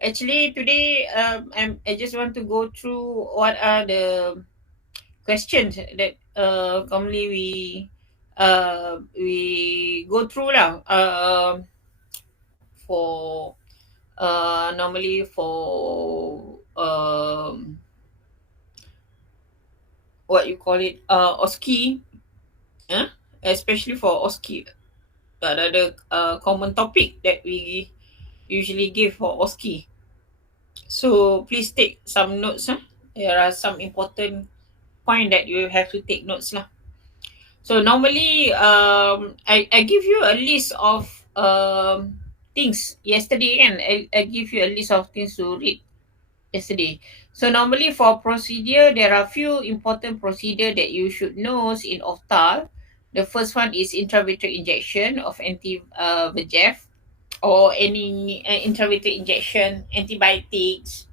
Actually, today I just want to go through what are the questions that commonly we go through lah. For normally for what you call it OSCE, huh? Especially for OSCE, the common topic that we usually give for OSCE. So please take some notes. Huh? There are some important point that you have to take notes lah. So normally, I give you a list of things yesterday, and I give you a list of things to read yesterday. So normally for procedure, there are few important procedure that you should know in Optal. The first one is intravitreal injection of anti VEGF, or any intravitreal injection, antibiotics,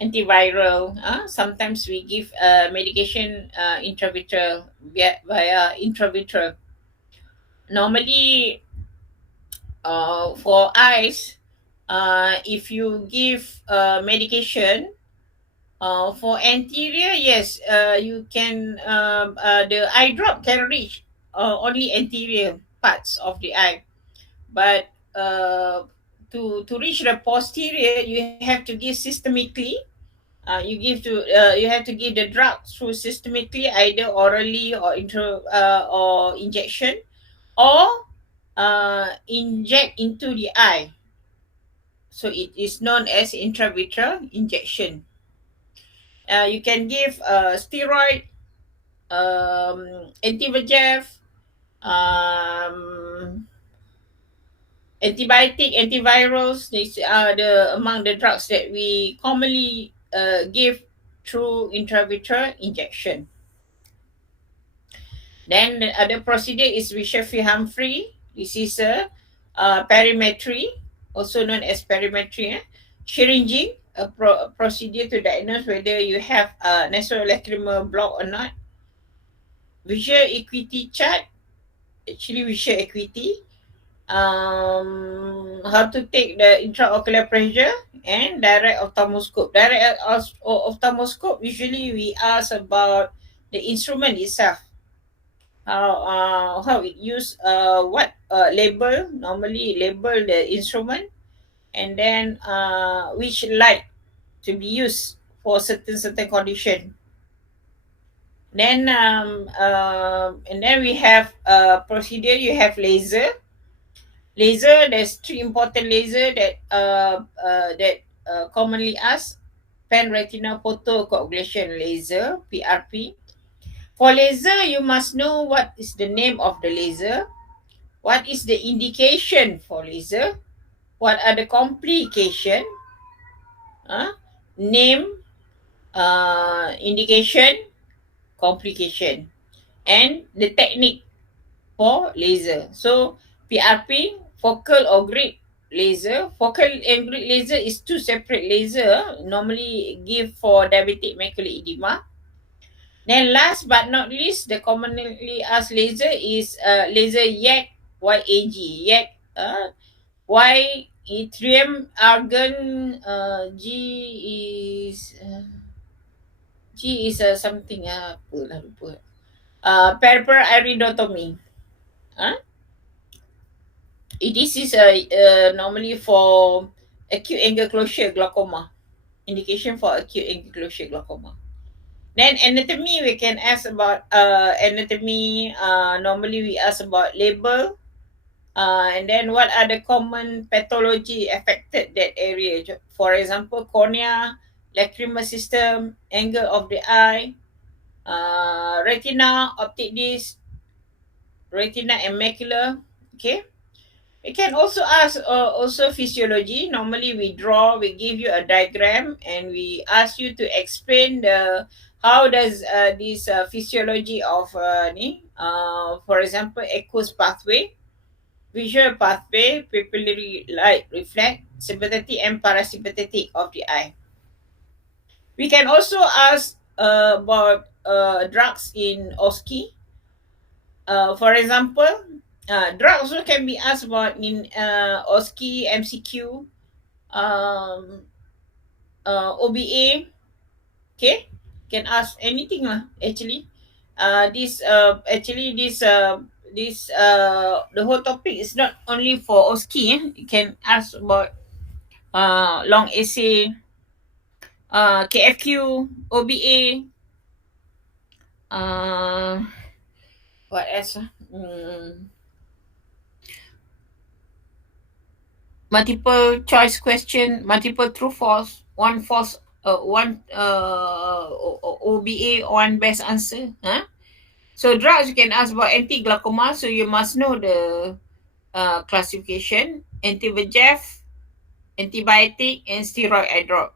antiviral. Sometimes we give medication intravitreal via intravitreal. Normally, for eyes, if you give medication for anterior, yes, you can. The eye drop can reach only anterior parts of the eye, but to reach the posterior, you have to give systemically. You have to give the drug through systemically, either orally or or injection, or inject into the eye. So it is known as intravitreal injection. You can give steroid, anti-VEGF, um, antibiotic, antivirals. These are the among the drugs that we commonly give through intravitreal injection. Then the other procedure is Wisher-Humphrey. This is a perimetry, also known as perimetry. Syringing, a procedure to diagnose whether you have a nasolacrimal block or not. Visual acuity chart, actually visual acuity. How to take the intraocular pressure, and direct ophthalmoscope. Direct ophthalmoscope, usually we ask about the instrument itself, how it use, what label, normally label the instrument, and then which light to be used for certain condition. And then we have procedure. You have laser. There's three important laser that commonly asked: pan retinal photocoagulation laser, PRP. For laser, you must know what is the name of the laser, what is the indication for laser, what are the complication, name, indication, complication, and the technique for laser. So PRP, focal or grid laser. Focal and grid laser is two separate laser, normally give for diabetic macular edema. Then last but not least, the commonly asked laser is laser YAG, YAG. YAG, Y yttrium argon, G is something, apa lah lupa. Peripheral iridotomy. This is normally for acute angle closure glaucoma. Indication for acute angle closure glaucoma. Then anatomy, we can ask about anatomy. Normally we ask about label, and then what are the common pathology affected that area. For example, cornea, lacrimal system, angle of the eye, retina, optic disc, retina and macula. Okay. We can also ask also physiology. Normally we give you a diagram, and we ask you to explain the how does this physiology of for example, aqueous pathway, visual pathway, pupillary light reflect, sympathetic and parasympathetic of the eye. We can also ask about drugs in OSCE. For example, drug also can be asked about in OSCE MCQ. um, OBA. Okay, can ask anything lah. Actually, this actually this the whole topic is not only for OSCE. You can ask about long essay, KFQ, OBA. Uh, what else? Multiple choice question, multiple true false, one false, one OBA, one best answer. Huh? So drugs you can ask about anti-glaucoma, so you must know the classification: anti-VEGF, antibiotic, and steroid eye drop.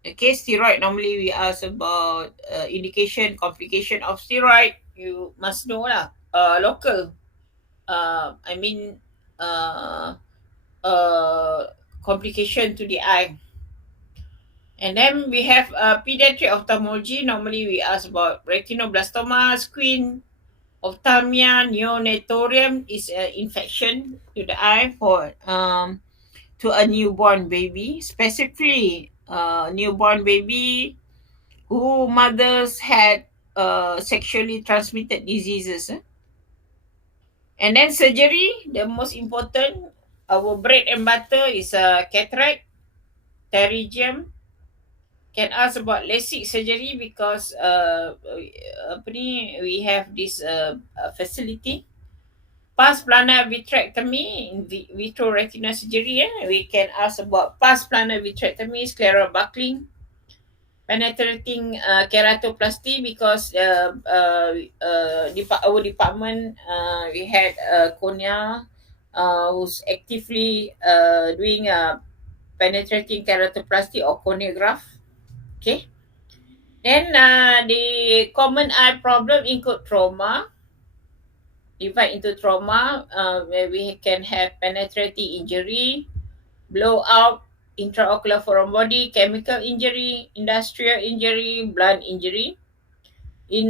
Okay, steroid normally we ask about indication, complication of steroid. You must know lah. Local. I mean, uh, uh, complication to the eye. And then we have pediatric ophthalmology. Normally we ask about retinoblastoma, squint, ophthalmia, neonatorium is an infection to the eye for to a newborn baby, specifically newborn baby who mothers had sexually transmitted diseases. And then surgery, the most important, our bread and butter is cataract, pterygium. Can ask about LASIK surgery because apa ni, we have this facility. Pars plana vitrectomy, vitro retina surgery. We can ask about pars plana vitrectomy, scleral buckling, penetrating keratoplasty because our department we had cornea who's actively doing penetrating keratoplasty or cornea graft. Okay. Then the common eye problem include trauma. Divide into trauma where we can have penetrating injury, blowout, intraocular foreign body, chemical injury, industrial injury, blood injury. In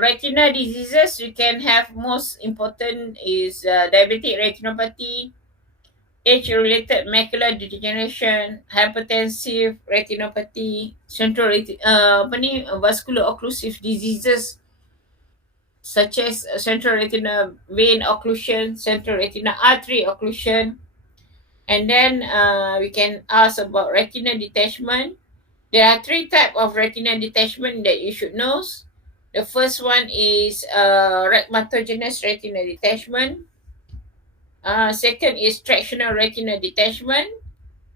retina diseases, you can have most important is diabetic retinopathy, age-related macular degeneration, hypertensive retinopathy, central vascular occlusive diseases such as central retina vein occlusion, central retina artery occlusion. And then we can ask about retina detachment. There are three types of retina detachment that you should know. The first one is rhegmatogenous retina detachment. Second is tractional retina detachment.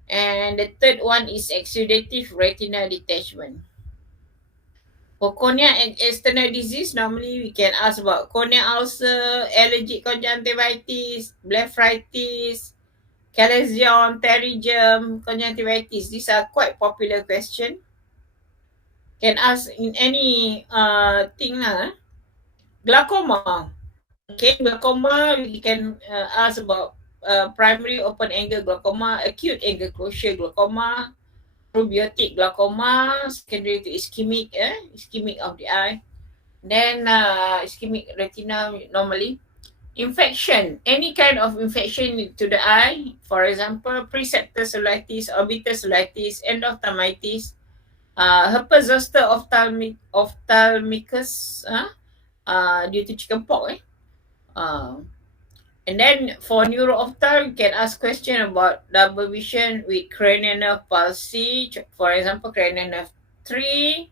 And the third one is exudative retina detachment. For cornea and external disease, normally we can ask about cornea ulcer, allergic conjunctivitis, blepharitis, chalazion, pterygium, conjunctivitis. These are quite popular questions. Can ask in any thing lah. Glaucoma. Okay, glaucoma we can ask about primary open angle glaucoma, acute angle closure glaucoma, probiotic glaucoma, secondary to ischemic of the eye. Then ischemic retina normally. Infection, any kind of infection to the eye, for example, preceptor cellulitis, orbital cellulitis, endophthalmitis, herpes zoster ophthalmicus, due to chickenpox. And then for neuro-ophthalm, you can ask question about double vision with cranial nerve palsy, for example, cranial nerve 3,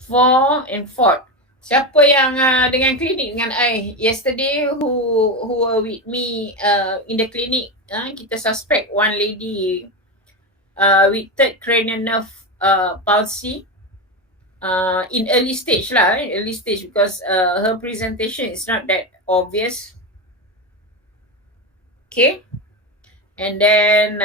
4, and 4. Siapa yang dengan klinik dengan I yesterday who were with me in the clinic, kita suspect one lady with third cranial nerve palsy in early stage because her presentation is not that obvious. Okay. And then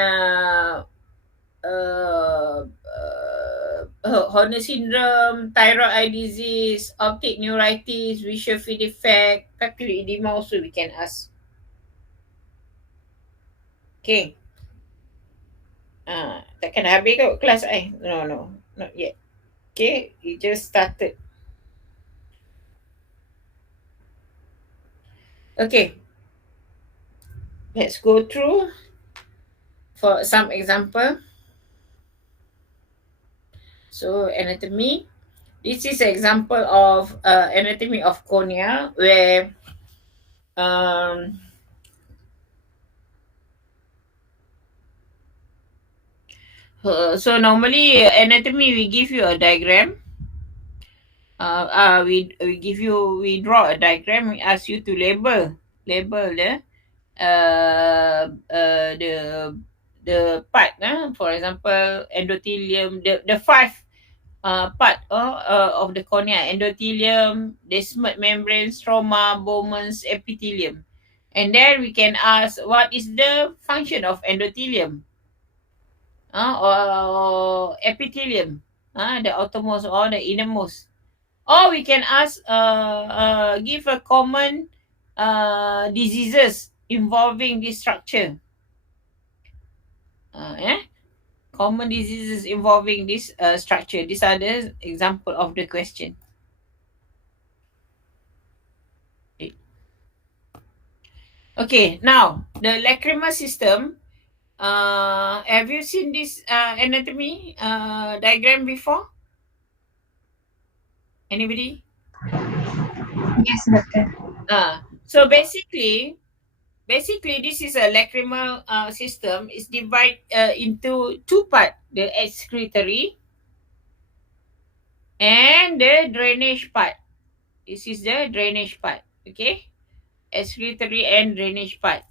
Horner syndrome, thyroid eye disease, optic neuritis, visual field defect, papular edema also we can ask. Okay. Takkan dah habis kot kelas No, not yet. Okay, we just started. Okay. Let's go through for some example. So anatomy. This is an example of anatomy of cornea where um, so normally anatomy we give you a diagram. We give you, we draw a diagram. We ask you to label the part. For example, endothelium. The five part of the cornea: endothelium, descemet membrane, stroma, Bowman's epithelium. And then we can ask what is the function of endothelium, or epithelium, the outermost or the innermost. Or we can ask, give a common diseases involving this structure. Yeah, common diseases involving this structure. These are the example of the question. Okay, now the lacrimal system. Have you seen this anatomy diagram before? Anybody? Yes, doctor. So basically this is a lacrimal system. Is divided into two part: the excretory and the drainage part. This is the drainage part. Okay, excretory and drainage part.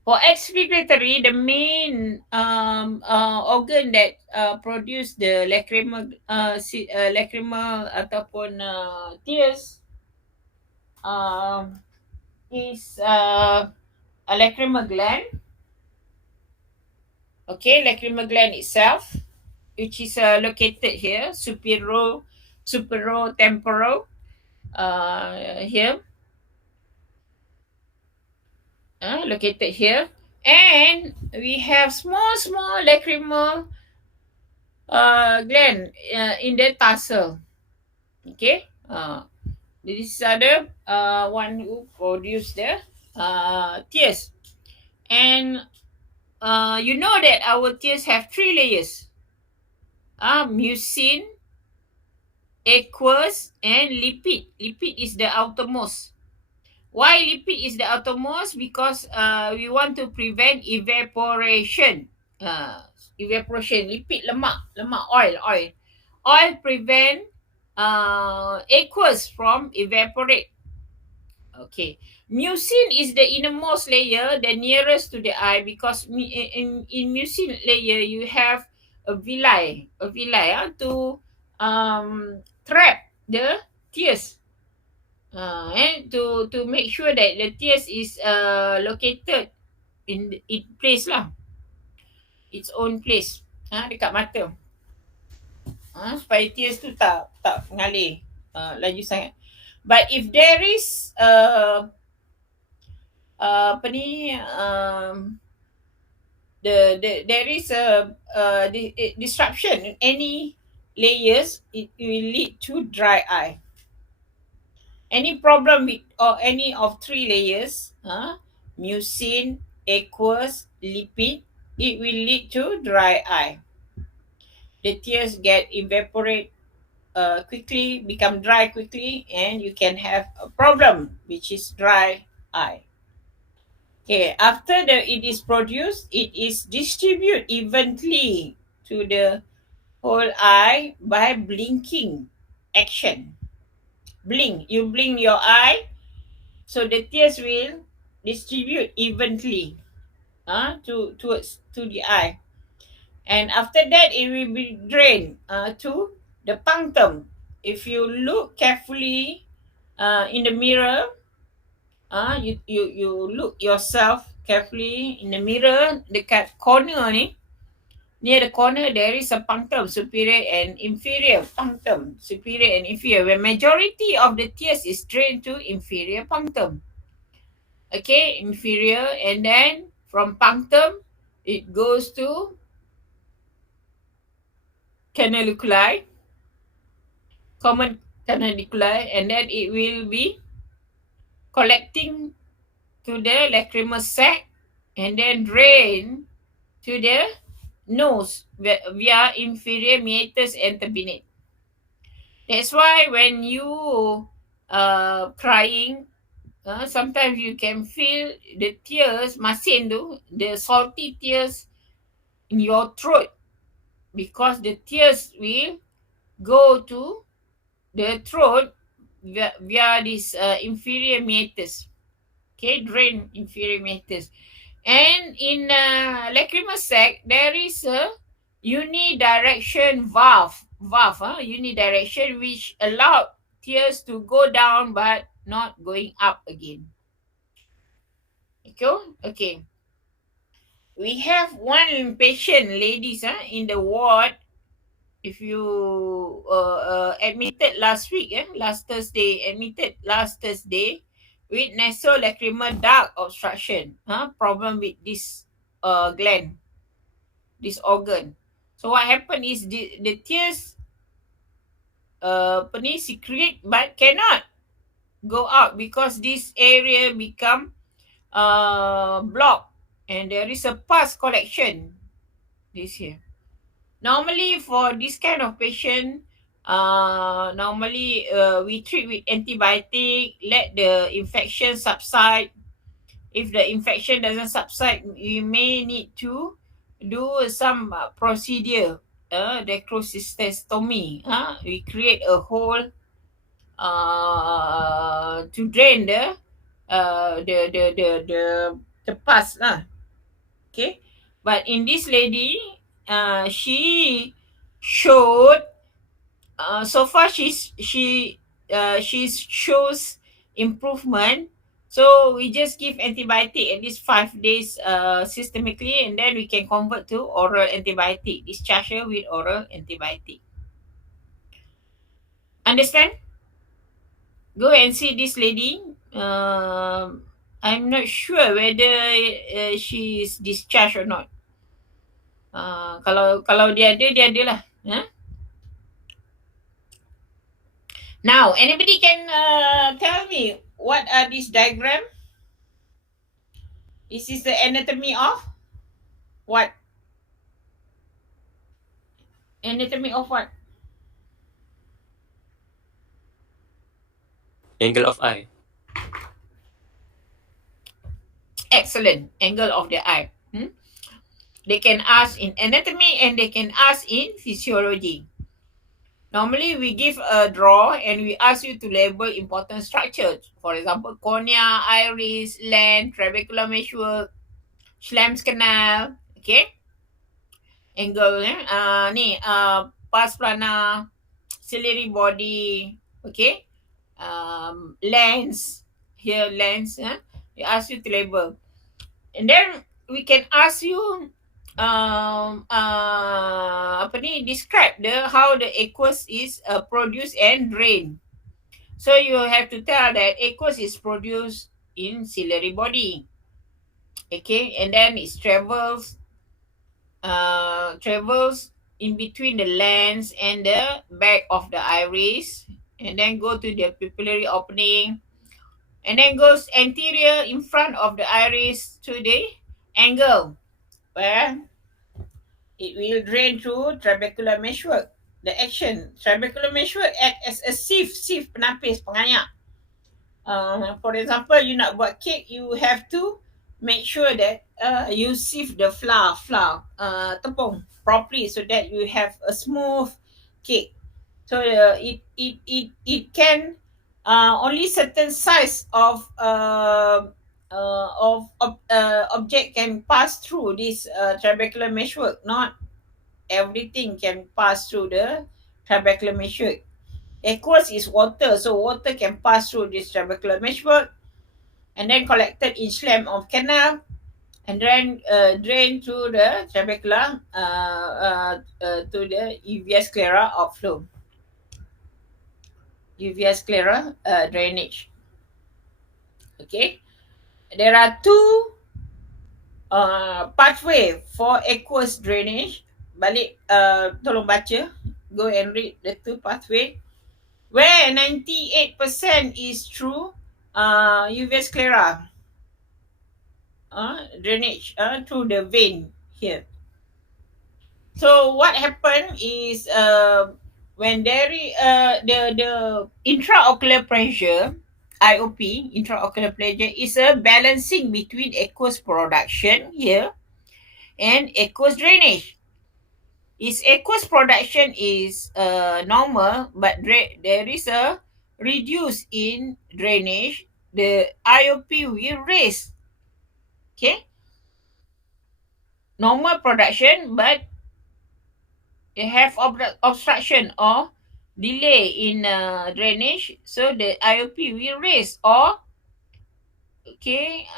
For excretory, the main organ that produce the lacrimal ataupun tears um, is a lacrimal gland. Okay, lacrimal gland itself, which is located here, supero temporal, here, located here. And we have small lacrimal gland in the tarsal. Okay, this are the one who produce the tears. And you know that our tears have three layers: mucin, aqueous, and lipid. Lipid is the outermost. Why lipid is the outermost? Because we want to prevent evaporation. Uh, Evaporation, lipid, lemak, oil prevent aqueous from evaporate. Okay, mucin is the innermost layer, the nearest to the eye, because in mucin layer you have a villi to trap the tears, and to make sure that the tears is located in its place lah, its own place, dekat mata, supaya tears tu tak mengalir laju sangat. But if there is apa ni there is a disruption in any layers, it will lead to dry eye. Any problem with or any of three layers, mucin, aqueous, lipid, it will lead to dry eye. The tears get evaporate quickly, become dry quickly, and you can have a problem which is dry eye. Okay, after it is produced, it is distributed evenly to the whole eye by blinking action. You blink your eye, so the tears will distribute evenly to the eye. And after that, it will be drained to the punctum. If you look carefully in the mirror, you look yourself carefully in the mirror, dekat corner ni, near the corner there is a punctum, superior and inferior punctum, superior and inferior, where majority of the tears is drained to inferior punctum. Okay, inferior, and then from punctum it goes to canaliculi, common canaliculi, and then it will be collecting to the lacrimal sac and then drain to the nose via inferior meatus and turbinate. That's why when you crying, sometimes you can feel the tears, masin tu, the salty tears in your throat, because the tears will go to the throat via this inferior meatus. Okay, drain inferior meatus. And in lacrimal sac, there is a unidirection unidirection, which allow tears to go down but not going up again. Okay, okay. We have one patient, ladies, in the ward. If you admitted last week, last Thursday, admitted last Thursday with nasolacrimal duct obstruction, problem with this gland, this organ. So what happened is the tears secrete but cannot go out because this area become blocked, and there is a pus collection this here. Normally for this kind of patient, normally we treat with antibiotic, let the infection subside. If the infection doesn't subside, we may need to do some procedure, necrocystomy. We create a hole to drain the pus lah. Okay, but in this lady, she showed, so far she shows improvement. So we just give antibiotic at least 5 days systemically, and then we can convert to oral antibiotic, discharge her with oral antibiotic. Understand? Go and see this lady. I'm not sure whether she is discharged or not. Kalau dia ada lah. Now, anybody can tell me what are these diagram? This is the anatomy of what? Anatomy of what? Angle of eye. Excellent. Angle of the eye. They can ask in anatomy and they can ask in physiology. Normally, we give a draw and we ask you to label important structures. For example, cornea, iris, lens, trabecular meshwork, Schlemm's canal. Okay? Angle, pars plana, ciliary body. Okay? Lens. Here, lens. We ask you to label. And then we can ask you describe how the aqueous is produced and drained. So you have to tell that aqueous is produced in ciliary body. Okay, and then it travels in between the lens and the back of the iris, and then go to the pupillary opening, and then goes anterior in front of the iris to the angle where it will drain through trabecular meshwork. The action, trabecular meshwork act as a sieve penapis, penganyak. For example, you nak buat cake, you have to make sure that you sieve the flour, tepung properly so that you have a smooth cake. So it can only certain size of object can pass through this trabecular meshwork. Not everything can pass through the trabecular meshwork. Aqueous is water, so water can pass through this trabecular meshwork and then collected in Schlemm of canal and then drain through the trabecular to the uvea sclera outflow. Uvea sclera drainage. Okay, there are two pathway for aqueous drainage. Balik, tolong baca, go and read the two pathway. Where 98% is through uvea sclera drainage through the vein here. So what happened is when the intraocular pressure, IOP, intraocular pressure, is a balancing between aqueous production here and aqueous drainage. Its aqueous production is normal, but there is a reduce in drainage. The IOP will raise. Okay, normal production, but they have obstruction or delay in drainage, so the IOP will raise. Okay,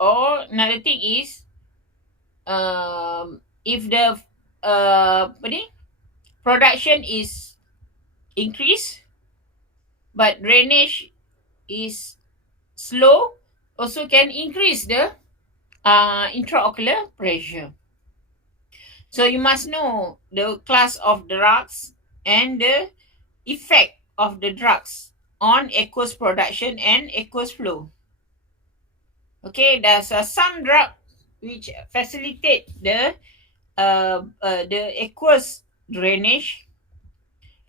or another thing is if the apa ni, production is increased but drainage is slow, also can increase the intraocular pressure. So you must know the class of drugs and the effect of the drugs on aqueous production and aqueous flow. Okay, there's some drug which facilitate the aqueous drainage,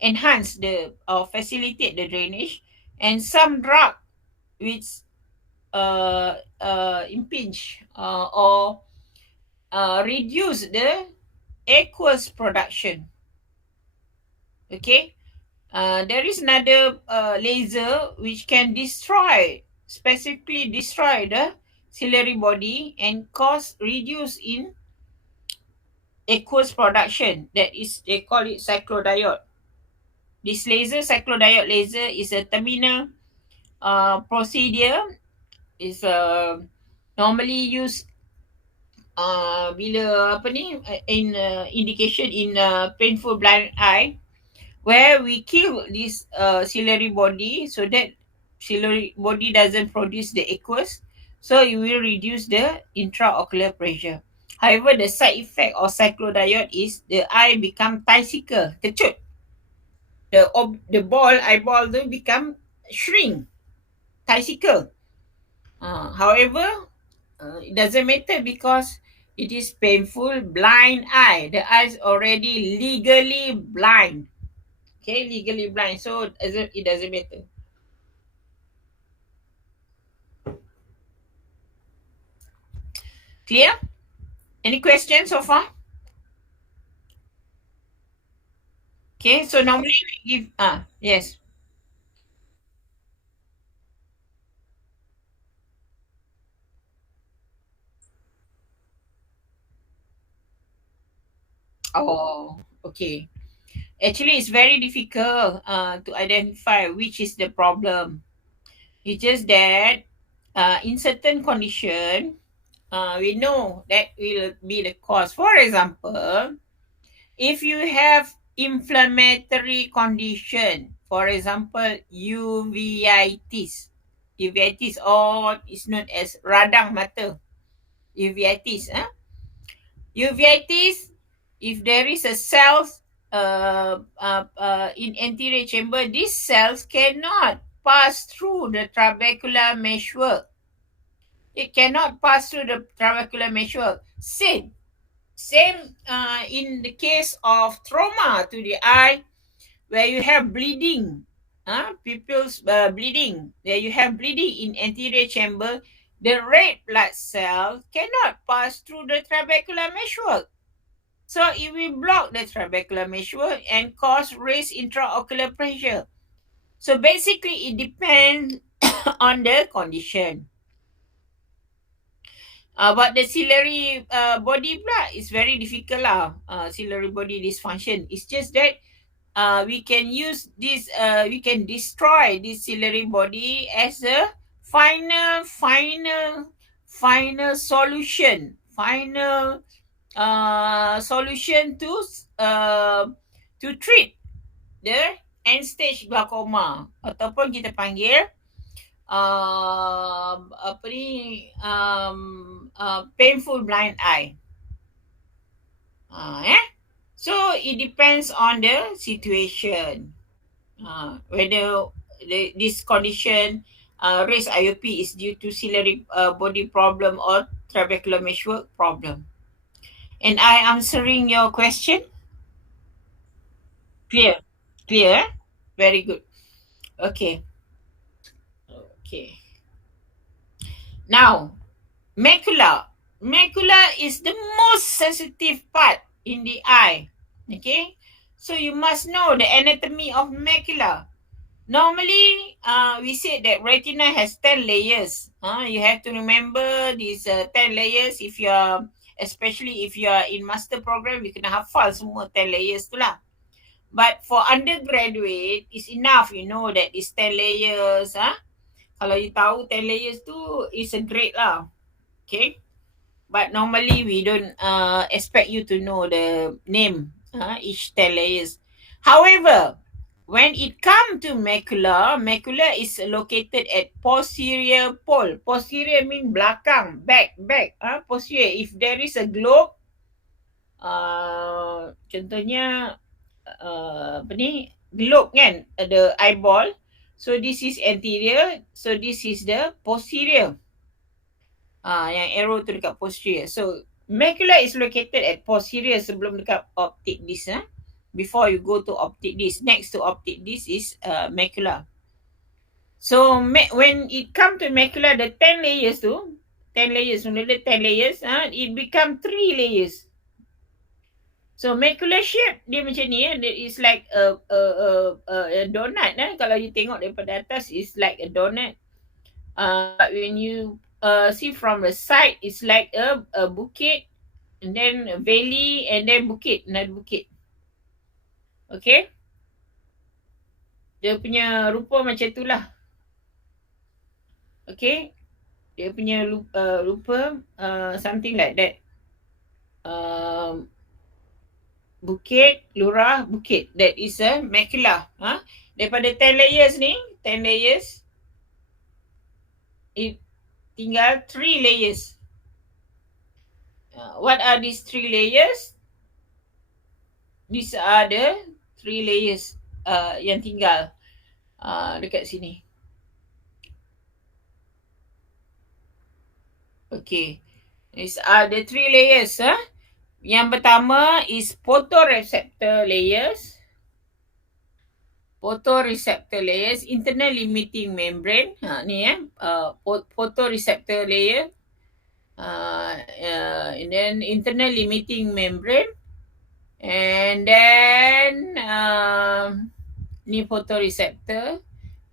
enhance the or facilitate the drainage, and some drug which impinge or reduce the aqueous production. Okay, there is another laser which can specifically destroy the ciliary body and cause reduce in aqueous production. That is, they call it cyclodiode. This laser, cyclodiode laser, is a terminal procedure. Is normally used bila apa ni, in indication in painful blind eye, where we kill this ciliary body so that ciliary body doesn't produce the aqueous, so it will reduce the intraocular pressure. However, the side effect of cyclodiode is the eye become tisicle, kecut. The eyeball tu become shrink, tisicle. However, it doesn't matter because it is painful blind eye. The eyes already legally blind. Okay, legally blind, so it doesn't matter. Clear? Any questions so far? Okay, so normally we give yes. Oh, okay. Actually, it's very difficult to identify which is the problem. It's just that in certain condition, we know that will be the cause. For example, if you have inflammatory condition, for example, uveitis, or is known as radang mata, uveitis. Uveitis, if there is a cells in anterior chamber, these cells cannot pass through the trabecular meshwork. It cannot pass through the trabecular meshwork. Same in the case of trauma to the eye, where you have bleeding, pupils bleeding, where you have bleeding in anterior chamber, the red blood cell cannot pass through the trabecular meshwork. So it will block the trabecular meshwork and cause raised intraocular pressure. So basically, it depends on the condition. But the ciliary body pula is very difficult lah. Ciliary body dysfunction. It's just that we can use this. We can destroy this ciliary body as a final solution. Final solution to treat the end stage glaucoma, ataupun kita panggil apa ni, painful blind eye. So it depends on the situation, whether this condition raised IOP is due to ciliary body problem or trabecular meshwork problem. And I answering your question? Clear? Clear? Eh? Very good. Okay. Okay. Now, macula. Macula is the most sensitive part in the eye. Okay. So you must know the anatomy of macula. Normally, we said that retina has 10 layers. You have to remember these 10 layers if you are, especially if you are in master program, you kena hafal semua 10 layers tu lah. But for undergraduate, it's enough you know that it's 10 layers. Kalau you tahu 10 layers tu, is a grade lah. Okay. But normally we don't expect you to know the name each 10 layers. However, when it come to macula, macula is located at posterior pole. Posterior mean belakang, back. Posterior. If there is a globe, contohnya apa ni, globe kan, the eyeball. So this is anterior, so this is the posterior. Yang arrow tu dekat posterior. So macula is located at posterior sebelum dekat optic disc. Before you go to optic disc, next to optic disc is macula. So when it come to macula, the 10 layers tu, 10 layers, the 10 layers, it become 3 layers. So macula shape dia macam ni, it's like a donut. Kalau you tengok daripada atas, it's like a donut. But when you see from the side, it's like a bukit, and then a valley, and then bukit, another bukit. Okay? Dia punya rupa macam itulah. Okay? Dia punya rupa something like that. Bukit, lurah, bukit. That is a macula. Daripada 10 layers ni, 10 layers, it tinggal 3 layers. What are these 3 layers? These are the 3 layers yang tinggal dekat sini. Okay. These are the 3 layers. Yang pertama is photoreceptor layers. Photoreceptor layers, internal limiting membrane. Ni photoreceptor layer. And then internal limiting membrane. And then ni photoreceptor,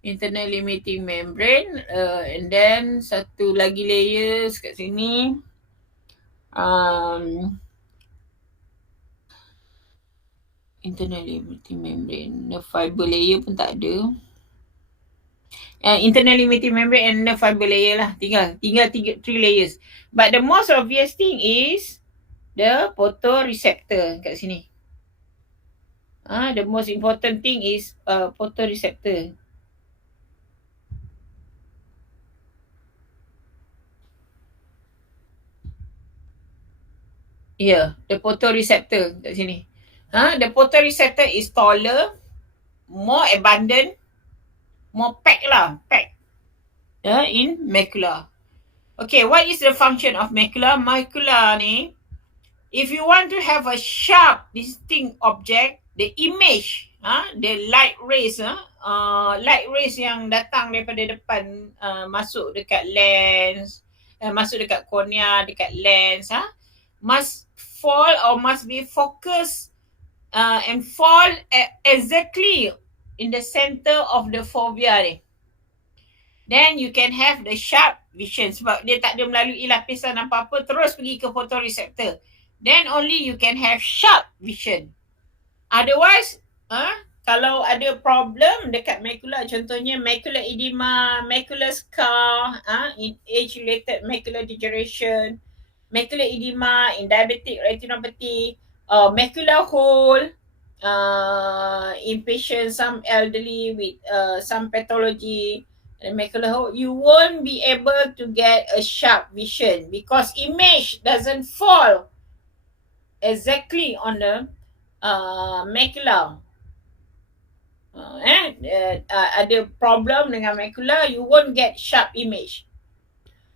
internal limiting membrane. And then satu lagi layers kat sini. Internal limiting membrane, nerve fiber layer pun tak ada. Internal limiting membrane and nerve fiber layer lah. Tinggal 3 layers. But the most obvious thing is the photoreceptor kat sini. The most important thing is photoreceptor. Yeah, the photoreceptor kat sini. The photoreceptor is taller, more abundant, more packed in macula. Okay, what is the function of macula? Macula ni, if you want to have a sharp, distinct object, the image, the light rays yang datang daripada depan, masuk dekat lens, masuk dekat cornea, dekat lens, must fall or must be focused and fall exactly in the center of the fovea ni. Then you can have the sharp vision sebab dia tak ada melalui lapisan apa-apa, terus pergi ke photoreceptor. Then only you can have sharp vision. Otherwise, kalau ada problem dekat macula, contohnya macular edema, macular scar, in age-related macular degeneration, macular edema in diabetic retinopathy, macular hole in patients, some elderly with some pathology, macular hole, you won't be able to get a sharp vision because image doesn't fall exactly on the macula. Ada problem dengan macula, you won't get sharp image.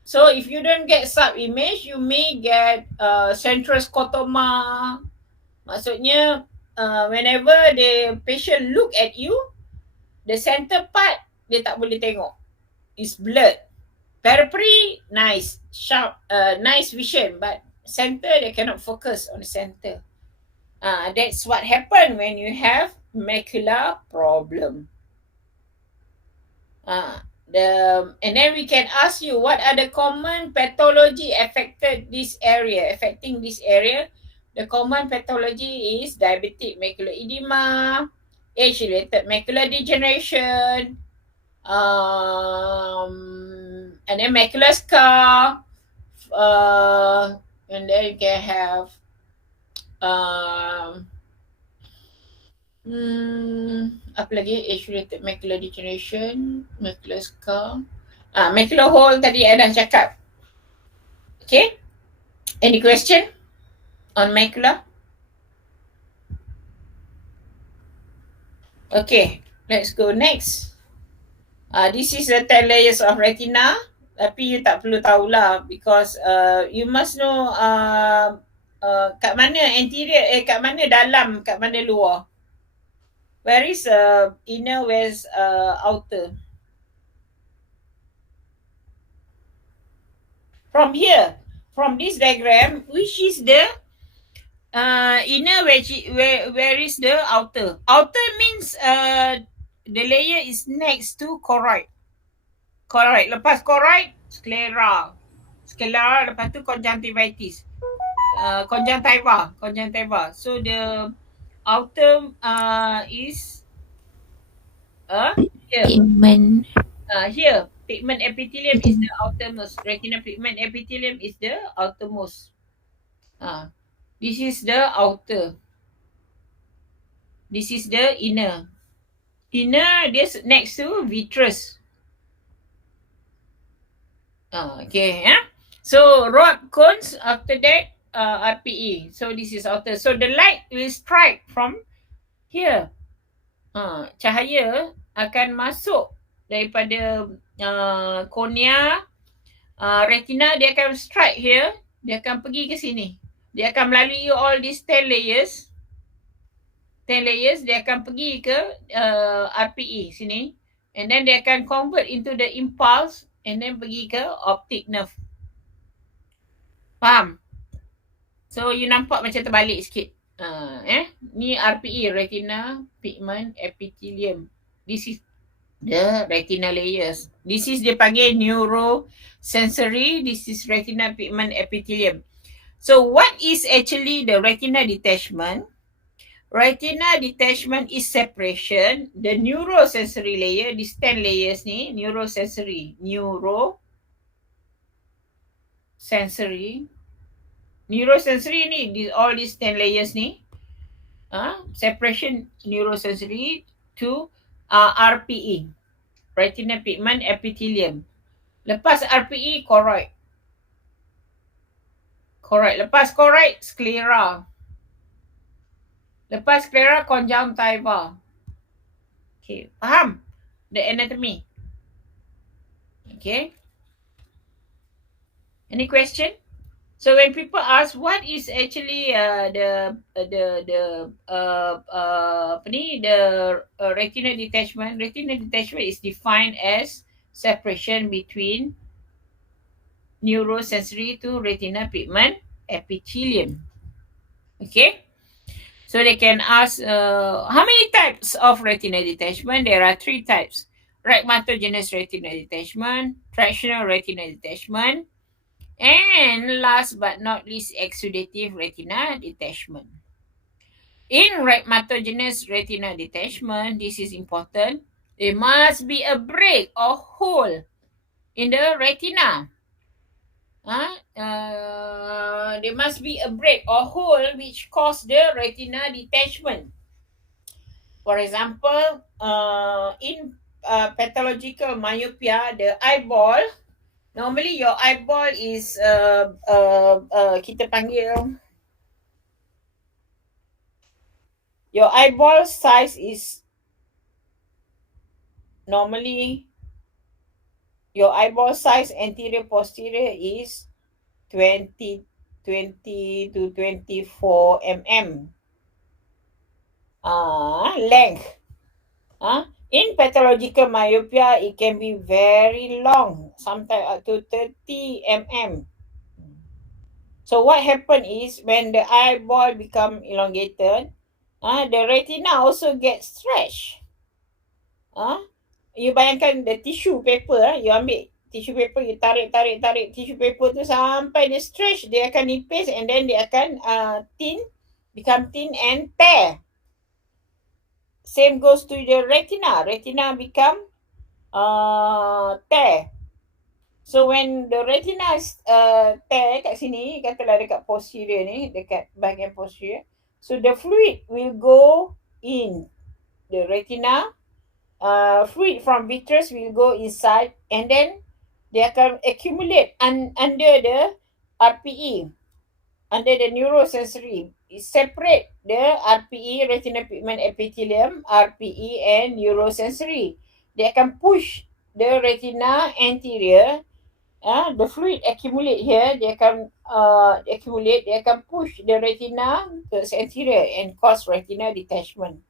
So if you don't get sub image, you may get central scotoma. Maksudnya whenever the patient look at you, the center part dia tak boleh tengok. It's blurred. Periphery nice, sharp, nice vision, but center they cannot focus on the center. That's what happen when you have macular problem. And then we can ask you what are the common pathology affecting this area. The common pathology is diabetic macular edema, age-related macular degeneration, and then macular scar, and then you can have um, apa lagi? Age-related macular degeneration, macular scar. Macular hole tadi I dah cakap. Okay? Any question on macula? Okay, let's go next. This is the 10 layers of retina. Tapi you tak perlu tahulah because you must know kat mana anterior, kat mana dalam, kat mana luar. Where is inner, where is outer? From here, from this diagram, which is the inner, where is the outer? Outer means the layer is next to choroid. Choroid. Lepas choroid, sclera. Sclera, lepas tu conjunctivitis. Conjunctiva. So the outer is here. Pigment. Here. Pigment epithelium is the outermost. Retinal pigment epithelium is the outermost. This is the outer. This is the inner. Inner, this next to vitreous. Okay. So rod cones, after that RPE. So this is outer. So the light will strike from here. Cahaya akan masuk daripada cornea, retina, dia akan strike here. Dia akan pergi ke sini. Dia akan melalui all these 10 layers. 10 layers, dia akan pergi ke RPE sini. And then dia akan convert into the impulse and then pergi ke optic nerve. Faham? So you nampak macam terbalik sikit. Ni RPE, retina pigment epithelium. This is the retina layers. This is dia panggil neurosensory. This is retina pigment epithelium. So what is actually the retina detachment? Retina detachment is separation. The neurosensory layer, these 10 layers ni, neurosensory ni, all these 10 layers ni, separation neurosensory to RPE, retina pigment epithelium. Lepas RPE, choroid. Lepas choroid, sclera. Lepas sclera, conjunctiva. Okay, faham? The anatomy. Okay. Any question? So when people ask what is actually the retina detachment is defined as separation between neurosensory to retina pigment epithelium. Okay. So they can ask how many types of retina detachment? There are 3 types. Rhegmatogenous retina detachment, tractional retina detachment, and last but not least, exudative retina detachment. In rhegmatogenous retina detachment, this is important. There must be a break or hole in the retina. There must be a break or hole which cause the retina detachment. For example, in pathological myopia, the eyeball, normally your eyeball is kita panggil, your eyeball size is normally Your eyeball size anterior posterior is 20 to 24 mm. Length. In pathological myopia, it can be very long, sometimes up to 30 mm. So what happen is when the eyeball become elongated, the retina also gets stretched. Ah, you bayangkan the tissue paper, you ambil tissue paper, you tarik tissue paper tu sampai dia stretch, dia akan nipis and then dia akan thin, become thin and tear. Same goes to the retina. Retina become tear. So when the retina is tear kat sini, katalah dekat posterior ni, dekat bahagian posterior, so the fluid will go in the retina. Fluid from vitreous will go inside and then they akan accumulate under the RPE, under the neurosensory. It separate the RPE, retinal pigment epithelium, RPE and neurosensory. They akan push the retina anterior. The fluid accumulate here. They akan accumulate. They akan push the retina to the anterior and cause retina detachment.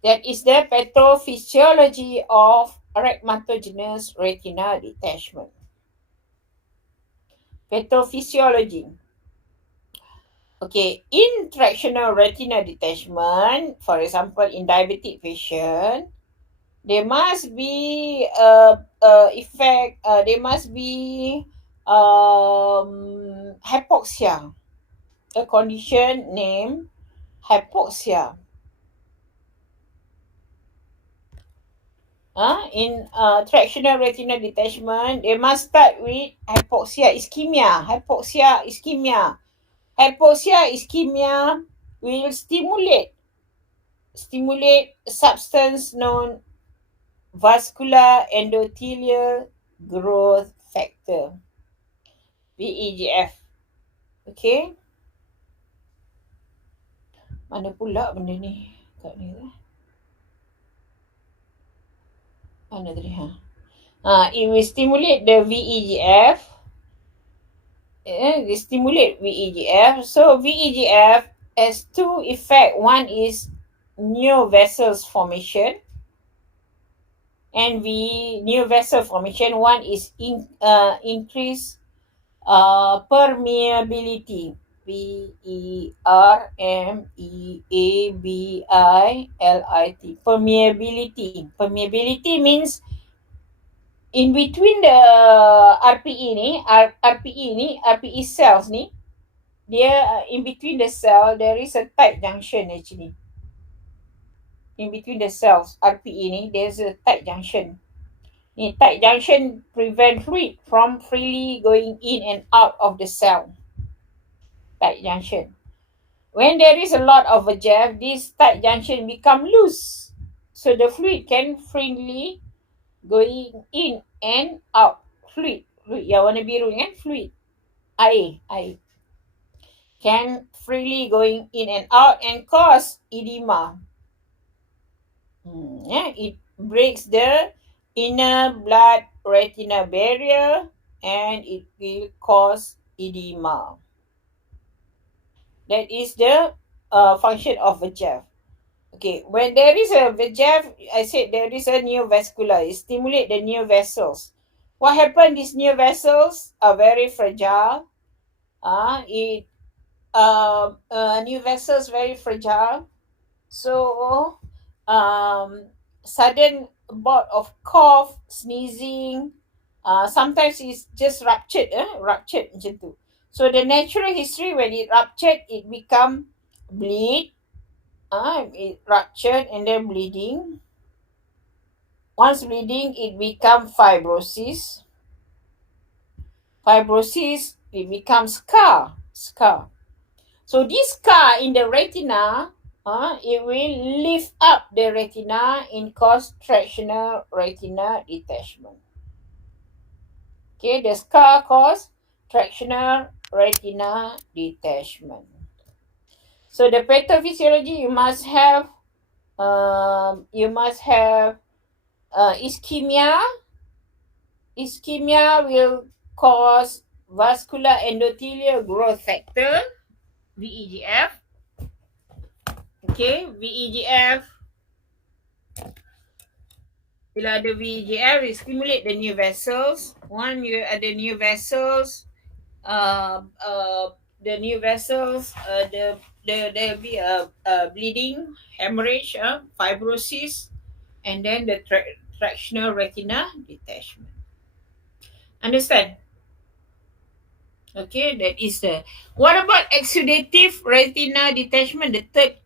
That is the pathophysiology of rhegmatogenous retina detachment. Pathophysiology. Okay, in tractional retina detachment, for example, in diabetic patient, there must be effect. There must be hypoxia, a condition named hypoxia. In tractional retinal detachment, they must start with hypoxia ischemia. Hypoxia ischemia will stimulate substance known vascular endothelial growth factor, VEGF. Okay, mana pula benda ni? Kat ni mana tadi it will stimulate the VEGF. They stimulate VEGF. So VEGF has two effects. One is new vessels formation, and new vessel formation. One is increase permeability. Permeability. Permeability means in between the RPE cells ni, dia in between the cell there is a tight junction actually. In between the cells RPE ni, there's a tight junction. Ni tight junction prevent fluid from freely going in and out of the cell. Tight junction. When there is a lot of VEGF, this tight junction become loose, so the fluid can freely going in and out. Fluid yang warna biru ni kan, fluid, air can freely going in and out and cause edema. It breaks the inner blood retina barrier and it will cause edema. That is the function of VEGF. Okay, when there is a VEGF, I said there is a neovascular. It stimulate the new vessels. What happened? These new vessels are very fragile. New vessels very fragile. So, sudden bout of cough, sneezing, sometimes it's just ruptured macam tu. So the natural history, when it ruptured, it become bleed. It ruptured and then bleeding. Once bleeding, it become fibrosis. It becomes scar. So this scar in the retina, it will lift up the retina and cause tractional retina detachment. Okay, the scar cause tractional retina detachment. So the pathophysiology, you must have ischemia, Ischemia will cause vascular endothelial growth factor, VEGF. Okay, VEGF. Bila ada VEGF, it stimulate the new vessels. One, you ada new vessels. Uh, uh, the new vessels, there'll be a bleeding, hemorrhage, fibrosis, and then the tractional retina detachment. Understand? Okay, that is the. What about exudative retina detachment? The third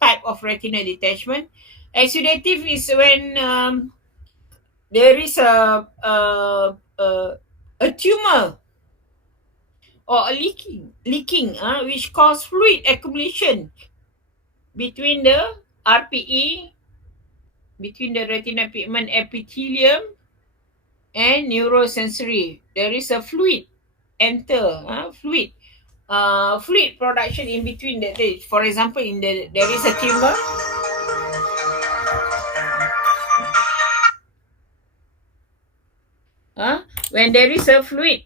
type of retina detachment. Exudative is when there is a tumor or a leaking, which cause fluid accumulation between the RPE, between the retina pigment epithelium and neurosensory. There is a fluid fluid production in between that. For example, there is a tumor. When there is a fluid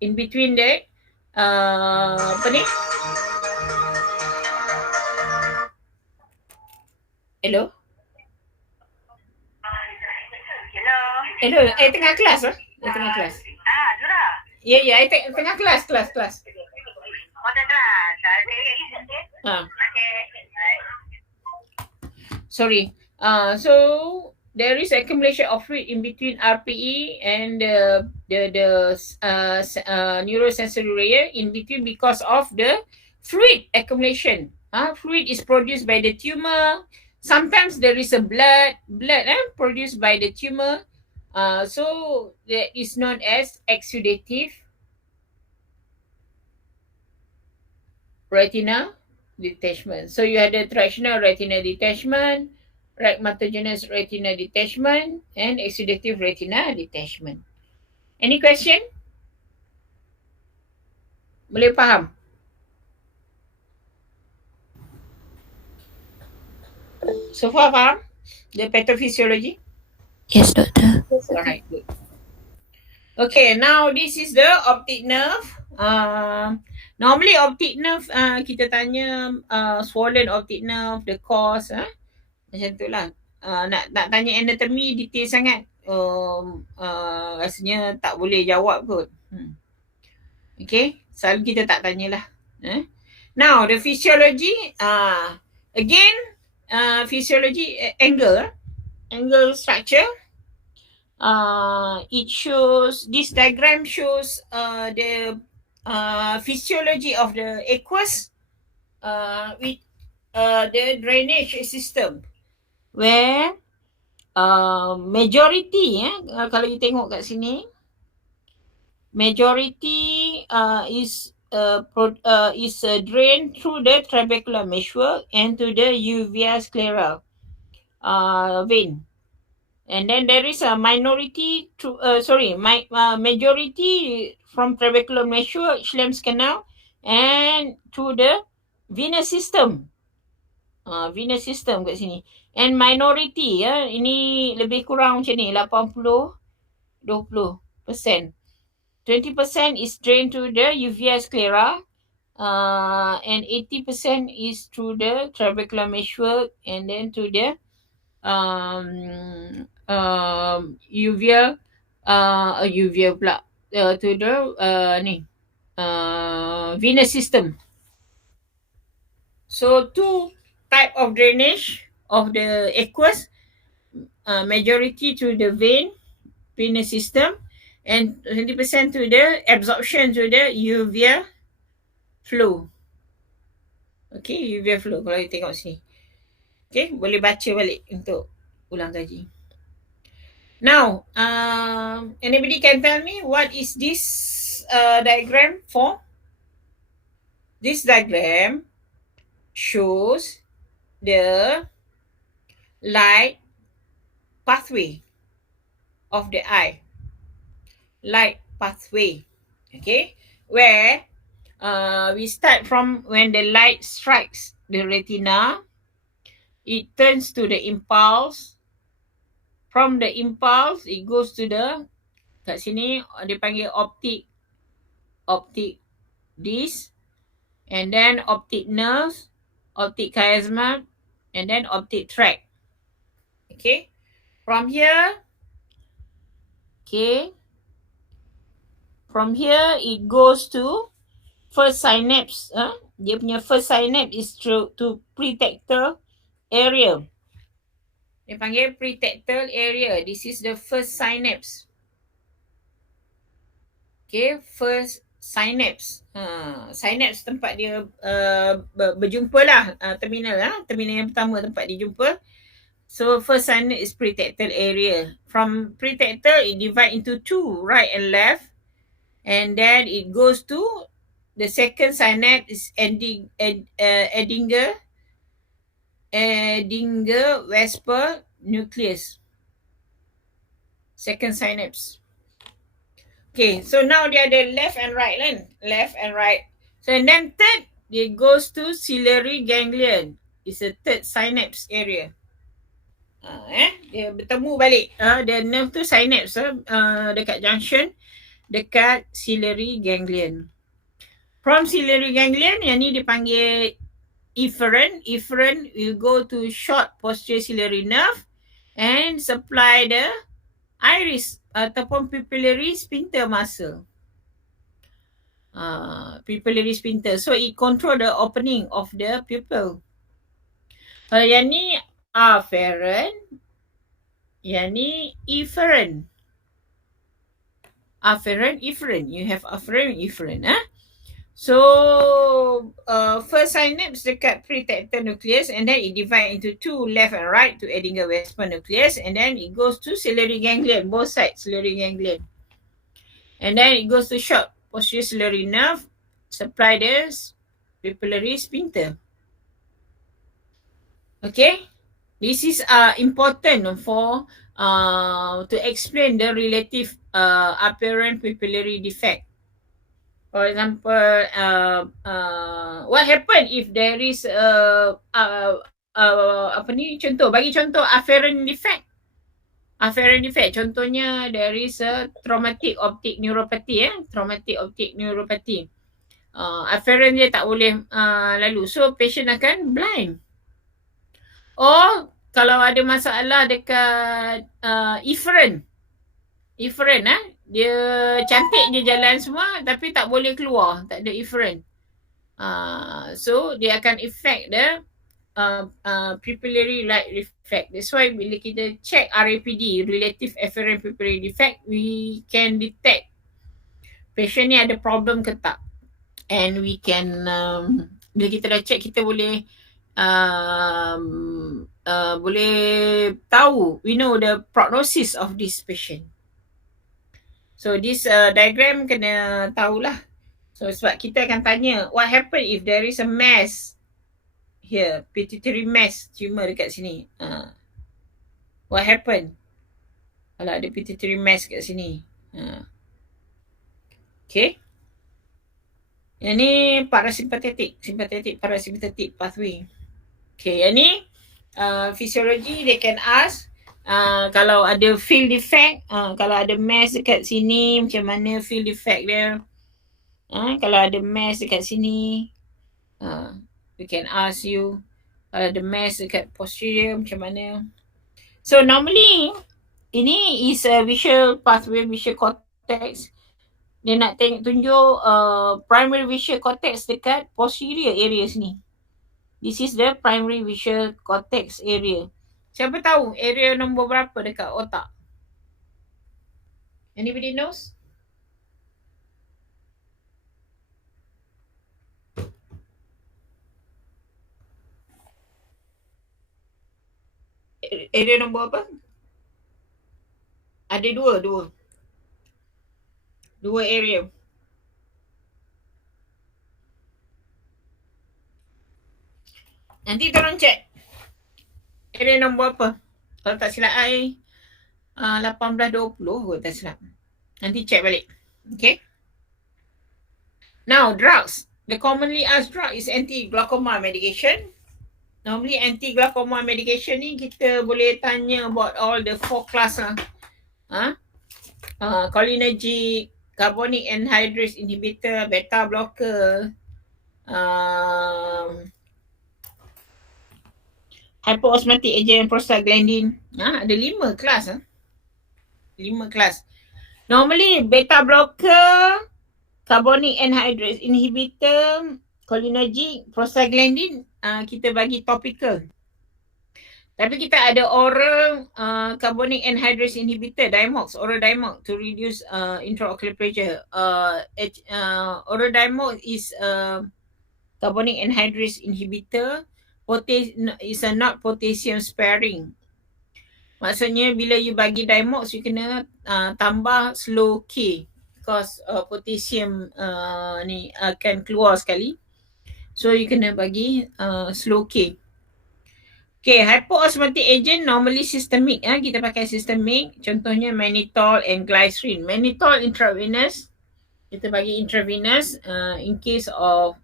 in between that, apa ni? Hello? Hello. Hello, tengah kelas tengah kelas. Adzura. Ya, ya, tengah kelas. Oh, tengah kelas. Okay. Okay. Sorry. So there is accumulation of fluid in between RPE and the neurosensory layer in between because of the fluid accumulation. Fluid is produced by the tumor. Sometimes there is a blood produced by the tumor. So that is known as exudative retina detachment. So you had the tractional retina detachment, rhegmatogenous retina detachment, and exudative retina detachment. Any question? Boleh faham? So far faham? The pathophysiology? Yes, doctor. Alright, good. Okay, now this is the optic nerve. Normally optic nerve, kita tanya swollen optic nerve, the cause, macam tu lah. Nak tanya anatomy detail sangat, rasanya tak boleh jawab kot. Okay, selalu kita tak tanyalah. Now the physiology, again, physiology angle structure. It shows, this diagram shows the physiology of the aqueous with the drainage system, where majority, kalau you tengok kat sini, majority is drained through the trabecular meshwork and to the uvea sclera vein. And then there is a minority majority from trabecular meshwork, Schlemm's canal, and to the venous system. Venous system kat sini. And minority, ini lebih kurang macam ni, 80-20%. 20% is drained to the uvea sclera, and 80% is through the trabecular meshwork, and then to the uvea pula, to the venous system. So two type of drainage of the aqueous, majority to the venous system, and 20% to the absorption to the uvea flow. Okay, uvea flow kalau you tengok sini. Okay, boleh baca balik untuk ulang kaji. Now, anybody can tell me what is this diagram for? This diagram shows the light pathway of the eye. Light pathway, okay, where we start from when the light strikes the retina, it turns to the impulse from the impulse, it goes to the, kat sini dia panggil optic disc, and then optic nerves, optic chiasma, and then optic tract. Okay, from here, it goes to first synapse. Dia punya first synapse is to pretectal area. Dia panggil pretectal area. This is the first synapse. Okay, first synapse. Synapse tempat dia berjumpa lah, terminal yang pertama tempat dia jumpa. So first synapse is pretectal area. From pretectal, it divide into two, right and left, and then it goes to the second synapse is Edinger-Vesper nucleus. Second synapse. Okay, so now dia ada left and right kan? Left and right. So and then third, it goes to ciliary ganglion. It's a third synapse area. Dia bertemu balik. Dia nerve tu synapse dekat junction dekat ciliary ganglion. From ciliary ganglion, yang ni dipanggil efferent. Efferent will go to short posterior ciliary nerve and supply the iris ataupun pupillary sphincter muscle. Pupillary sphincter. So it control the opening of the pupil. Kalau yang ni afferent, yang ni efferent. Afferent, efferent. You have afferent, efferent. So first synapse dekat pretectal nucleus, and then it divide into two, left and right, to Edinger-Vesper nucleus, and then it goes to ciliary ganglion, both sides ciliary ganglion, and then it goes to short posterior ciliary nerve, supply the pupillary sphincter. Okay, this is important for to explain the relative apparent pupillary defect. For example, what happen if there is apa ni, contoh, bagi contoh afferent defect. Afferent defect, contohnya there is a traumatic optic neuropathy. Traumatic optic neuropathy. Afferent dia tak boleh lalu. So, patient akan blind. Or, kalau ada masalah dekat efferent. Efferent, dia cantik je jalan semua tapi tak boleh keluar, tak ada efferent. So dia akan affect the pupillary light reflex. That's why bila kita check RAPD, relative afferent pupillary defect, we can detect patient ni ada problem ke tak, and we can bila kita dah check, kita boleh boleh tahu, we know the prognosis of this patient. So this diagram kena tahulah. So sebab kita akan tanya, what happen if there is a mass here, pituitary mass tumor dekat sini. What happen kalau ada pituitary mass kat sini? Okay. Yang ni parasympathetic, sympathetic parasympathetic pathway. Okay, yang ni physiology, they can ask kalau ada field defect, kalau ada mass dekat sini, macam mana field defect dia. Kalau ada mass dekat sini, we can ask you. Kalau ada mass dekat posterior, macam mana. So normally, ini is a visual pathway, visual cortex. Dia nak tunjuk primary visual cortex dekat posterior area sini. This is the primary visual cortex area. Siapa tahu area nombor berapa dekat otak? Anybody knows? Area nombor apa? Ada dua area. Nanti tolong check area nombor apa. Kalau tak silap 18-20 kot tak silap. Nanti check balik. Okay. Now drugs. The commonly asked drug is anti-glaucoma medication. Normally anti-glaucoma medication ni kita boleh tanya about all the 4 class lah. Cholinergic, carbonic anhydrase inhibitor, beta blocker, hypoosmotic agent, prostaglandin. Ada 5 kelas. 5 kelas. Normally beta blocker, carbonic anhydrase inhibitor, cholinergic, prostaglandin kita bagi topical. Tapi kita ada oral carbonic anhydrase inhibitor, Dimox, oral Dimox to reduce intraocular pressure. Oral Dimox is carbonic anhydrase inhibitor. Is a not potassium sparing. Maksudnya bila you bagi Dimox, you kena tambah slow K because potassium ni akan keluar sekali. So you kena bagi slow K. Okay, hypoosmotic agent normally systemic. Kita pakai systemic. Contohnya mannitol and glycerin. Mannitol intravenous. Kita bagi intravenous in case of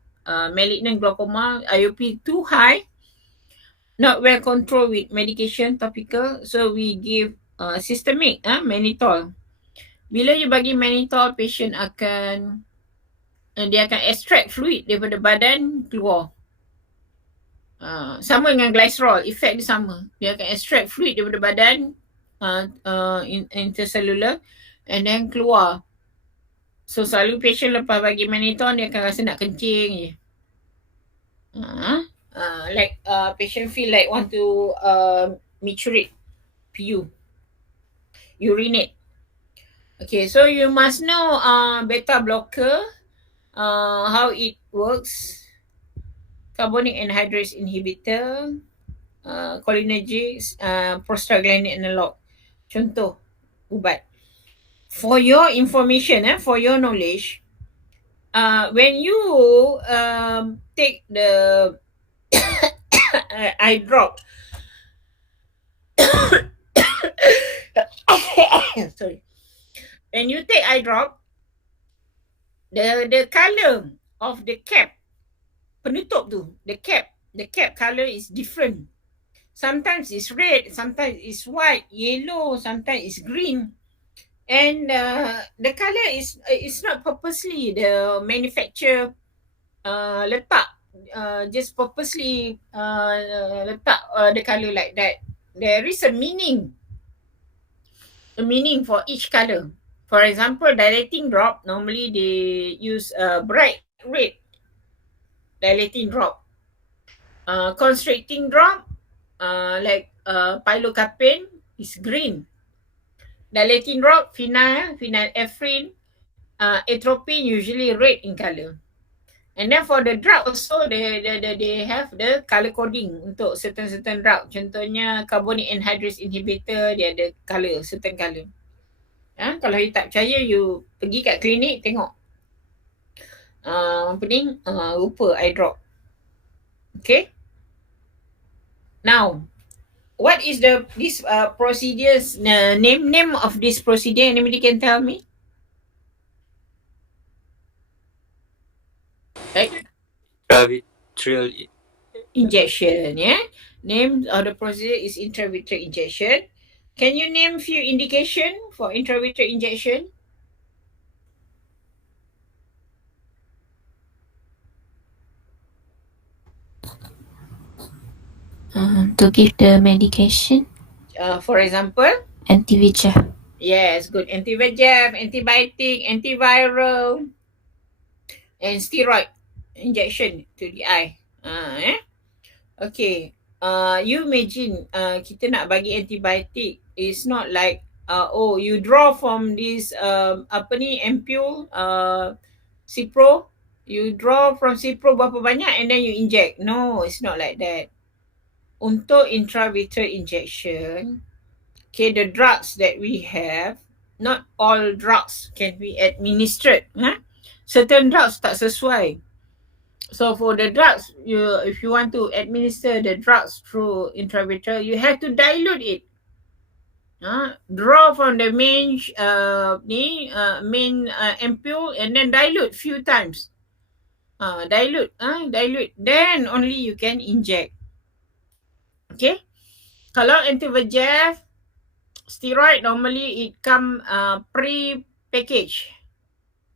malignant glaucoma, IOP too high, not well controlled with medication topical. So we give systemic mannitol. Bila you bagi mannitol, patient akan dia akan extract fluid daripada badan keluar. Sama dengan glycerol, efek dia sama. Dia akan extract fluid daripada badan intercellular and then keluar. So selalu patient lepas bagi mannitol dia akan rasa nak kencing je. Like patient feel like want to micturate PU, urinate. Okay, so you must know beta blocker, how it works. Carbonic anhydrase inhibitor, cholinergics, prostaglandin analog. Contoh ubat. For your information, for your knowledge, when you take the eye drop, sorry. When you take eye drop, the color of the cap penutup tu, the cap color is different. Sometimes it's red, sometimes it's white, yellow, sometimes it's green. And the color is not purposely the manufacturer letak, just purposely letak the color like that. There is a meaning for each color. For example, dilating drop, normally they use bright red dilating drop. Constricting drop, like pilocarpine, is green. Dilating drop, phenylephrine, atropine, usually red in color. And then for the drug also, they have the color coding untuk certain drug. Contohnya carbonic anhydrase inhibitor, dia ada color, certain color. Kalau you tak percaya, you pergi kat klinik tengok. Rupa eye drop. Okay. Now, what is this procedures name of this procedure? Anybody can tell me? Right? Intravitreal injection. Name of the procedure is intravitreal injection. Can you name few indication for intravitreal injection? To give the medication. For example? Anti-VEGF. Yes, good. Anti-VEGF, antibiotic, antiviral, and steroid injection to the eye. Okay. You imagine kita nak bagi antibiotic, it's not like you draw from this ampule, Cipro, you draw from Cipro berapa banyak and then you inject. No, it's not like that. Untuk intravitreal injection, okay, the drugs that we have, not all drugs can be administered. Certain drugs tak sesuai. So for the drugs, if you want to administer the drugs through intravitreal, you have to dilute it. Draw from the main ampule and then dilute few times. Dilute. Then only you can inject. Okay. Kalau anti-VEGF, steroid normally it come pre-package,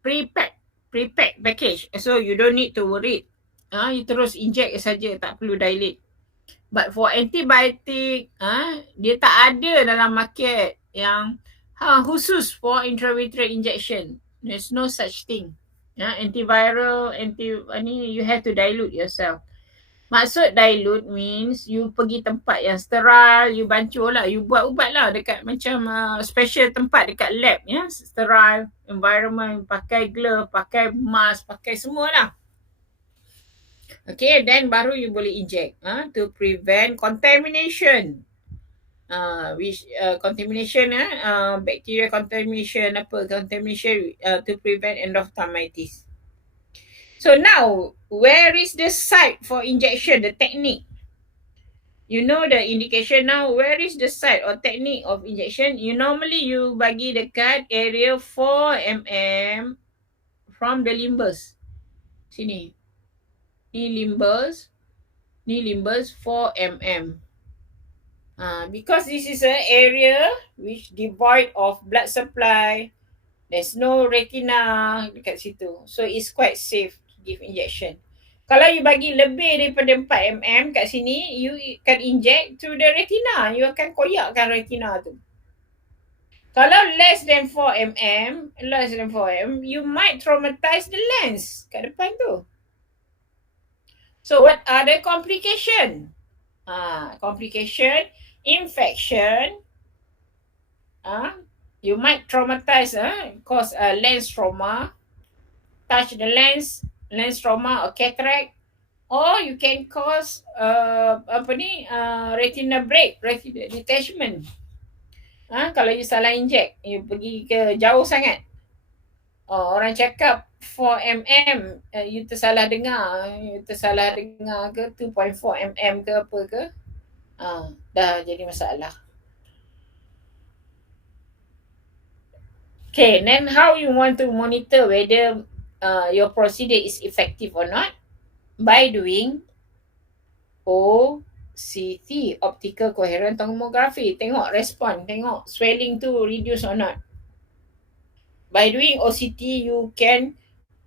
pre-pack package. So you don't need to worry. You terus inject saja, tak perlu dilate. But for antibiotic, dia tak ada dalam market yang khusus for intravitreal injection. There's no such thing. Antiviral, you have to dilute yourself. Maksud dilute means you pergi tempat yang sterile, you bancuh lah, you buat ubat lah dekat macam special tempat dekat lab, sterile environment, pakai glove, pakai mask, pakai semua lah. Okay, then baru you boleh inject to prevent contamination. Contamination, bacteria contamination, contamination to prevent endophthalmitis. So now, where is the site for injection, the technique? You know the indication now, where is the site or technique of injection? You normally bagi dekat area 4 mm from the limbus. Sini. Ni limbus 4 mm. Because this is an area which devoid of blood supply, there's no retina dekat situ. So it's quite safe to give injection. Kalau you bagi lebih daripada 4 mm kat sini, you can inject to the retina. You akan koyakkan retina tu. Kalau less than 4 mm, you might traumatize the lens kat depan tu. So what are the complications? Complication, infection, you might traumatize, cause a lens trauma, touch the lens trauma or cataract, or you can cause retina break, retina detachment. Kalau you salah inject, you pergi ke jauh sangat. Orang cakap 4 mm, you tersalah dengar ke 2.4 mm ke apa ke, dah jadi masalah. Okay, then how you want to monitor whether your procedure is effective or not? By doing OCT, optical coherent tomography. Tengok respon, tengok swelling tu reduce or not. By doing OCT, you can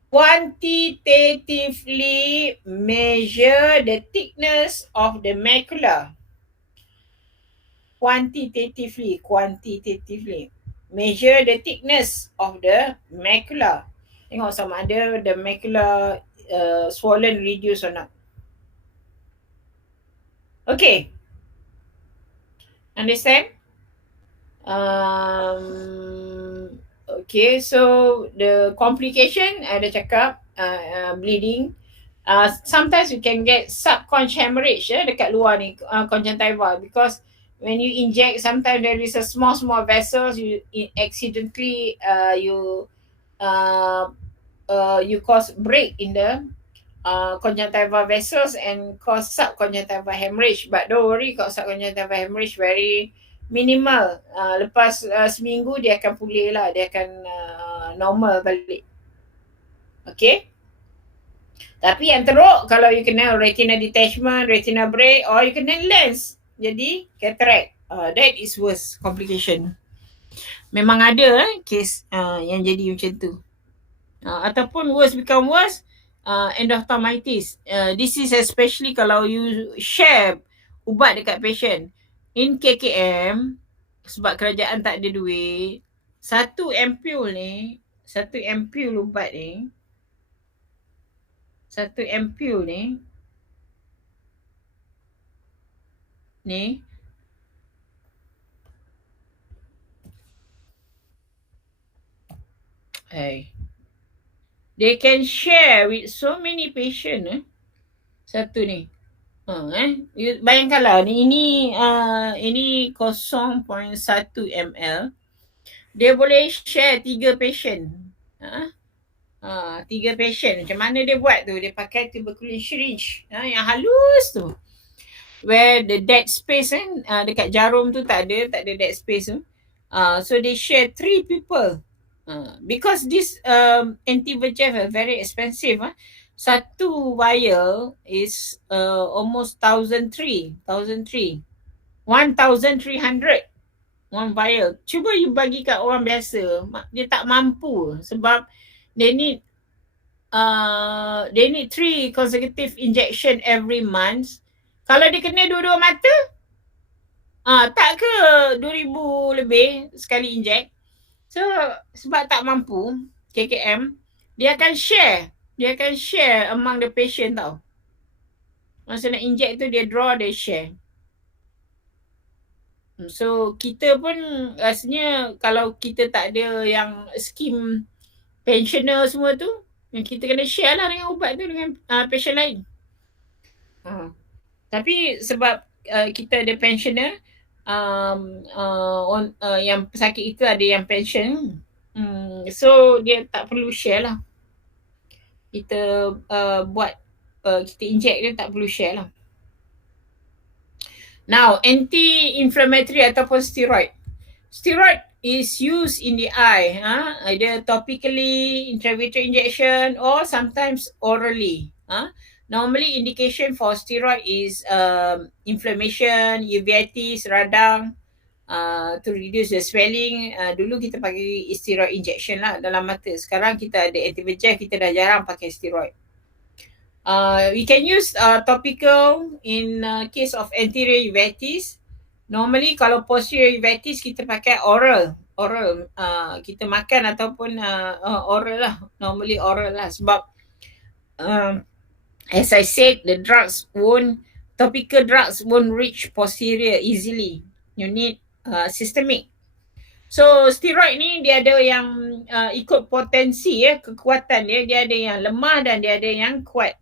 quantitatively measure the thickness of the macula. Quantitatively measure the thickness of the macula. Tengok sama ada the macula swollen, reduce or not. Okay, understand? Okay, so the complication ada cakap bleeding. Sometimes you can get subconch hemorrhage dekat luar ni, conjunctiva, because when you inject, sometimes there is a small vessels, you accidentally you cause break in the conjunctiva vessels and cause subconjunctiva hemorrhage. But don't worry, kalau subconjunctiva hemorrhage very minimal. Lepas seminggu dia akan pulih lah, dia akan normal balik. Okay. Tapi yang teruk kalau you kena retina detachment, retina break, or you kena lens jadi cataract. That is worst complication. Memang ada case yang jadi macam tu. Ataupun worse become worse, endophthalmitis. This is especially kalau you share ubat dekat patient. In KKM, sebab kerajaan tak ada duit, satu ampule ubat ni, they can share with so many patient. Satu ni. Bayangkanlah ini 0.1 ml. Dia boleh share 3 patient. 3 patient. Macam mana dia buat tu? Dia pakai tuberculin syringe yang halus tu. Where the dead space dekat jarum tu tak ada dead space tu. So they share 3 people. Because this anti-VEGF are very expensive. satu vial is almost 1,300 one vial. Cuba you bagi kat orang biasa, dia tak mampu sebab they need 3 consecutive injection every month. Kalau dia kena dua-dua mata, tak ke 2,000 lebih sekali inject. So sebab tak mampu KKM, dia akan share among the patient tau. Masa nak inject tu dia draw, dia share. So kita pun rasanya kalau kita tak ada yang skim pensioner semua tu, yang kita kena share lah dengan ubat tu dengan patient lain. Tapi sebab kita ada pensioner, yang pesakit itu ada yang pension, so dia tak perlu share lah. Kita kita inject dia tak perlu share lah. Now, anti-inflammatory ataupun steroid. Steroid is used in the eye, either topically, intravitreal injection, or sometimes orally. Normally, indication for steroid is inflammation, uveitis, radang, to reduce the swelling. Dulu kita pakai steroid injection lah dalam mata. Sekarang kita ada anti-VEGF, kita dah jarang pakai steroid. We can use topical in case of anterior uveitis. Normally kalau posterior uveitis kita pakai oral. Kita makan ataupun oral lah. Normally oral lah sebab as I said, the topical drugs won't reach posterior easily. You need systemic. So steroid ni dia ada yang ikut potensi kekuatan dia. Dia ada yang lemah dan dia ada yang kuat.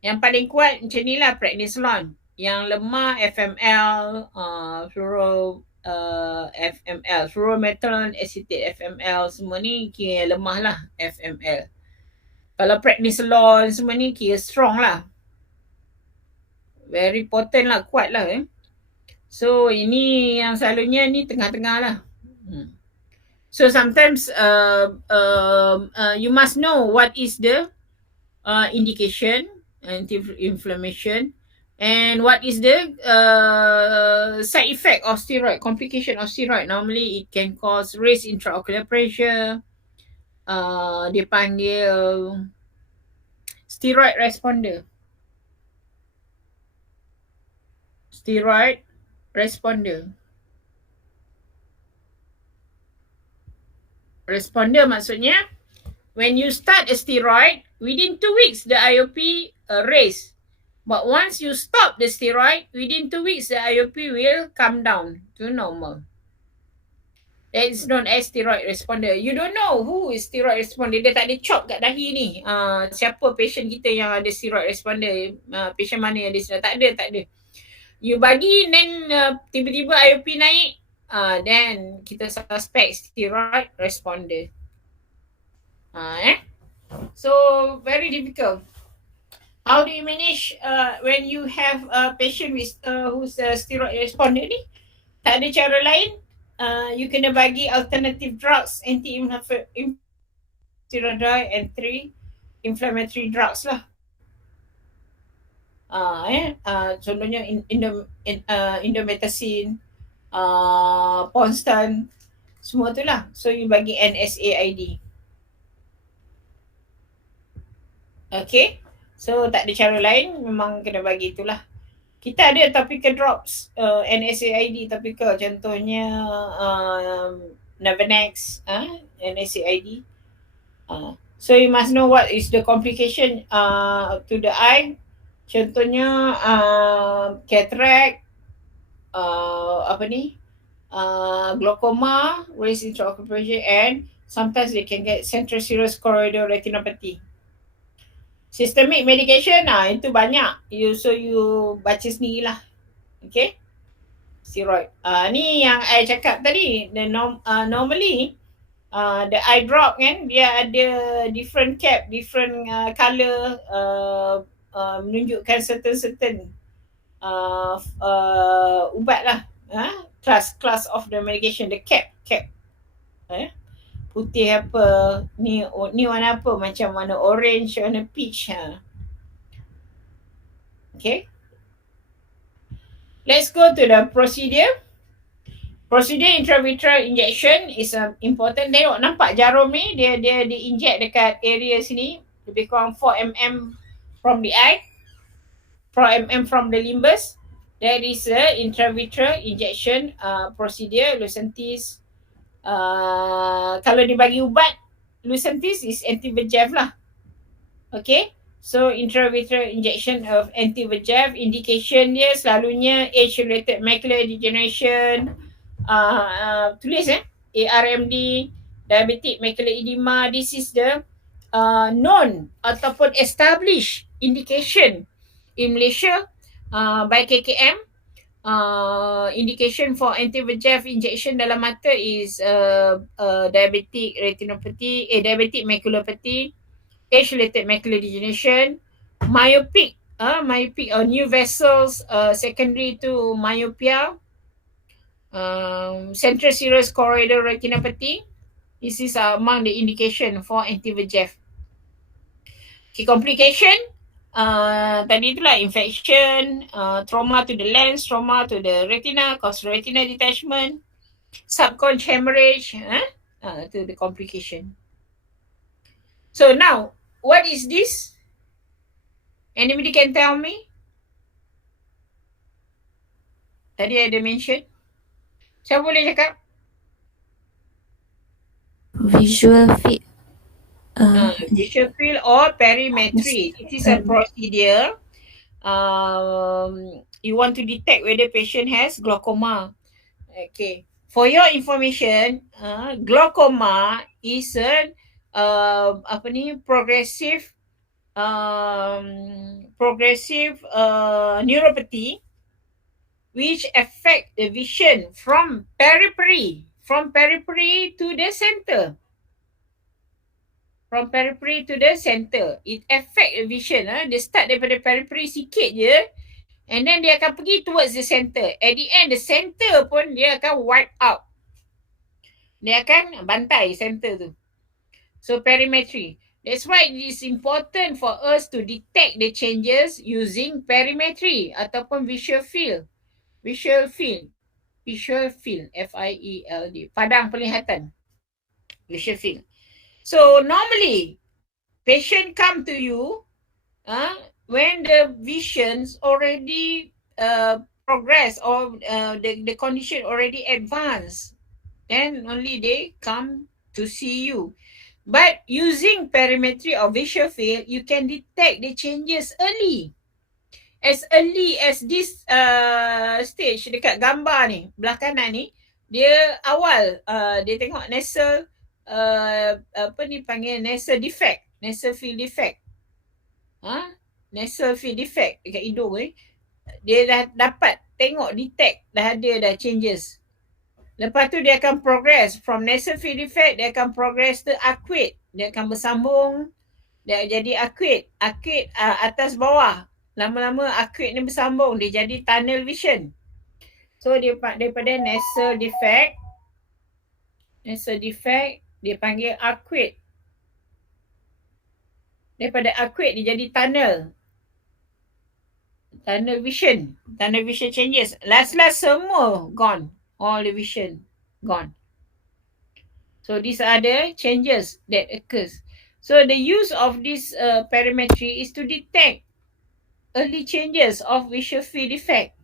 Yang paling kuat macam ni lah prednisolone. Yang lemah FML, FML, fluoromethanol acetate FML, semua ni kira lemah lah FML. Kalau prednisolone semua ni kira strong lah. Very potent lah, kuat lah. So ini yang selalunya ni tengah-tengah lah. So sometimes you must know what is the indication, anti-inflammation, and what is the side effect of steroid, complication of steroid. Normally it can cause raised intraocular pressure. Dia panggil steroid responder. Steroid responder. Responder maksudnya when you start a steroid, within 2 weeks the IOP raise. But once you stop the steroid, within 2 weeks the IOP will come down to normal. That is known as steroid responder. You don't know who is steroid responder. Dia tak ada chop kat dahi ni. Siapa patient kita yang ada steroid responder? Patient mana yang ada steroid? Tak ada. You bagi, then tiba-tiba IOP naik, then kita suspect steroid responder. So very difficult. How do you manage when you have a patient with who's a steroid responder ni? Tak ada cara lain. You kena bagi alternative drugs, anti-inflammatory steroid and 3 inflammatory drugs lah. Contohnya indomethacin, Ponstan, semua tu lah. So you bagi NSAID. Okay, so tak ada cara lain, memang kena bagi itulah. Kita ada topical drops, NSAID topical, contohnya Navenex, NSAID. So you must know what is the complication to the eye. Contohnya cataract, glaucoma, raised intraocular pressure, and sometimes they can get central serous choroidal retinopathy. Systemic medication, itu banyak. So you baca sendirilah. Okay? Steroid. Ni yang I cakap tadi. Normally, the eye drop kan, dia ada different cap, different color, menunjukkan certain ubat lah. Class of the medication, the cap. putih apa, ni warna apa, macam warna orange, warna peach. Okay, let's go to the procedure. Procedure intravitreal injection is important. Tengok, nampak jarum ni, dia inject dekat area sini, lebih kurang 4 mm from the eye, 4 mm from the limbus. There is a intravitreal injection procedure. Lucentis, kalau dibagi ubat, Lucentis is anti-VEGF lah. Okay, so intravitreal injection of anti-VEGF, indication dia selalunya age-related macular degeneration, tulis ARMD, diabetic macular edema. This is the known ataupun established indication in Malaysia by KKM. Indication for anti-VEGF injection dalam mata is diabetic retinopathy, diabetic maculopathy, age-related macular degeneration, myopic or new vessels secondary to myopia, central serous choroidal retinopathy. This is among the indication for anti-VEGF. Okay, complication, tadi itulah infection, trauma to the lens, trauma to the retina, cause retina detachment, subconch hemorrhage, to the complication. So now, what is this? Anybody can tell me? Tadi ada mention. Siapa boleh cakap? Visual field. Visual field or perimetry. It is a procedure. You want to detect whether patient has glaucoma. Okay. For your information, glaucoma is a progressive neuropathy which affect the vision from periphery to the center. From periphery to the center. It affect the vision. Dia start daripada periphery sikit je, and then dia akan pergi towards the center. At the end, the center pun dia akan wipe out. Dia akan bantai center tu. So perimetry. That's why it is important for us to detect the changes using perimetry ataupun visual field. Visual field, FIELD, padang penglihatan. Visual field. So normally, patient come to you when the visions already progress or the condition already advanced. Then only they come to see you. But using perimetry or visual field, you can detect the changes early. As early as this stage dekat gambar ni, belah kanan ni, dia awal dia tengok nasal panggil nasal defect, nasal field defect. Nasal field defect dekat hidung dia dah dapat tengok, detect dah ada dah changes. Lepas tu dia akan progress from nasal field defect, dia akan progress to acute. Dia akan bersambung, dia jadi acute atas bawah. Lama-lama acute ni bersambung, dia jadi tunnel vision. So dia daripada nasal defect dia panggil acute. Daripada acute dia jadi tunnel vision. Tunnel vision changes. Last semua gone. All the vision gone. So these are the changes that occurs. So the use of this perimetry is to detect early changes of visual field defect,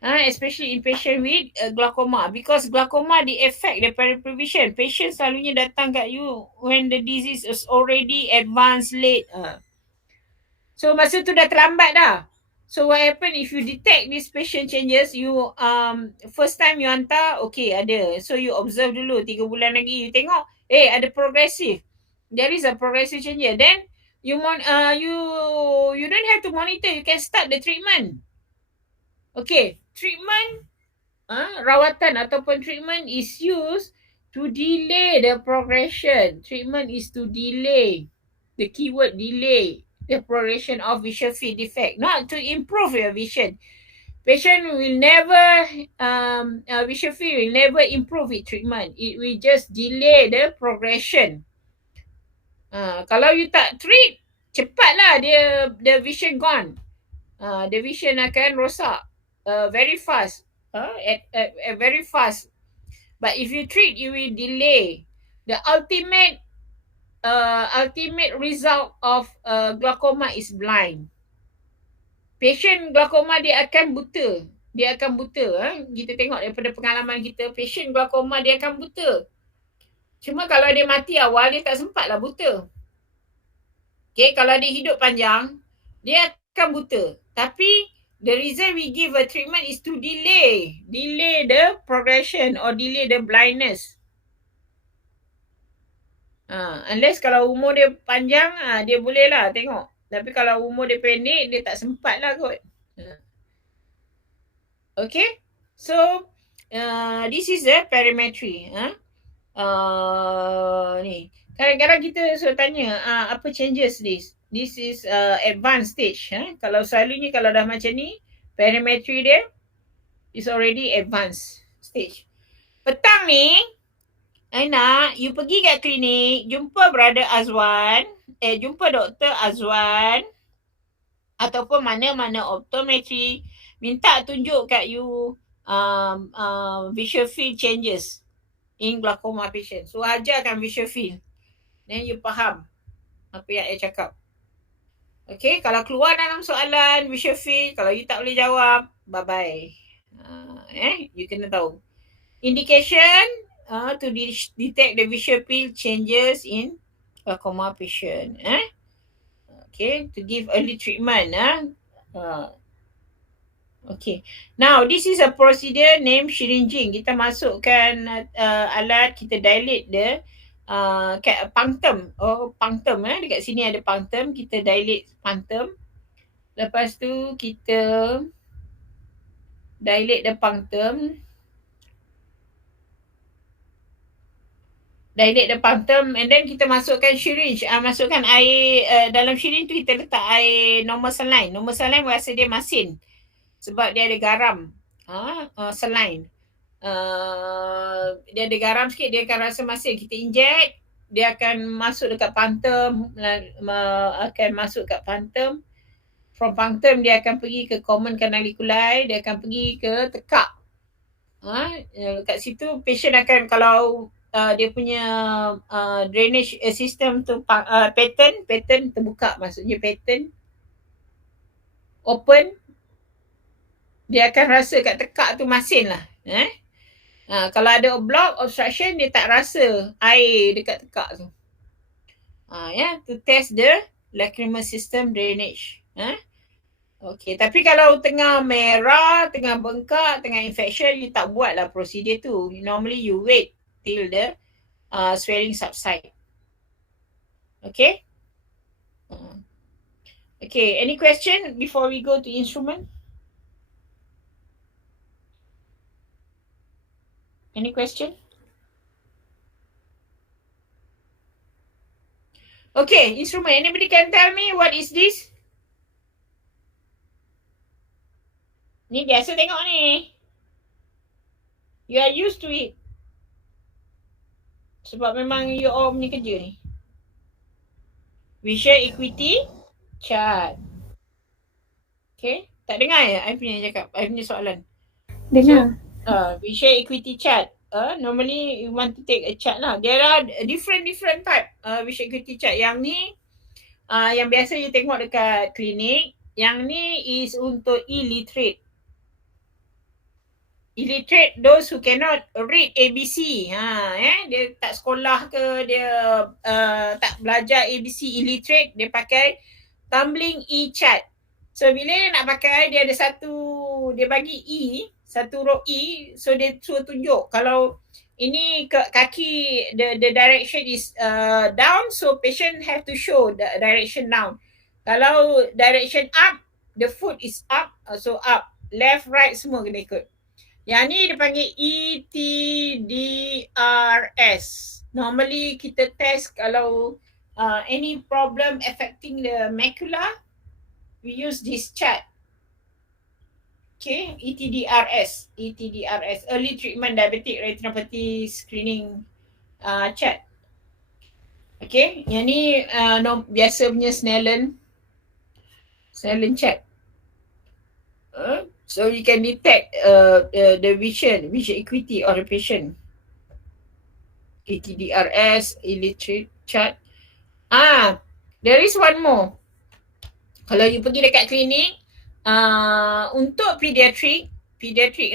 especially in patient with glaucoma, because glaucoma they affect the peripheral vision. Patient selalunya datang kat you when the disease is already advanced late. So masa tu dah terlambat dah. So what happen if you detect this patient changes, you first time you hantar, okay ada. So you observe dulu 3 bulan lagi, you tengok, ada progressive. There is a progressive change. Then you don't have to monitor, you can start the treatment. Okay, treatment, rawatan ataupun treatment is used to delay the progression. Treatment is to delay. The keyword delay the progression of visual field defect, not to improve your vision. patient will never, visual field will never improve with treatment. It will just delay the progression. Kalau you tak treat, cepatlah the vision gone. The vision akan rosak very fast. At very fast. But if you treat, you will delay. The ultimate result of glaucoma is blind. Patient glaucoma dia akan buta. Dia akan buta. Kita tengok daripada pengalaman kita, patient glaucoma dia akan buta. Cuma kalau dia mati awal, dia tak sempatlah buta. Okay, kalau dia hidup panjang, dia akan buta. Tapi the reason we give a treatment is to delay the progression or delay the blindness. Unless kalau umur dia panjang, dia boleh lah tengok. Tapi kalau umur dia pendek, dia tak sempat lah kot. Okay, so this is the perimetry. Ni kadang-kadang kita selalu tanya apa changes this. This is advanced stage. Kalau selalunya kalau dah macam ni, perimetry dia is already advanced stage. Petang ni, Aina, you pergi kat klinik, jumpa Brother Azwan, jumpa Dr. Azwan, ataupun mana-mana optometry, minta tunjuk kat you visual field changes in glaucoma patient. So, ajarkan visual field. Then you faham apa yang saya cakap. Okay, kalau keluar dalam soalan visual field, kalau you tak boleh jawab, bye-bye. You kena tahu. Indication to detect the visual field changes in glaucoma patient. Okay, to give early treatment. Okay, now this is a procedure named syringing. Kita masukkan alat, kita dilate the punctum. Punctum. Dekat sini ada punctum. Kita dilate punctum. Lepas tu kita dilate the punctum. Dilate the punctum and then kita masukkan syringe. Masukkan air dalam syringe tu, kita letak air normal saline. Normal saline rasa dia masin sebab dia ada garam. Saline. Dia ada garam sikit, dia akan rasa masin. Kita inject, dia akan masuk dekat punctum, akan masuk kat punctum. From punctum dia akan pergi ke common canaliculi, dia akan pergi ke tekak. Kat situ patient akan, kalau dia punya drainage system tu pattern terbuka, maksudnya pattern open, dia akan rasa kat tekak tu masin lah. Kalau ada block, obstruction, dia tak rasa air dekat tekak tu. To test the lacrimal system drainage. Okay, tapi kalau tengah merah, tengah bengkak, tengah infection, you tak buat lah prosedur tu. Normally you wait till the swelling subside. Okay? Okay, any question before we go to instrument? Any question? Okay, instrument. Anybody can tell me what is this? Ni biasa tengok ni. You are used to it. Sebab memang you all punya kerja ni. Visual acuity chart. Okay. Tak dengar ya I punya cakap, I punya soalan? Dengar. So, visual acuity chart. Normally you want to take a chart lah. There are different type visual acuity chart. Yang ni yang biasa you tengok dekat klinik. Yang ni is untuk illiterate. Illiterate, those who cannot read ABC. Dia tak sekolah ke, dia tak belajar ABC, illiterate, dia pakai tumbling E-chart. So bila dia nak pakai, dia ada dia bagi E, satu row E, so dia suruh tunjuk. Kalau ini kaki, the direction is down, so patient have to show the direction down. Kalau direction up, the foot is up, so up. Left, right, semua kena ikut. Yang ni dia panggil ETDRS. Normally kita test kalau any problem affecting the macula, we use this chart. Okay, ETDRS, Early Treatment Diabetic Retinopathy Screening Chat. Okay, yang ni biasa punya Snellen chat. So you can detect the vision acuity of the patient. ETDRS, illiterate chart. There is one more. Kalau you pergi dekat klinik, untuk pediatric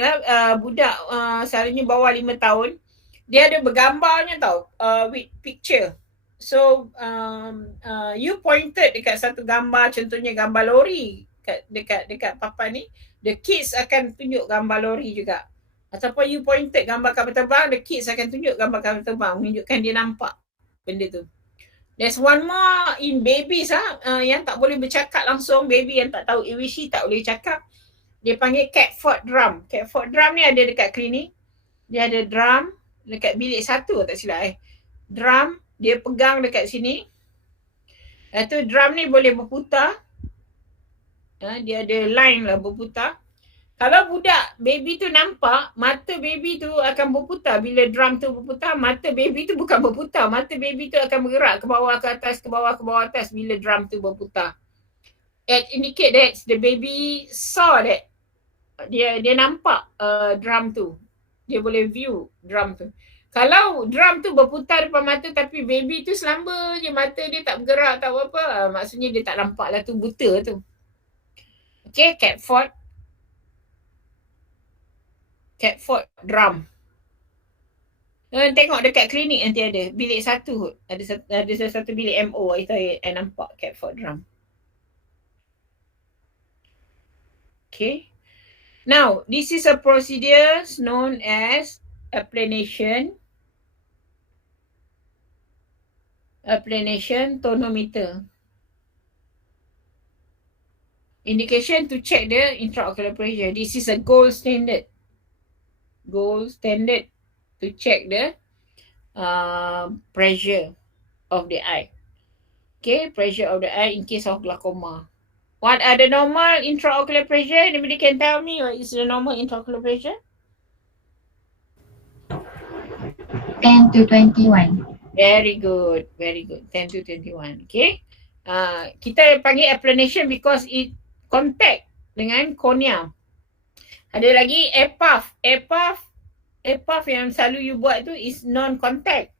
lah, budak selalunya bawah 5 tahun, dia ada bergambarnya tau, with picture. So you pointed dekat satu gambar, contohnya gambar lori dekat papan ni, the kids akan tunjuk gambar lori juga. Ataupun you pointed gambar kapal terbang, the kids akan tunjuk gambar kapal terbang, menunjukkan dia nampak benda tu. There's one more in babies yang tak boleh bercakap langsung, baby yang tak tahu ABC tak boleh cakap. Dia panggil Catford drum. Catford drum ni ada dekat klinik. Dia ada drum dekat bilik 1 tak silap Drum dia pegang dekat sini. Lepas tu drum ni boleh berputar. Dia ada line lah berputar. Kalau budak baby tu nampak, mata baby tu akan berputar. Bila drum tu berputar, mata baby tu bukan berputar. Mata baby tu akan bergerak ke bawah, ke atas, ke bawah, ke bawah, atas bila drum tu berputar. It indicate that the baby saw that. Dia nampak drum tu. Dia boleh view drum tu. Kalau drum tu berputar depan mata tapi baby tu selamba je, mata dia tak bergerak, tak apa-apa, maksudnya dia tak nampak lah tu, buta tu. Okay, Catford drum. Tengok dekat klinik nanti ada. Bilik 1 ada satu bilik MO. I nampak Catford drum. Okay. Now, this is a procedure known as applanation tonometer. Indication to check the intraocular pressure. This is a gold standard to check the pressure of the eye. Okay, pressure of the eye in case of glaucoma. What are the normal intraocular pressure? Anybody can tell me what is the normal intraocular pressure? 10 to 21. Very good. 10 to 21. Okay. Kita panggil applanation because it contact dengan cornea. Ada lagi EPAF yang selalu you buat tu is non-contact.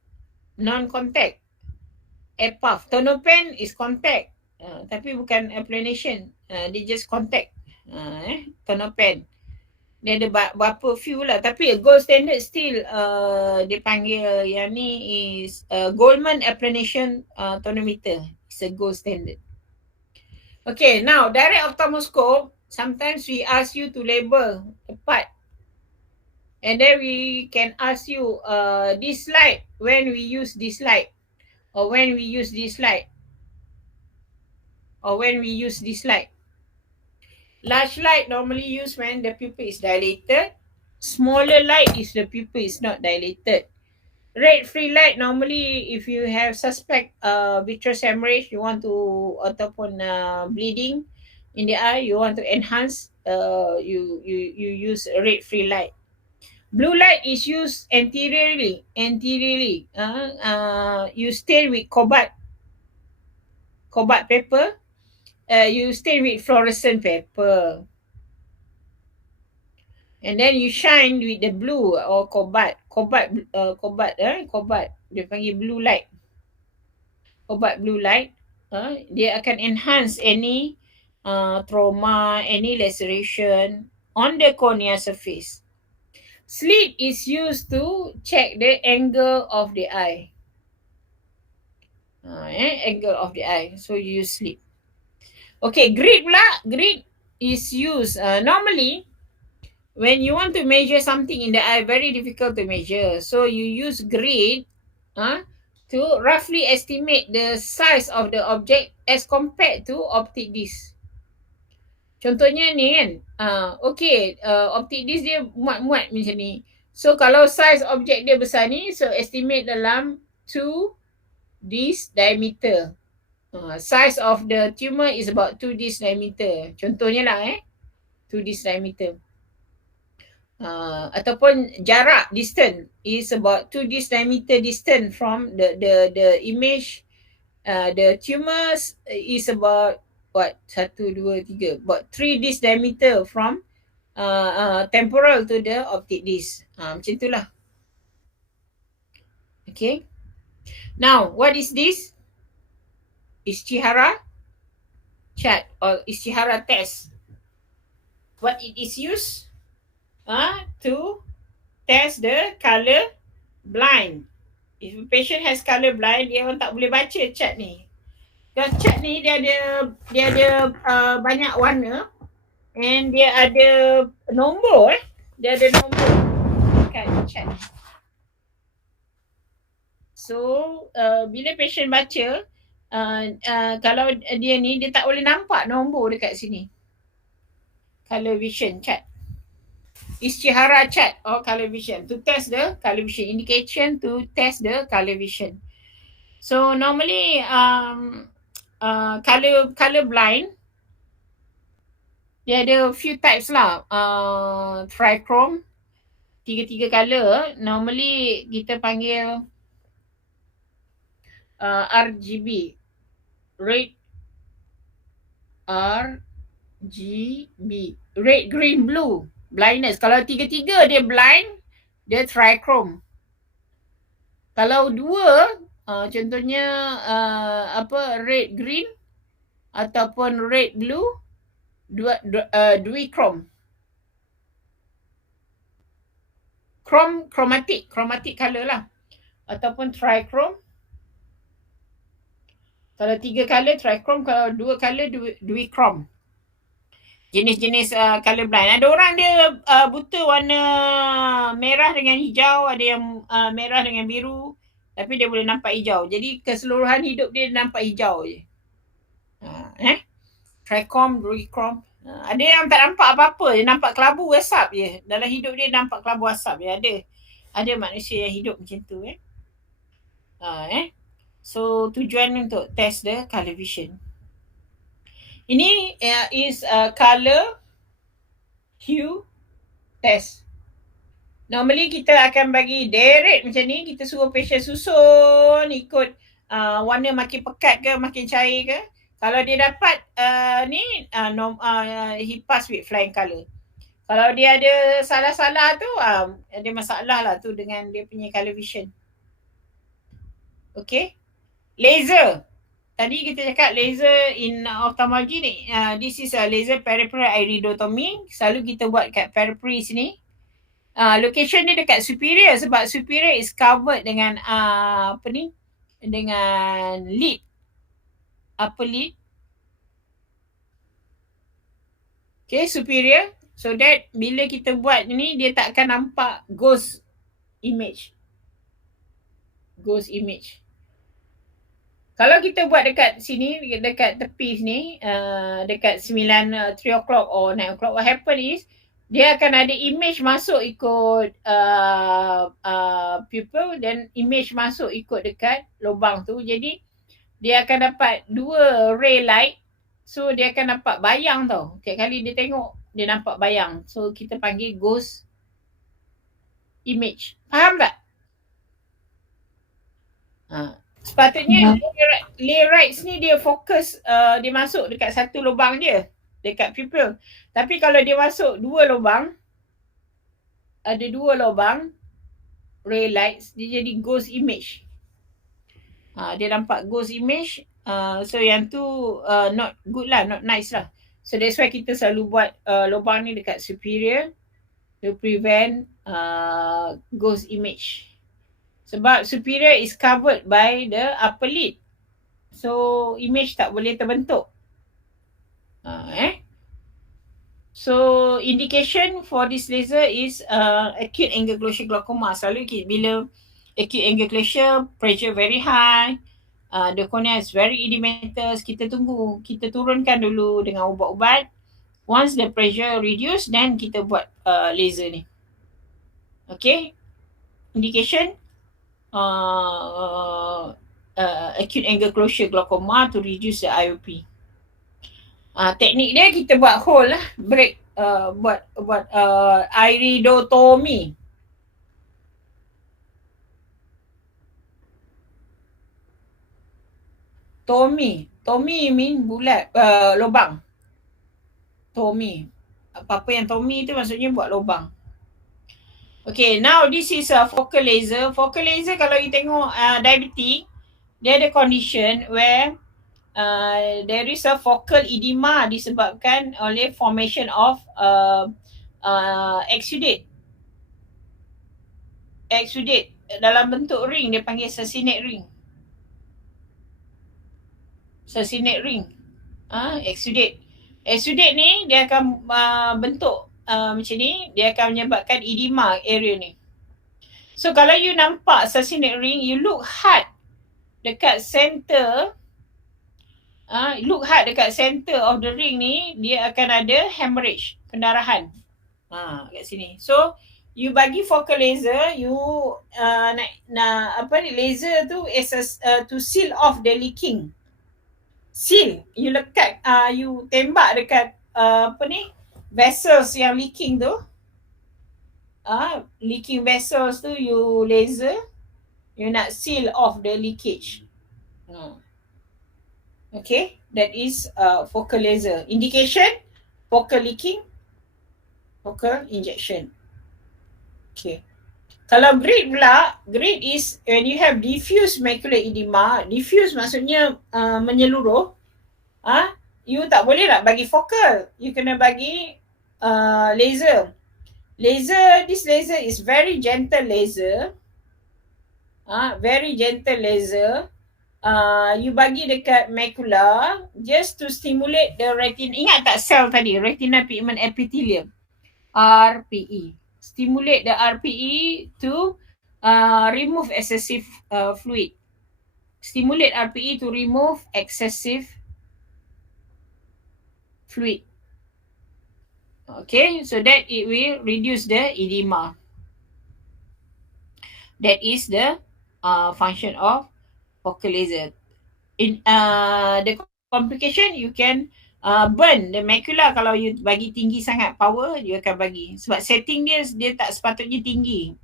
EPAF. Tonopen is contact. Tapi bukan applanation. Dia just contact. Tonopen. Dia ada berapa few lah. Tapi gold standard still dia panggil yang ni is Goldman applanation tonometer. It's a gold standard. Okay, now direct ophthalmoscope, sometimes we ask you to label a part. And then we can ask you this light, when we use this light. Or when we use this light. Large light normally used when the pupil is dilated. Smaller light is the pupil is not dilated. Red free light normally if you have suspect vitreous hemorrhage, you want to ataupun bleeding in the eye, you want to enhance, you use red free light. Blue light is used anteriorly. You stain with cobalt paper. You stain with fluorescent paper. And then you shine with the blue or cobalt. Dia panggil blue light. Cobalt blue light. Dia akan enhance any trauma, any laceration on the cornea surface. Slit is used to check the angle of the eye. Angle of the eye. So you use slit. Okay, grid pula. Grid is used normally when you want to measure something in the eye, very difficult to measure. So you use grid to roughly estimate the size of the object as compared to optic disc. Contohnya ni kan, optic disc dia muat-muat macam ni. So kalau size objek dia besar ni, so estimate dalam 2 disc diameter. Size of the tumor is about 2 disc diameter. Contohnya lah to this diameter. Ataupun jarak distance is about 2 this diameter distance from the image. The tumor is about what 1, 2, 3 about 3 this diameter from temporal to the optic disc. Macam itulah. Okay. Now, what is this? Istihara chart or istihara test. What it is used to test the color blind. If a patient has color blind, dia orang tak boleh baca chart ni. Kalau chart ni dia ada banyak warna and dia ada nombor Dia ada nombor kat chart ni. So, bila patient baca, kalau dia ni, dia tak boleh nampak nombor dekat sini. Color vision chart. Istihara chart or color vision to test the color vision, indication to test the color vision. So normally color blind, dia ada few types lah. Trichrome, 3 color. Normally kita panggil RGB, red, RGB, red, green, blue. Blindness. Kalau 3 dia blind, dia trichrome. Kalau 2, contohnya red, green ataupun red, blue, duichrome. Chromatic color lah. Ataupun trichrome. Kalau 3 color trichrome, kalau 2 color duichrome. Jenis-jenis color blind. Ada orang dia buta warna merah dengan hijau, ada yang merah dengan biru, tapi dia boleh nampak hijau. Jadi keseluruhan hidup dia nampak hijau je. Trichrome, duichrome. Ada yang tak nampak apa-apa, dia nampak kelabu asap je. Dalam hidup dia nampak kelabu asap je. Ada manusia yang hidup macam tu. So tujuan untuk test the color vision. Ini is color hue test. Normally kita akan bagi direct macam ni, kita suruh patient susun ikut warna makin pekat ke makin cair ke. Kalau dia dapat he pass with flying color. Kalau dia ada salah-salah tu, ada masalah lah tu dengan dia punya color vision. Okay. Laser. Tadi kita cakap laser in ophthalmology ni. This is a laser peripheral iridotomy. Selalu kita buat kat periphery sini. Location dia dekat superior sebab superior is covered dengan dengan lid. Upper lid. Okay, superior. So that bila kita buat ni, dia tak akan nampak ghost image. Kalau kita buat dekat sini, dekat tepi sini, dekat 3 o'clock or 9 o'clock, what happen is, dia akan ada image masuk ikut pupil dan image masuk ikut dekat lubang tu. Jadi, dia akan dapat 2 ray light. So, dia akan nampak bayang tau. Tiap kali dia tengok, dia nampak bayang. So, kita panggil ghost image. Faham tak? Sepatutnya lyrics ni dia fokus, dia masuk dekat satu lubang dia, dekat pupil. Tapi kalau dia masuk 2 lubang, ada 2 lubang ray lights, dia jadi ghost image. Dia nampak ghost image. So yang tu not good lah, not nice lah. So that's why kita selalu buat lubang ni dekat superior to prevent ghost image. Sebab superior is covered by the upper lid. So, image tak boleh terbentuk. So, indication for this laser is acute angle closure glaucoma. Selalu bila acute angle closure, pressure very high, the cornea is very edematous, kita tunggu. Kita turunkan dulu dengan ubat-ubat. Once the pressure reduce, then kita buat laser ni. Okay. Indication. Acute angle closure glaucoma to reduce the IOP. Teknik dia kita buat hole lah, break buat iridotomy. Tomy mean bulat, lubang. Tomy. Apa-apa yang Tomy tu maksudnya buat lubang. Okay, now this is a focal laser. Focal laser kalau you tengok diabetic, dia ada condition where there is a focal edema disebabkan oleh formation of exudate. Exudate dalam bentuk ring, dia panggil succinate ring. Succinate ring. Exudate. Exudate ni dia akan bentuk macam ni, dia akan menyebabkan edema area ni. So kalau you nampak succinate ring, you look hard dekat center, look hard dekat center of the ring ni, dia akan ada hemorrhage, pendarahan. Kat sini. So you bagi focal laser, you nak apa ni, laser tu is to seal off the leaking. Seal, you lekat, you tembak dekat apa ni, vessels yang leaking tu. Leaking vessels tu you laser, you nak seal off the leakage. Okay, that is focal laser. Indication, focal leaking, focal injection. Okay. Kalau grade pula, grade is when you have diffuse macular edema. Diffuse maksudnya menyeluruh. You tak boleh nak bagi focal. You kena bagi laser. Laser, this laser is very gentle laser. Very gentle laser. You bagi dekat macula just to stimulate the retina. Ingat tak sel tadi, retina pigment epithelium, RPE. Stimulate the RPE to remove excessive fluid. Stimulate RPE to remove excessive fluid. Okay, so that it will reduce the edema. That is the function of focal laser. In the complication, you can burn the macula. Kalau you bagi tinggi sangat power, you akan bagi. Sebab setting dia tak sepatutnya tinggi.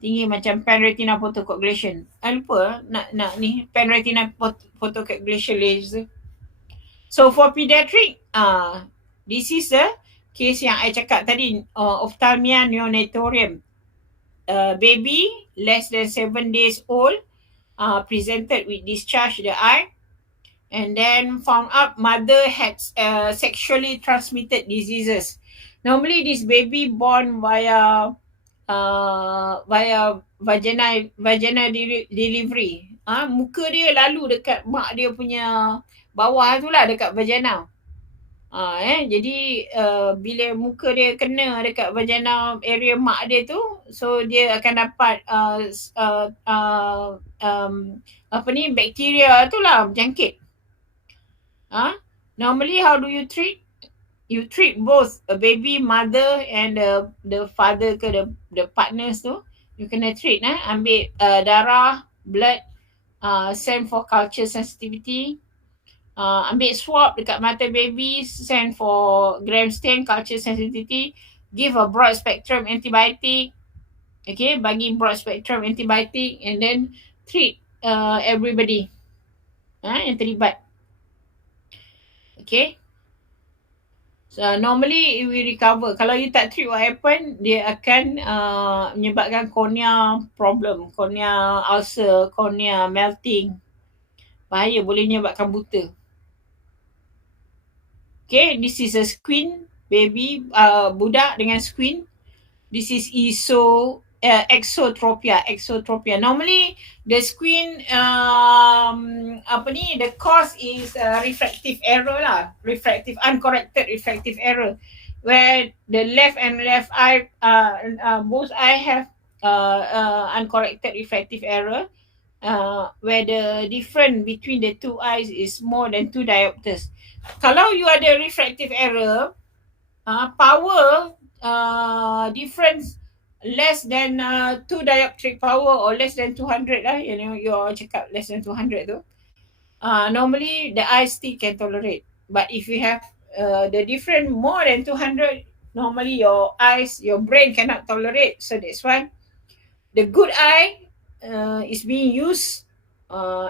Tinggi macam pan-retina photocoagulation. Lupa nak ni pan-retina photocoagulation laser. So for pediatric, this is the case yang I cakap tadi, ophthalmia neonatorium. Baby less than 7 days old, presented with discharge the eye, and then found out mother had sexually transmitted diseases. Normally this baby born via vaginal delivery. Muka dia lalu dekat mak dia punya bawah tu lah, dekat vagina. Jadi bila muka dia kena dekat vagina area mak dia tu, so dia akan dapat apa ni, bakteria tu lah berjangkit. Normally how do you treat? You treat both a baby, mother and the father ke the partners tu. You kena treat, ambil darah, blood, send for culture sensitivity. Ambil swab dekat mata baby, send for gram stain, culture sensitivity. Give a broad spectrum antibiotic. Okay, bagi broad spectrum antibiotic, and then treat everybody yang terlibat. Okay. So, normally it will recover. Kalau you tak treat, what happen, dia akan menyebabkan cornea problem, cornea ulcer, cornea melting. Bahaya, boleh menyebabkan buta. Okay, this is a squint baby, budak dengan squint. This is exotropia. Normally the squint, the cause is refractive error lah, uncorrected refractive error, where the left eye, both eye have uncorrected refractive error, where the difference between the two eyes is more than 2 diopters. Kalau you ada refractive error, power difference less than 2 dioptric power, or less than 200 lah, you cakap less than 200 tu, normally the eye still can tolerate. But if you have the different more than 200, normally your eyes, your brain cannot tolerate. So that's why the good eye is being used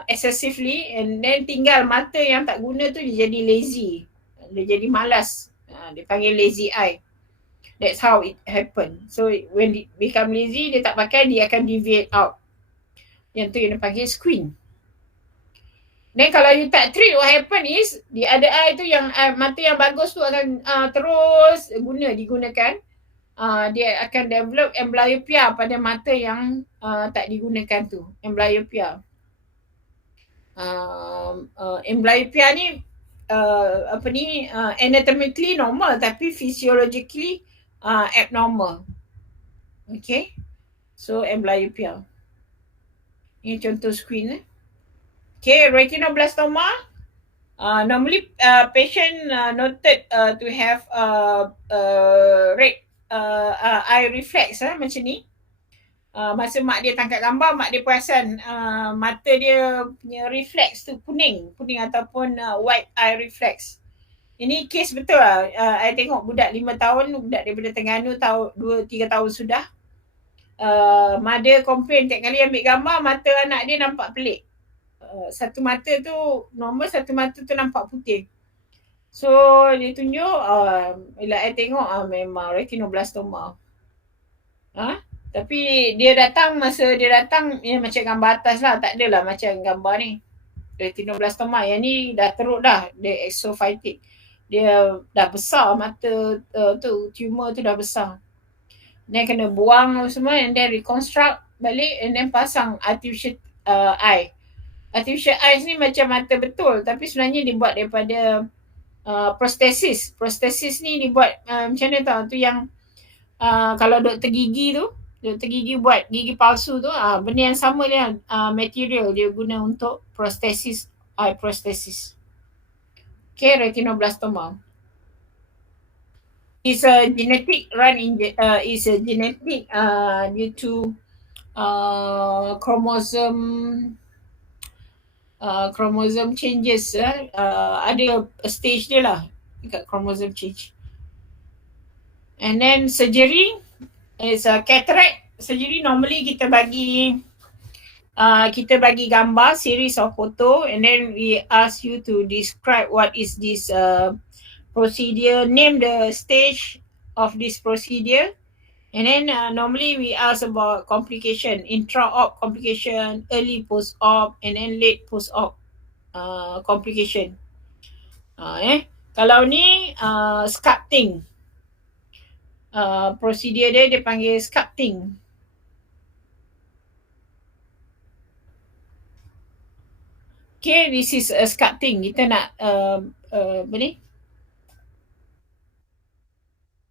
excessively, and then tinggal mata yang tak guna tu dia jadi lazy, dia jadi malas, dia panggil lazy eye. That's how it happen. So when it become lazy, dia tak pakai, dia akan deviate out. Yang tu yang dia panggil squint. Then kalau you tak treat, what happen is the other eye tu yang mata yang bagus tu akan terus digunakan. Dia akan develop amblyopia pada mata yang tak digunakan tu, amblyopia. Amblyopia ni anatomically normal tapi physiologically abnormal. Okay, so amblyopia. Ini contoh screen. Okay, retinoblastoma. Normally patient noted to have red eye reflex macam ni. Masa mak dia tangkap gambar, mak dia perasan mata dia punya reflex tu kuning ataupun white eye reflex. Ini kes betul lah. I tengok budak 5 tahun, budak daripada Terengganu, 2-3 tahun sudah. Mother complain tiap kali ambil gambar, mata anak dia nampak pelik. Satu mata tu normal, satu mata tu nampak putih. So dia tunjuk, bila I tengok memang retinoblastoma. Tapi dia datang, masa dia datang macam gambar atas lah, tak adalah macam gambar ni. Retinoblastoma yang ni dah teruk dah, dia exophytic. Dia dah besar mata tu, tumor tu dah besar. Then kena buang semua, and then reconstruct balik, and then pasang artificial eye. Artificial eyes ni macam mata betul, tapi sebenarnya dibuat daripada prosthesis. Prosthesis ni dibuat macam mana tau, tu yang kalau doktor gigi buat gigi palsu tu, benda yang sama dia, material dia guna untuk prosthesis, eye prosthesis. Okay, retinoblastoma is a genetic due to chromosome changes. Ada stage dia lah dekat chromosome change. And then surgery is a cataract surgery. Normally kita bagi gambar, series of photo, and then we ask you to describe what is this procedure, name the stage of this procedure, and then normally we ask about complication, intra-op complication, early post-op, and then late post-op complication. Kalau ni sculpting, procedure dia panggil sculpting. Okay, this is a sculpting. Kita nak apa ni?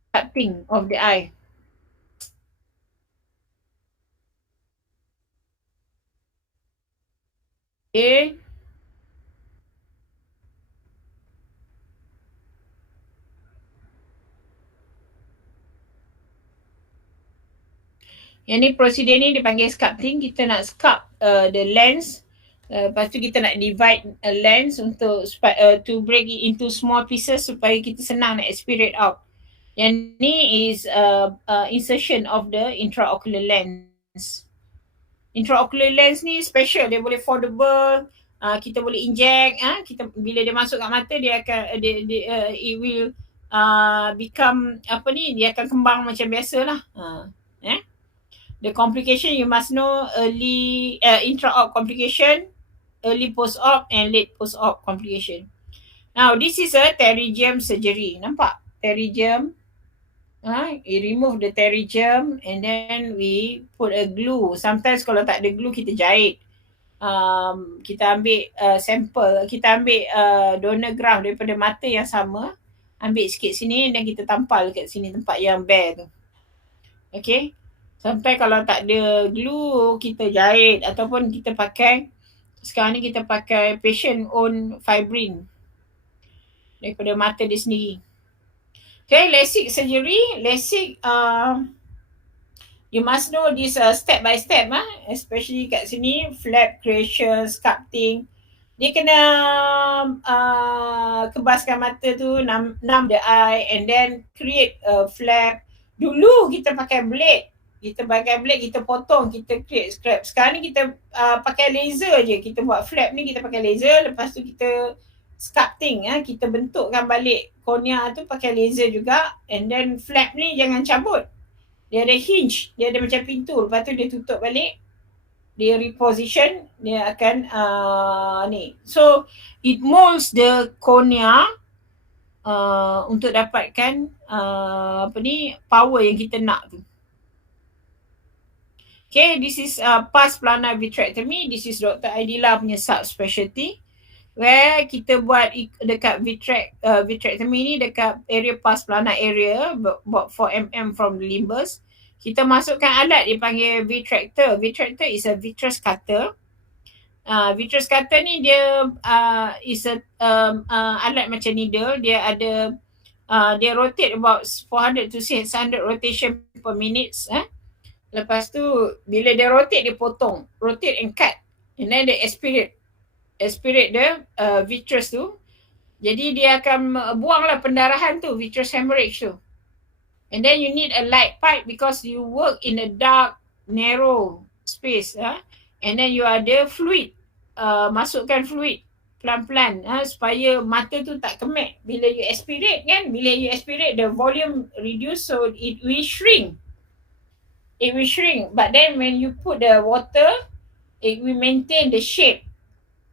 Sculpting of the eye. Okay. Yang ni prosedur ni dipanggil sculpting. Kita nak sculpt the lens. Lepas tu kita nak divide a lens untuk to break it into small pieces supaya kita senang nak aspirate out. Yang ni is insertion of the intraocular lens. Intraocular lens ni special, dia boleh foldable, kita boleh inject, kita bila dia masuk kat mata dia akan it will become dia akan kembang macam biasalah. The complication you must know: early intra-op complication, early post-op, and late post-op complication. Now this is a pterygium surgery. Nampak pterygium? We remove the pterygium and then we put a glue. Sometimes kalau tak ada glue kita jahit. Kita ambil sampel, kita ambil donor graft daripada mata yang sama, ambil sikit sini dan kita tampal kat sini tempat yang bare tu. Okay. Sampai kalau tak ada glue, kita jahit ataupun kita pakai, sekarang ni kita pakai patient own fibrin daripada mata dia sendiri. Okay, LASIK surgery. LASIK, you must know this step by step, especially kat sini, flap creation, sculpting. dia kena kebaskan mata tu, numb the eye and then create a flap. Dulu kita pakai blade, kita potong, kita create scrap. Sekarang ni kita pakai laser je, kita buat flap ni kita pakai laser, lepas tu kita sculpting, kita bentukkan balik cornea tu pakai laser juga, and then flap ni jangan cabut, dia ada hinge, dia ada macam pintu, lepas tu dia tutup balik, dia reposition, dia akan ni. So it molds the cornea untuk dapatkan power yang kita nak tu. Okay, this is pars plana vitrectomy. This is Dr. Aidila punya subspecialty, where kita buat dekat vitrectomy ni dekat area pars plana area, about 4 mm from the limbus. Kita masukkan alat dipanggil vitractor. Vitractor is a vitreous cutter. Vitreous cutter ni dia is a alat macam needle. Dia ada dia rotate about 400 to 600 rotation per minute. Lepas tu bila dia rotate, dia potong, rotate and cut, and then dia aspirate the vitreous tu. Jadi dia akan buanglah pendarahan tu, vitreous hemorrhage tu. And then you need a light pipe because you work in a dark, narrow space. And then you ada fluid. Masukkan fluid pelan-pelan supaya mata tu tak kemek. Bila you aspirate kan, the volume reduce, so it will shrink. But then when you put the water, it will maintain the shape.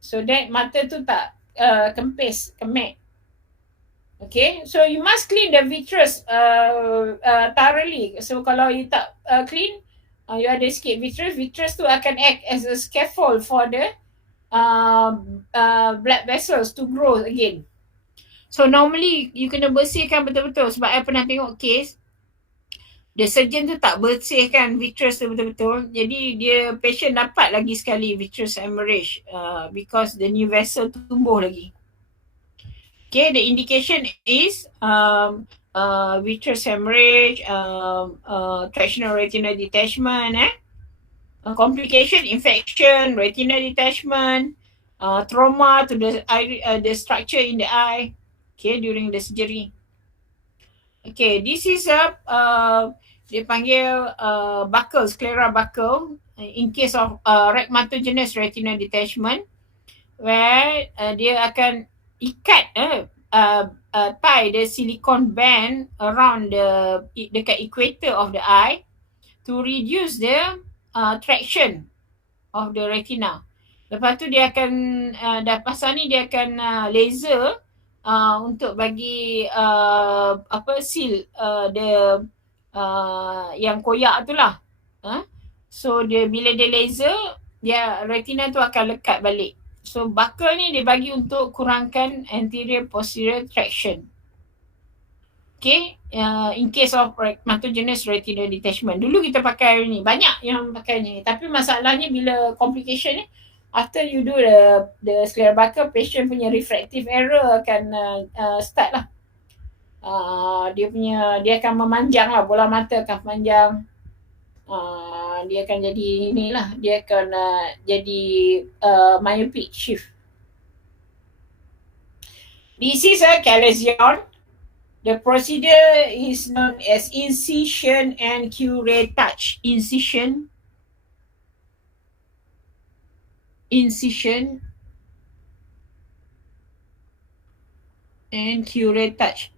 So that mata tu tak kempis, kemek. Okay, so you must clean the vitreous thoroughly. So kalau you tak clean, you ada sikit vitreous tu akan act as a scaffold for the blood vessels to grow again. So normally you kena bersihkan betul-betul, sebab I pernah tengok case, the surgeon tu tak bersihkan vitreous tu betul-betul, jadi dia patient dapat lagi sekali vitreous hemorrhage because the new vessel tu tumbuh lagi. Okay, the indication is vitreous hemorrhage, tractional retinal detachment, complication, infection, retinal detachment, trauma to the structure in the eye, okay, during the surgery. Okay, this is dia panggil buckle, sclera buckle, in case of rhegmatogenous retinal detachment, where dia akan ikat tie the silicone band around dekat equator of the eye to reduce the traction of the retina. Lepas tu dia akan pasal ni dia akan laser untuk bagi seal the yang koyak tu lah. So bila dia laser, dia retina tu akan lekat balik. So buckle ni dia bagi untuk kurangkan anterior posterior traction. Okay, in case of rhegmatogenous retinal detachment. Dulu kita pakai ni, banyak yang pakai ni. Tapi masalahnya bila complication ni, after you do the sclera buckle, patient punya refractive error akan start lah. Dia akan memanjang lah, bola mata akan memanjang. Dia akan jadi inilah, dia akan jadi myopic shift. This is a calasion. The procedure is known as incision and curettage. Incision and curettage.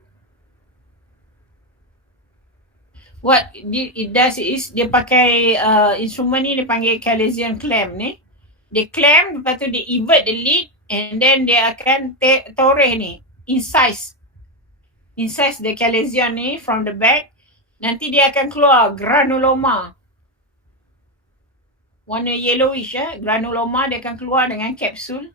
What it does is, dia pakai instrument ni, dia panggil calasion clamp ni. Dia clamp, lepas tu dia invert the lid, and then dia akan toreh ni, incise the calasion ni from the back. Nanti dia akan keluar granuloma, warna yellowish. Granuloma dia akan keluar dengan kapsul.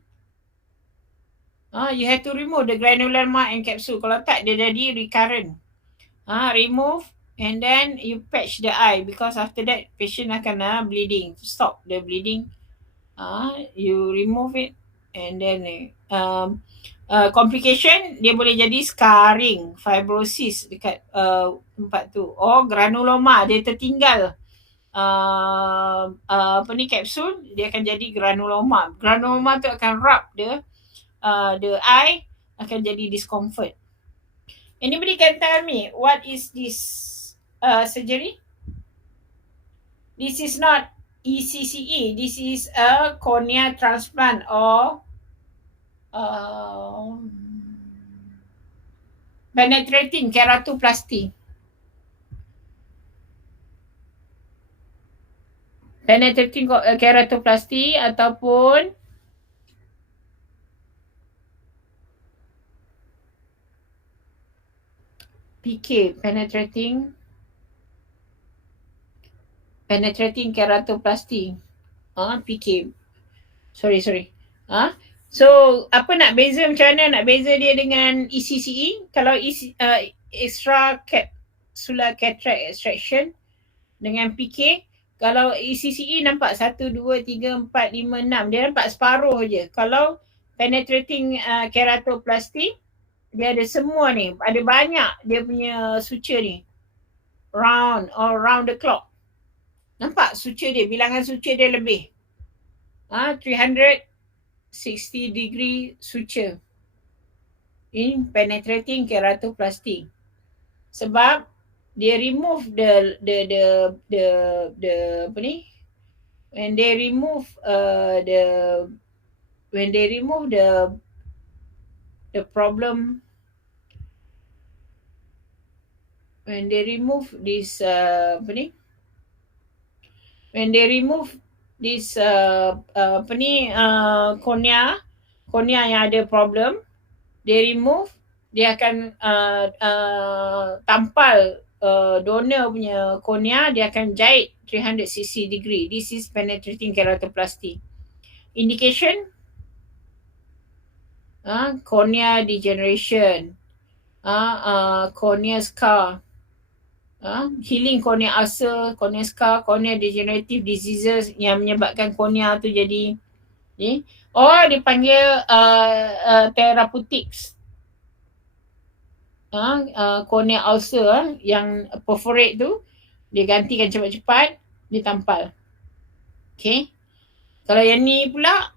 You have to remove the granuloma and capsule. Kalau tak, dia jadi recurrent. Remove, and then you patch the eye, because after that patient akan bleeding. To stop the bleeding, you remove it, and then complication dia boleh jadi scarring, fibrosis dekat tempat tu, granuloma dia tertinggal kapsul, dia akan jadi granuloma. Granuloma tu akan rub the eye, akan jadi discomfort. Anybody can tell me what is this surgery? This is not ECCE. This is a cornea transplant or penetrating keratoplasty. Penetrating keratoplasty ataupun PK, penetrating keratoplasty. PK. Sorry. So, apa nak beza, macam mana nak beza dia dengan ECCE? Kalau extra capsular cataract extraction dengan PK, kalau ECCE nampak 1, 2, 3, 4, 5, 6. Dia nampak separuh je. Kalau penetrating keratoplasty, dia ada semua ni. Ada banyak dia punya suture ni. Round the clock. Nampak suture dia, bilangan suture dia lebih. 360 degree suture in penetrating keratoplasty. Sebab dia remove the apa ni, when they remove the problem, when they remove this cornea yang ada problem, they remove, dia akan tampal donor punya cornea, dia akan jahit 360 degree. This is penetrating keratoplasty. Indication, cornea degeneration, cornea scar, healing cornea ulcer, cornea scar, cornea degenerative diseases yang menyebabkan cornea tu jadi ni. Dipanggil therapeutics. Cornea ulcer yang perforate tu, dia gantikan cepat-cepat, dia tampal. Okay. Kalau yang ni pula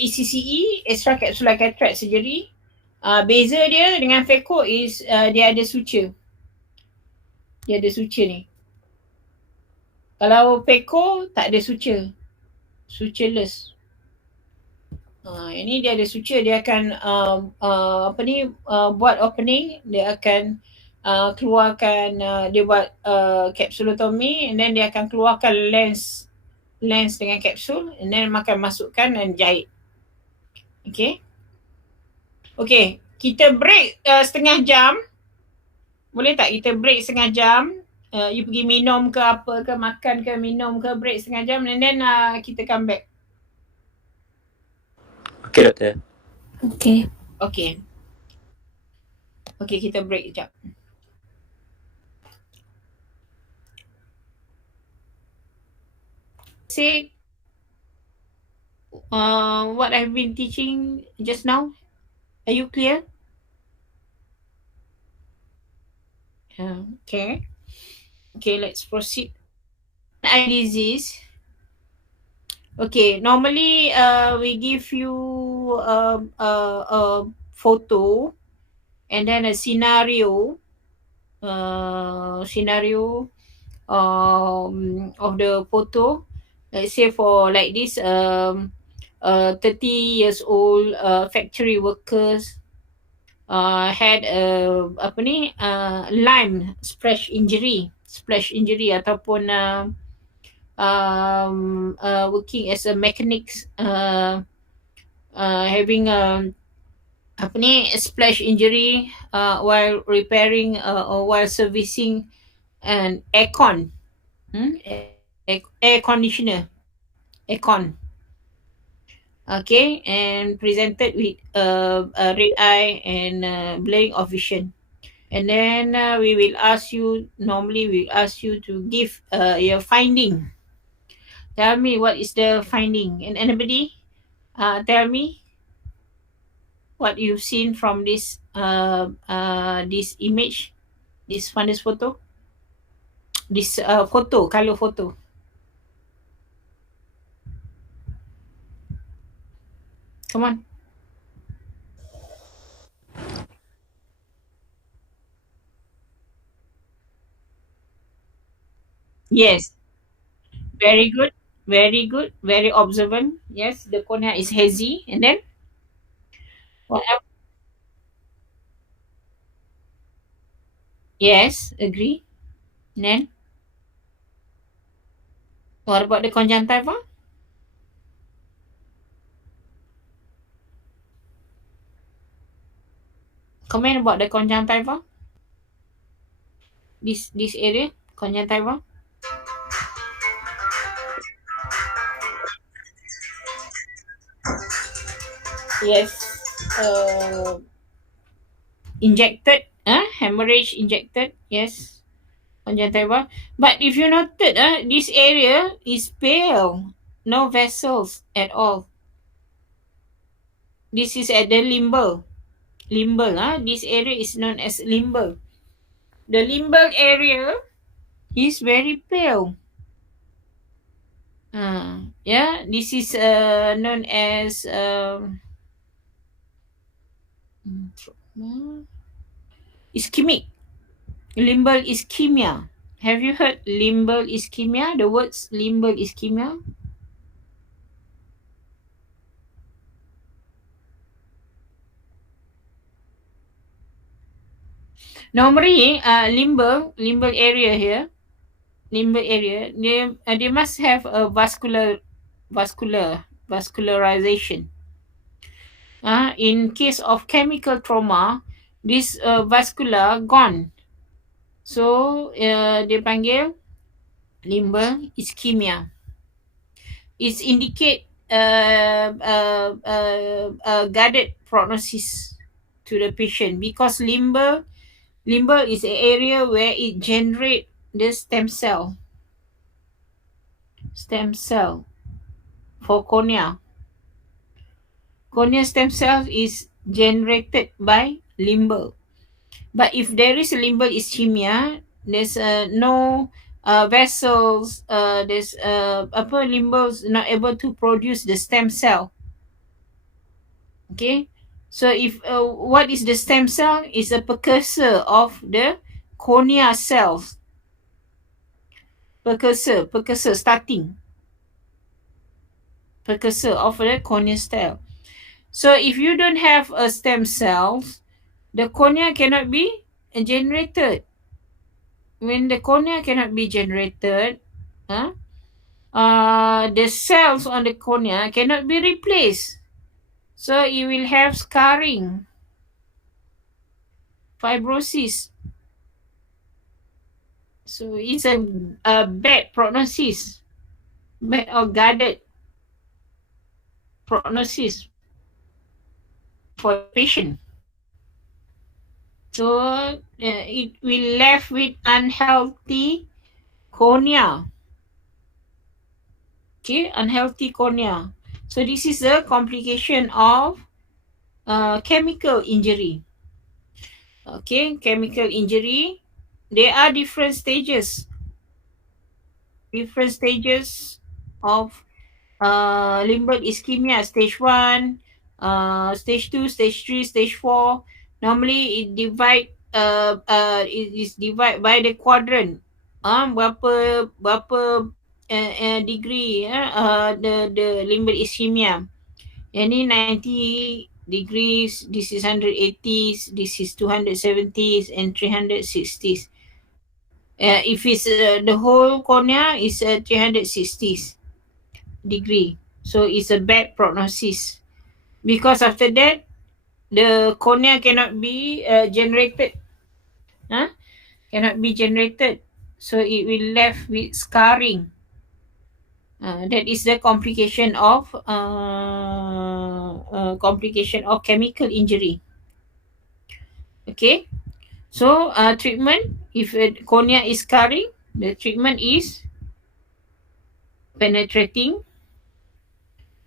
ECCE, extra capsular cataract surgery. Beza dia dengan phaco is dia ada suture. Dia ada suture ni. Kalau phaco tak ada suture. Sutureless. Yang ni dia ada suture, dia akan buat opening, dia akan keluarkan, dia buat capsulotomy, and then dia akan keluarkan lens dengan kapsul, and then akan masukkan dan jahit. Okay, kita break setengah jam. Boleh tak kita break setengah jam? You pergi minum ke apa ke, makan ke, minum ke, break setengah jam, and then kita come back. Okay, doktor. Okay, kita break sekejap. Say what I've been teaching just now. Are you clear? Okay, let's proceed. Eye disease. Okay, normally we give you a photo and then a scenario of the photo. Let's say for like this 30 years old factory workers had Lyme splash injury ataupun working as a mechanic, having a splash injury while repairing or while servicing an aircon, air conditioner, aircon. Okay, and presented with a red eye and blurring of vision. And then we'll ask you to give your finding. Tell me what is the finding. And anybody tell me what you've seen from this image, this photo. This photo, color photo. Come on. Yes. Very good. Very good. Very observant. Yes, the cornea is hazy. And then what else? Yes, agree. And then what about the conjunctiva? Comment about the conjunctiva. This area, conjunctiva. Yes. Injected. Hemorrhage injected. Yes. Conjunctiva. But if you noted, this area is pale. No vessels at all. This is at the limbal. Limbal. This area is known as limbal. The limbal area is very pale. Yeah, this is known as ischemic. Limbal ischemia. Have you heard limbal ischemia? The words limbal ischemia? Normally, limbal area here, limbal area, they must have a vascularization. In case of chemical trauma, this vascular gone. So, dia panggil limbal ischemia. It indicate guarded prognosis to the patient because limbal is an area where it generate the stem cell for cornea. Cornea stem cell is generated by limbal. But if there is a limbal ischemia, there's no vessels, there's upper limbals not able to produce the stem cell. Okay, so if what is the stem cell is a precursor of the cornea cells. Precursor starting precursor of the cornea cell. So if you don't have a stem cells, the cornea cannot be generated. When the cornea cannot be generated, the cells on the cornea cannot be replaced. So you will have scarring, fibrosis. So it's a bad prognosis, bad or guarded prognosis for the patient. So it will left with unhealthy cornea. Okay, unhealthy cornea. So this is a complication of chemical injury. Okay, chemical injury. There are different stages. Different stages of limbal ischemia. Stage 1, stage 2, stage 3, stage 4. Normally it is divide by the quadrant. Berapa degree the limbal ischemia. Any 90 degrees, this is 180s, this is 270s and 360s. If it's the whole cornea is 360s degree, so it's a bad prognosis because after that the cornea cannot be generated. Cannot be generated, so it will left with scarring. That is the complication of chemical injury. Okay, so treatment, if cornea is scarring, the treatment is penetrating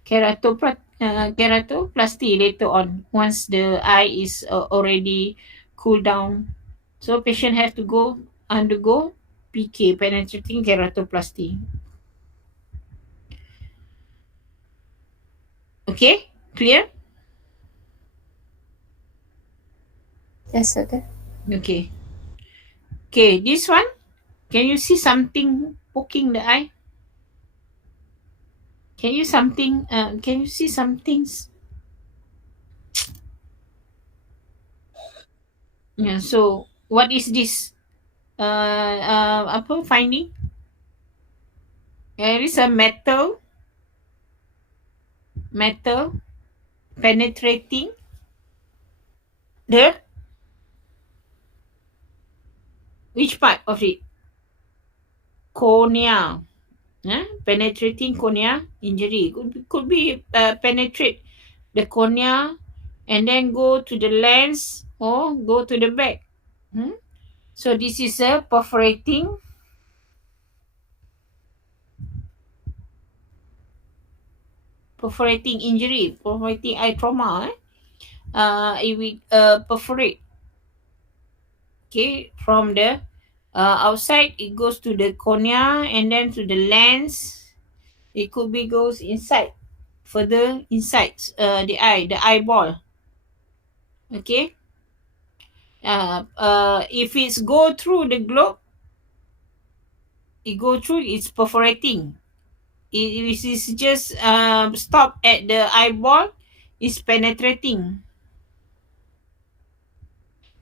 keratoplasty later on once the eye is already cooled down. So patient have to undergo PK, penetrating keratoplasty. Okay, clear? Yes, doctor. Okay. Okay, this one, can you see something poking the eye? Can you see some things? Yeah, so what is this? Apa finding? There is a metal penetrating the which part of it? Cornea. Penetrating cornea injury could be penetrate the cornea and then go to the lens or go to the back. Hmm? So this is a perforating injury, perforating eye trauma. It will perforate. Okay, from the outside it goes to the cornea and then to the lens. It could be goes inside, further inside the eye, the eyeball. Okay. If it's go through the globe, it go through, it's perforating. If it's just stop at the eyeball, it's penetrating.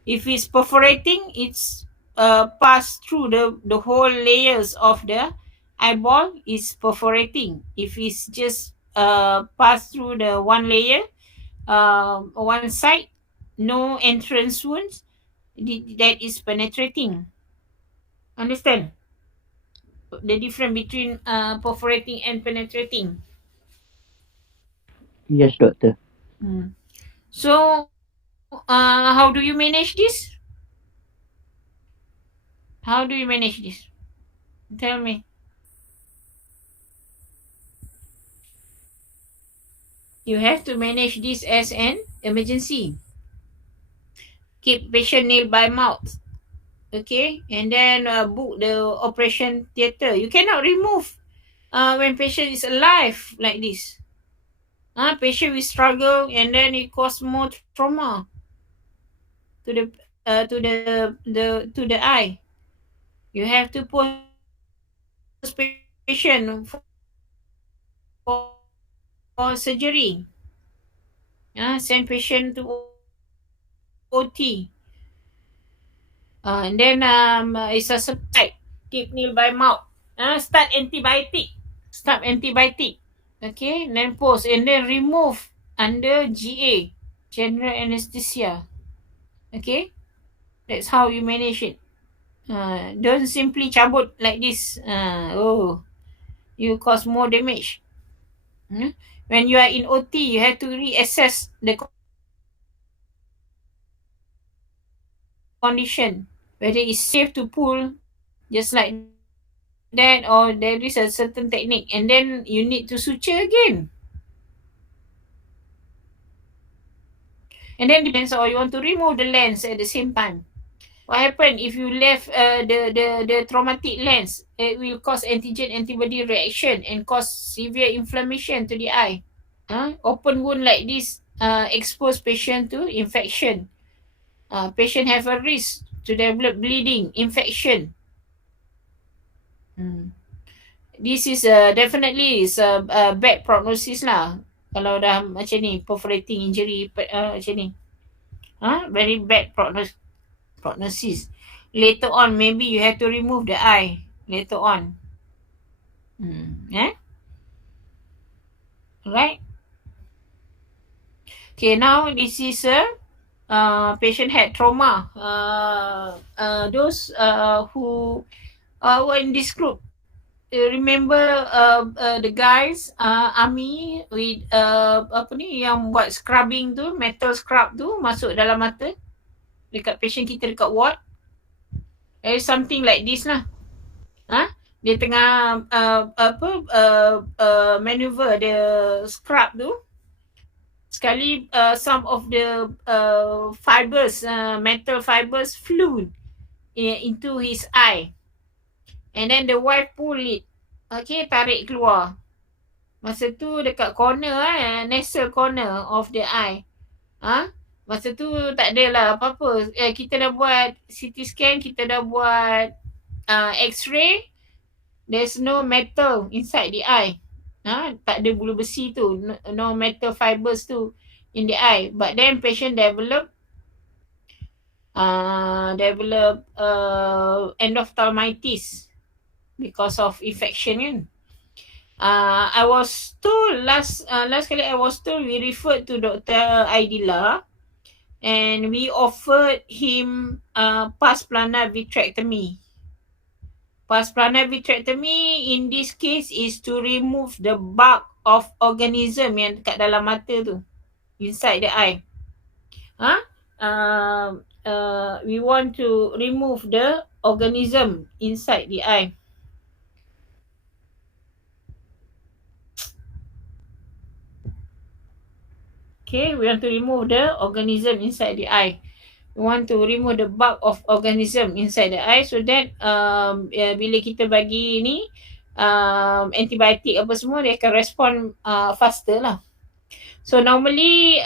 If it's perforating, it's pass through the whole layers of the eyeball, is perforating. If it's just pass through the one layer, one side, no entrance wounds, that is penetrating. Understand the difference between perforating and penetrating? Yes, doctor. Hmm. So, how do you manage this? How do you manage this? Tell me. You have to manage this as an emergency. Keep patient nail by mouth. Okay, and then book the operation theatre. You cannot remove when patient is alive like this. Patient will struggle, and then it cause more trauma to the eye. You have to post patient for surgery. Send patient to OT. And then it's a subtype. Keep nail by mouth. Start antibiotic. Start antibiotic. Okay, then post and then remove under GA, general anesthesia. Okay, that's how you manage it. Don't simply cabut like this. You cause more damage. When you are in OT, you have to reassess the condition, whether it's safe to pull just like that or there is a certain technique, and then you need to suture again. And then depends, or you want to remove the lens at the same time. What happen if you left the traumatic lens? It will cause antigen antibody reaction and cause severe inflammation to the eye. Open wound like this expose patient to infection. Patient have a risk to develop bleeding, infection. This is definitely is a bad prognosis lah. Kalau dah macam ni, perforating injury macam ni. Very bad prognosis. Later on, maybe you have to remove the eye later on. Right? Okay, now this is a patient had trauma. Those who were in this group, remember the guys army with apa ni yang buat scrubbing tu, metal scrub tu masuk dalam mata dekat patient kita dekat ward. There is something like this lah. Dia tengah maneuver the scrub tu, sekali some of the fibers, metal fibers flew into his eye. And then the wife pull it. Okay, tarik keluar. Masa tu dekat corner nasal corner of the eye. Masa tu tak adalah apa-apa. Kita dah buat CT scan, kita dah buat X-ray. There's no metal inside the eye. Tak ada bulu besi tu. No metal fibers tu in the eye. But then patient develop endophthalmitis because of infection kan. I was told last kali I was told we referred to Dr. Adzura and we offered him pars plana vitrectomy. Pars plana vitrectomy in this case is to remove the bulk of organism yang dekat dalam mata tu, inside the eye. We want to remove the organism inside the eye. Okay, we want to remove the organism inside the eye. We want to remove the bulk of organism inside the eye so that bila kita bagi ni antibiotik apa semua, dia akan respond faster lah. So normally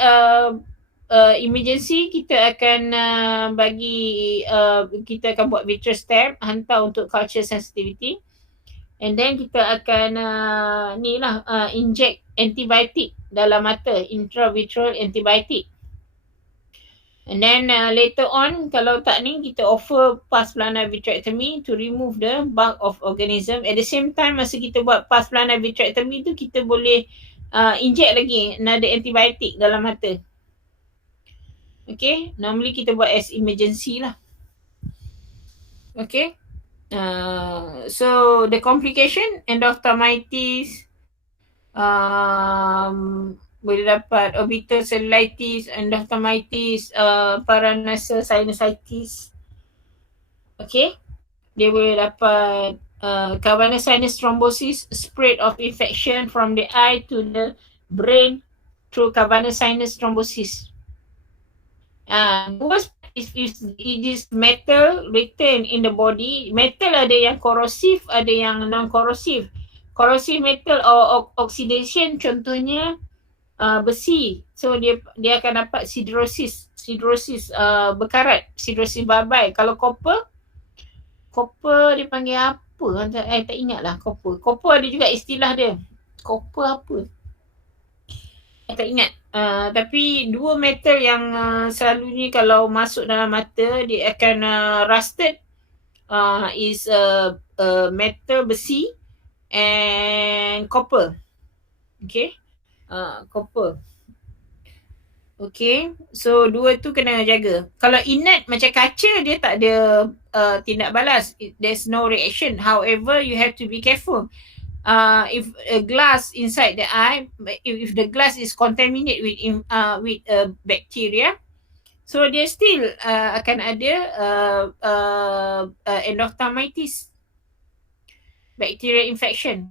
emergency kita akan kita akan buat vitreous stab, hantar untuk culture sensitivity. And then kita akan inject antibiotik dalam mata, intravitreal antibiotik. And then later on, kalau tak ni, kita offer pars plana vitrectomy to remove the bulk of organism. At the same time, masa kita buat pars plana vitrectomy tu, kita boleh inject lagi another antibiotik dalam mata. Okay, normally kita buat as emergency lah. Okay. So the complication, endophthalmitis, boleh dapat orbital cellulitis, endophthalmitis, paranasal sinusitis. Okay, dia boleh dapat cavernous sinus thrombosis, spread of infection from the eye to the brain through cavernous sinus thrombosis. Worst if it is metal retain in the body. Metal ada yang korosif, ada yang non-korosif. Corrosive metal or oxidation contohnya besi. So dia akan dapat sidrosis berkarat, sidrosis babai. Kalau copper dia panggil apa? Tak ingat lah copper. Copper ada juga istilah dia. Copper apa? Tak ingat. Tapi dua metal yang selalunya kalau masuk dalam mata dia akan rusted is metal besi and copper. Okay. Copper. Okay. So dua tu kena jaga. Kalau inert macam kaca, dia tak ada tindak balas. There's no reaction. However, you have to be careful. If a glass inside the eye, if the glass is contaminated with bacteria, so dia still akan ada endophthalmitis, bacterial infection.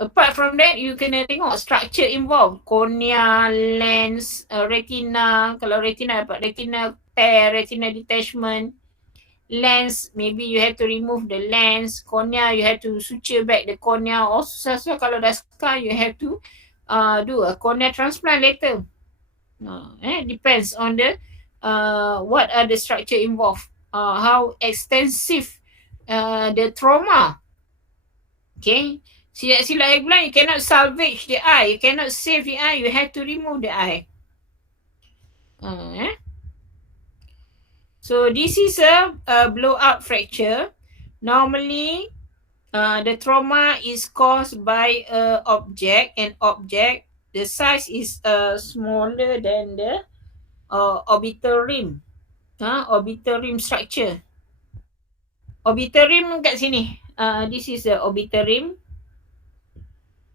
Apart from that, you kena tengok structure involved, cornea, lens, retina. Kalau retina dapat retina tear, retina detachment. Lens, maybe you have to remove the lens. Cornea, you have to suture back the cornea. Also, kalau dah scar, you have to do a cornea transplant later. Depends on the what are the structure involved, how extensive the trauma. Okay, silap eye blind, you cannot salvage the eye, you cannot save the eye, you have to remove the eye. So this is a blowout fracture. Normally, the trauma is caused by an object. The size is smaller than the orbital rim. Orbital rim structure. Orbital rim kat sini. This is the orbital rim.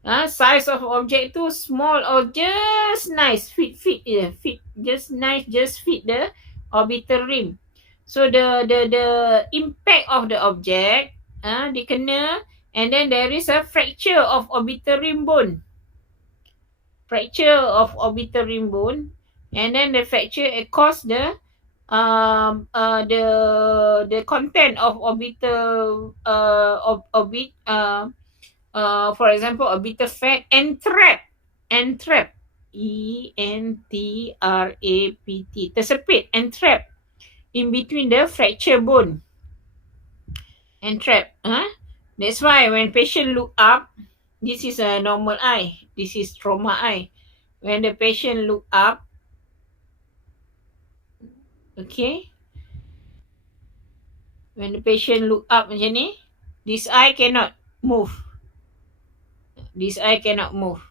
Size of object tu small or just nice fit just nice, just fit the orbital rim. So the impact of the object dia kena, and then there is a fracture of orbital rim bone. And then the fracture cause the the content of orbital orbit, for example, orbital fat entrap, entrapt, tersepit, entrap in between the fracture bone, entrap. That's why when patient look up, this is a normal eye, this is trauma eye. When the patient look up, okay, when the patient look up macam ni, this eye cannot move, this eye cannot move.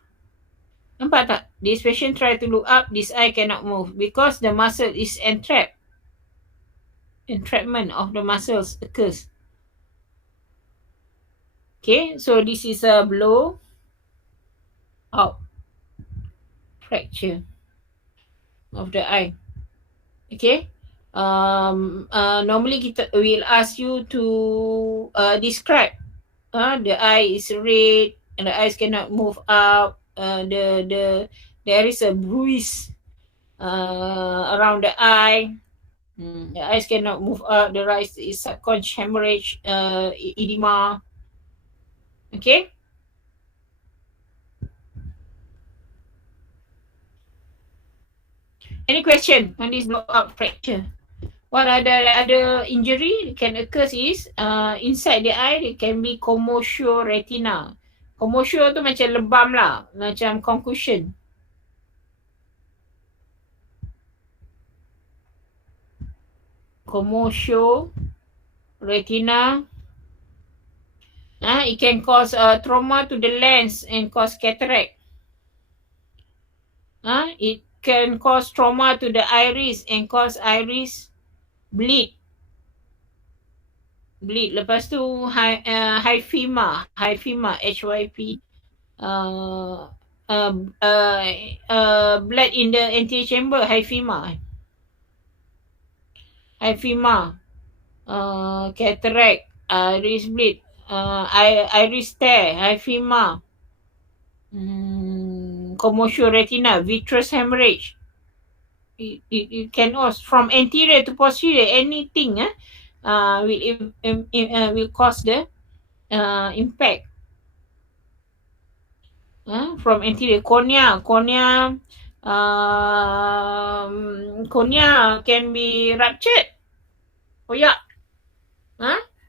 Nampak tak? This patient try to look up, this eye cannot move because the muscle is entrapped. Entrapment of the muscles occurs. Okay, so this is a blow out fracture of the eye. Okay. Normally kita will ask you to describe. The eye is red and the eyes cannot move up. There is a bruise around the eye. The eyes cannot move up. The rise is subconscious hemorrhage, edema. Okay. Any question on this blowout fracture? What other injury can occur is inside the eye, it can be commotio retina. Commotio tu macam lebam lah, macam concussion. Commotio retina. It can cause trauma to the lens and cause cataract. It can cause trauma to the iris and cause iris bleed. Lepas tu hyphema, HYP, blood in the anterior chamber, hyphema, cataract, iris bleed, iris tear, hyphema, commotio retina, vitreous hemorrhage. It can cause from anterior to posterior, anything will cause the impact. From anterior, cornea can be ruptured, koyak.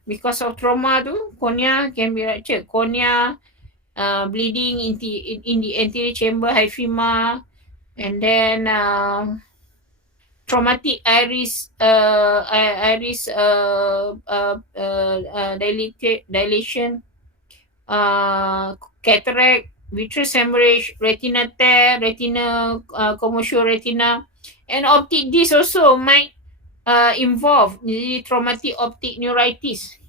Because of trauma tu, cornea can be ruptured. Cornea, bleeding in the anterior chamber, hyphema, and then traumatic iris dilation, cataract, vitreous hemorrhage, retina tear, retina commotio retina, and optic disc also might involve the traumatic optic neuritis.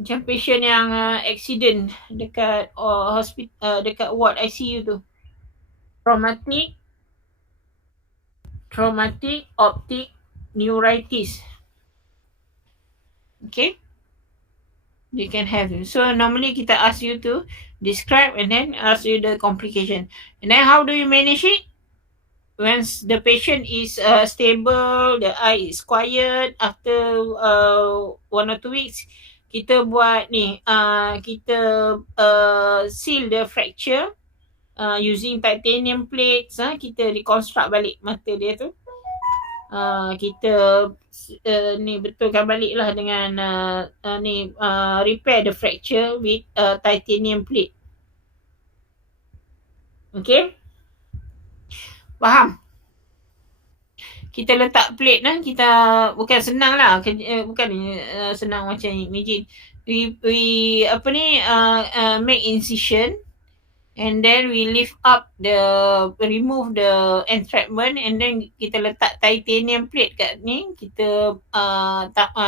Macam patient yang accident dekat hospital, dekat ward ICU tu. Traumatic optic neuritis. Okay, you can have it. So normally kita ask you to describe and then ask you the complication. And then how do you manage it? Once the patient is stable, the eye is quiet, after 1 or 2 weeks, kita buat ni, kita seal the fracture using titanium plates. Kita reconstruct balik mata dia tu. Kita ni betulkan balik lah dengan repair the fracture with titanium plate. Okay, faham? Kita letak plate kita bukan senang lah, bukan senang macam imagine. We make incision and then we lift up remove the entrapment and then kita letak titanium plate kat ni, kita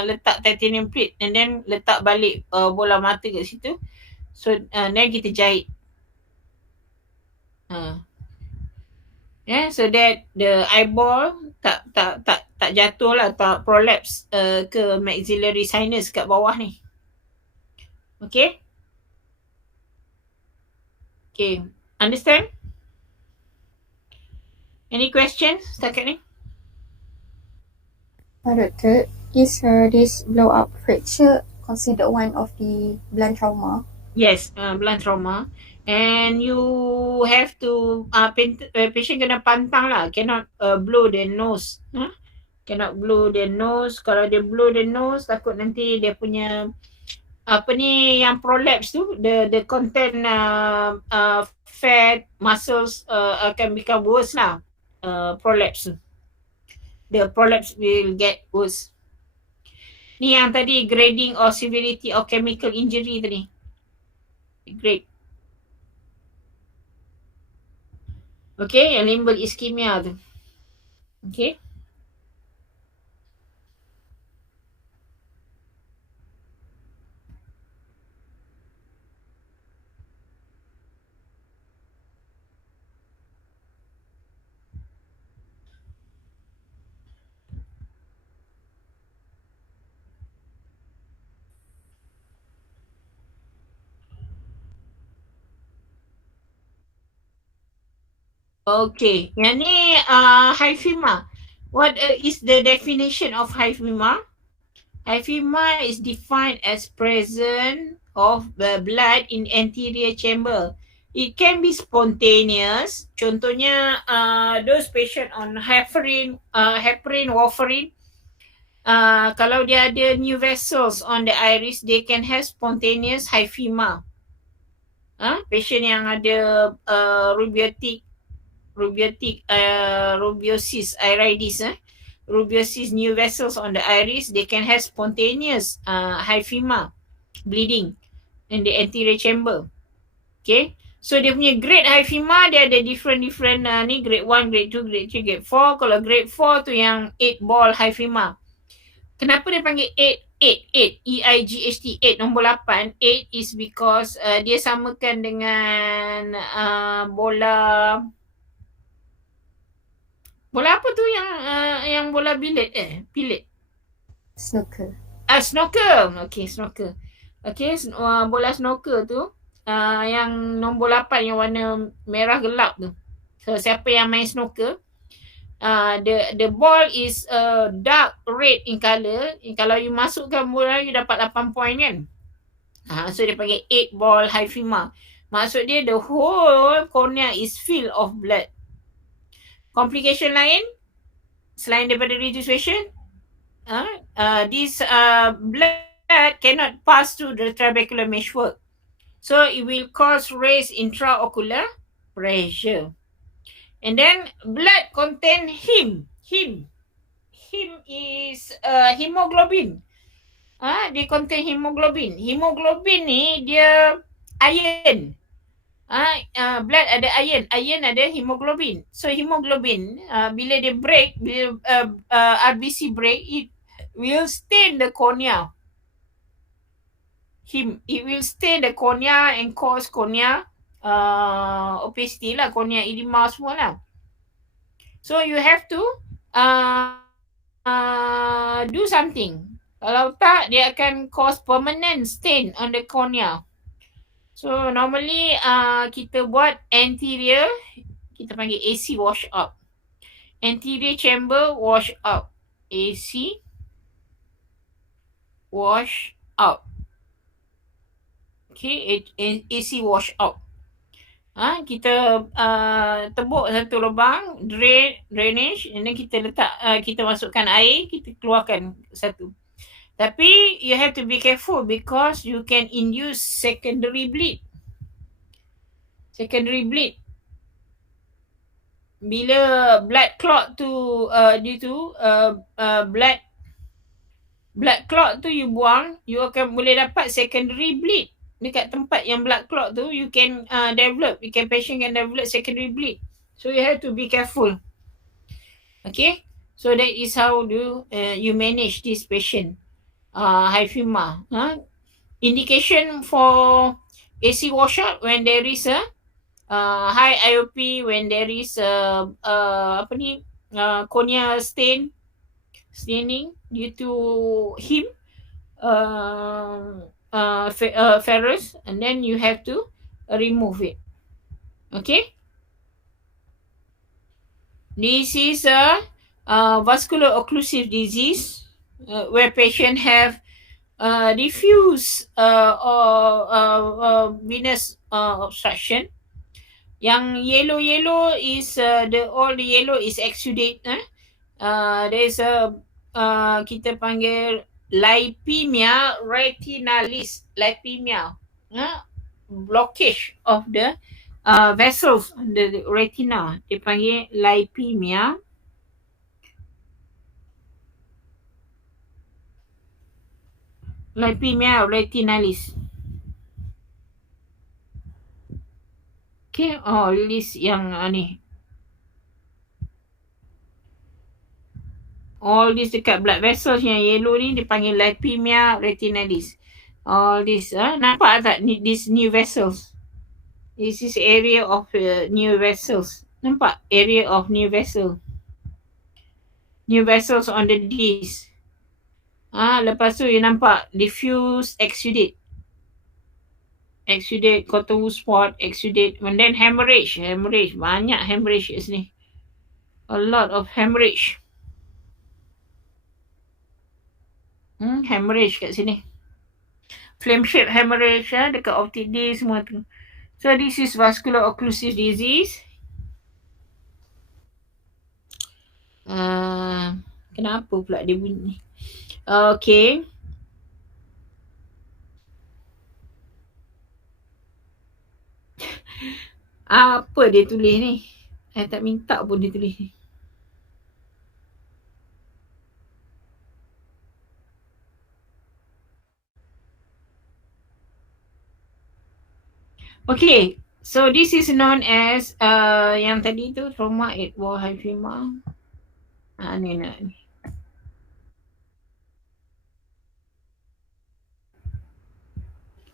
letak titanium plate and then letak balik bola mata kat situ. So then kita jahit. So that the eyeball tak jatuh lah, tak prolapse ke maxillary sinus kat bawah ni. Okay, understand? Any questions setakat ni? Doctor, is this blow up fracture considered one of the blunt trauma? Yes, blunt trauma. And you have to, patient kena pantang lah. Cannot blow their nose. Cannot blow their nose. Kalau dia blow their nose, takut nanti dia punya, apa ni, yang prolapse tu, the content fat, muscles akan become worse lah. Prolapse tu. The prolapse will get worse. Ni yang tadi, grading or severity of chemical injury tadi. Grade. Okay, yang limbal ischemia tu. Okay. Okay, yang ni hyphema. What is the definition of hyphema? Hyphema is defined as presence of the blood in anterior chamber. It can be spontaneous. Contohnya, those patient on heparin, warfarin, kalau dia ada new vessels on the iris, they can have spontaneous hyphema. Patient yang ada rubiosis iridis, rubiosis new vessels on the iris, they can have spontaneous hyphema, bleeding in the anterior chamber. Okay, so dia punya grade hyphema, dia ada different ni, grade 1, grade 2, grade 3, grade 4. Kalau grade 4 tu yang 8 ball hyphema. Kenapa dia panggil 8? EIGHT 8, nombor 8. 8 is because dia samakan dengan bola apa tu yang bola bilet? Bilet. Snooker. Snooker. Okay, snooker. Okay, bola snooker tu, yang nombor 8 yang warna merah gelap tu. So, siapa yang main snooker, the ball is dark red in colour. Kalau you masukkan bola, you dapat 8 point kan? So, dia panggil 8 ball hyphema. Maksud dia, the whole cornea is filled of blood. Complication lain selain daripada registration, this blood cannot pass through the trabecular meshwork, so it will cause raised intraocular pressure. And then blood contain heme is hemoglobin. They contain hemoglobin. Hemoglobin ni dia iron. Blood ada iron ada hemoglobin. So hemoglobin, bila dia break, bila RBC break, it will stain the cornea. It will stain the cornea and cause cornea opacity lah, cornea edema semua lah. So you have to do something. Kalau tak, dia akan cause permanent stain on the cornea. So normally kita buat anterior, kita panggil AC wash out. Anterior chamber wash out. AC wash out. Okay, AC wash out. Kita tebuk satu lubang, drainage, and then kita letak, kita masukkan air, kita keluarkan satu. Tapi you have to be careful because you can induce secondary bleed. Bila blood clot tu, due to blood clot tu you buang, you akan boleh dapat secondary bleed. Dekat tempat yang blood clot tu, you can patient can develop secondary bleed. So you have to be careful. Okay, so that is how you manage this patient. Hyphema. Indication for AC washout when there is a high IOP, when there is cornea staining due to heme, ferrous, and then you have to remove it. Okay, this is vascular occlusive disease, where patient have diffuse or venous obstruction. Yang yellow is all the yellow is exudate. There is a kita panggil lipemia retinalis. Lipemia, blockage of the vessels, the retina. Dia panggil lipemia. Lipemia retinalis. Okay, list yang ni. All this dekat blood vessels yang yellow ni dipanggil lipemia retinalis. All this, nampak tak this new vessels? This is area of new vessels. Nampak area of new vessel. New vessels on the disc. Lepas tu you nampak diffuse exudate. Exudate, cotton wool spot, exudate, and then hemorrhage. Banyak hemorrhage kat sini. A lot of hemorrhage. Hemorrhage kat sini. Flame shaped hemorrhage dekat optic disc semua tu. So this is vascular occlusive disease. Kenapa pula dia bunyi? Okay. Apa dia tulis ni? Saya tak minta pun dia tulis ni. Okay, so this is known as yang tadi tu trauma at wall hyphema. Ni.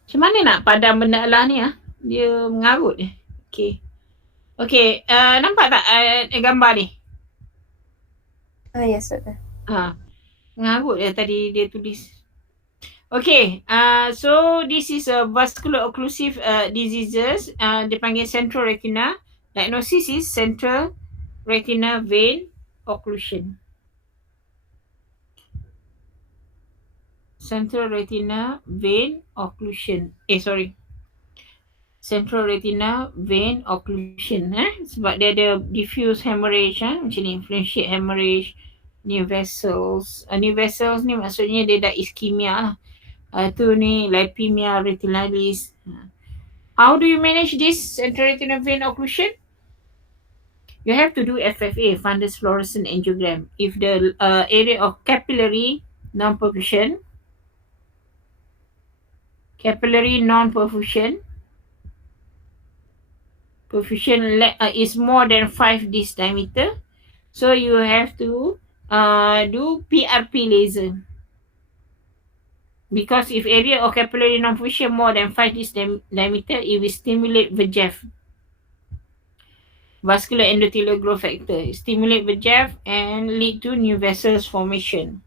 Macam mana nak padam benda lah ni Dia mengarut je. Okay, nampak tak gambar ni? Yes, doktor. Mengarut je tadi dia tulis. Okay, so this is a vascular occlusive diseases. Dia panggil central retina. Diagnosis is central retina vein occlusion. Central retina vein occlusion. Central retina vein occlusion. Sebab dia ada diffuse hemorrhage macam ni, inflammation hemorrhage, new vessels. New vessels ni maksudnya dia dah ischemia lah. Tu ni lipemia retinalis. How do you manage this central retinal vein occlusion? You have to do FFA, fundus fluorescent angiogram. If the area of capillary non-perfusion is more than 5 disc diameter, so you have to do PRP laser. Because if area of capillary non-perfusion more than 5 disc diameter, it will stimulate VEGF, vascular endothelial growth factor. It stimulate VEGF and lead to new vessels formation.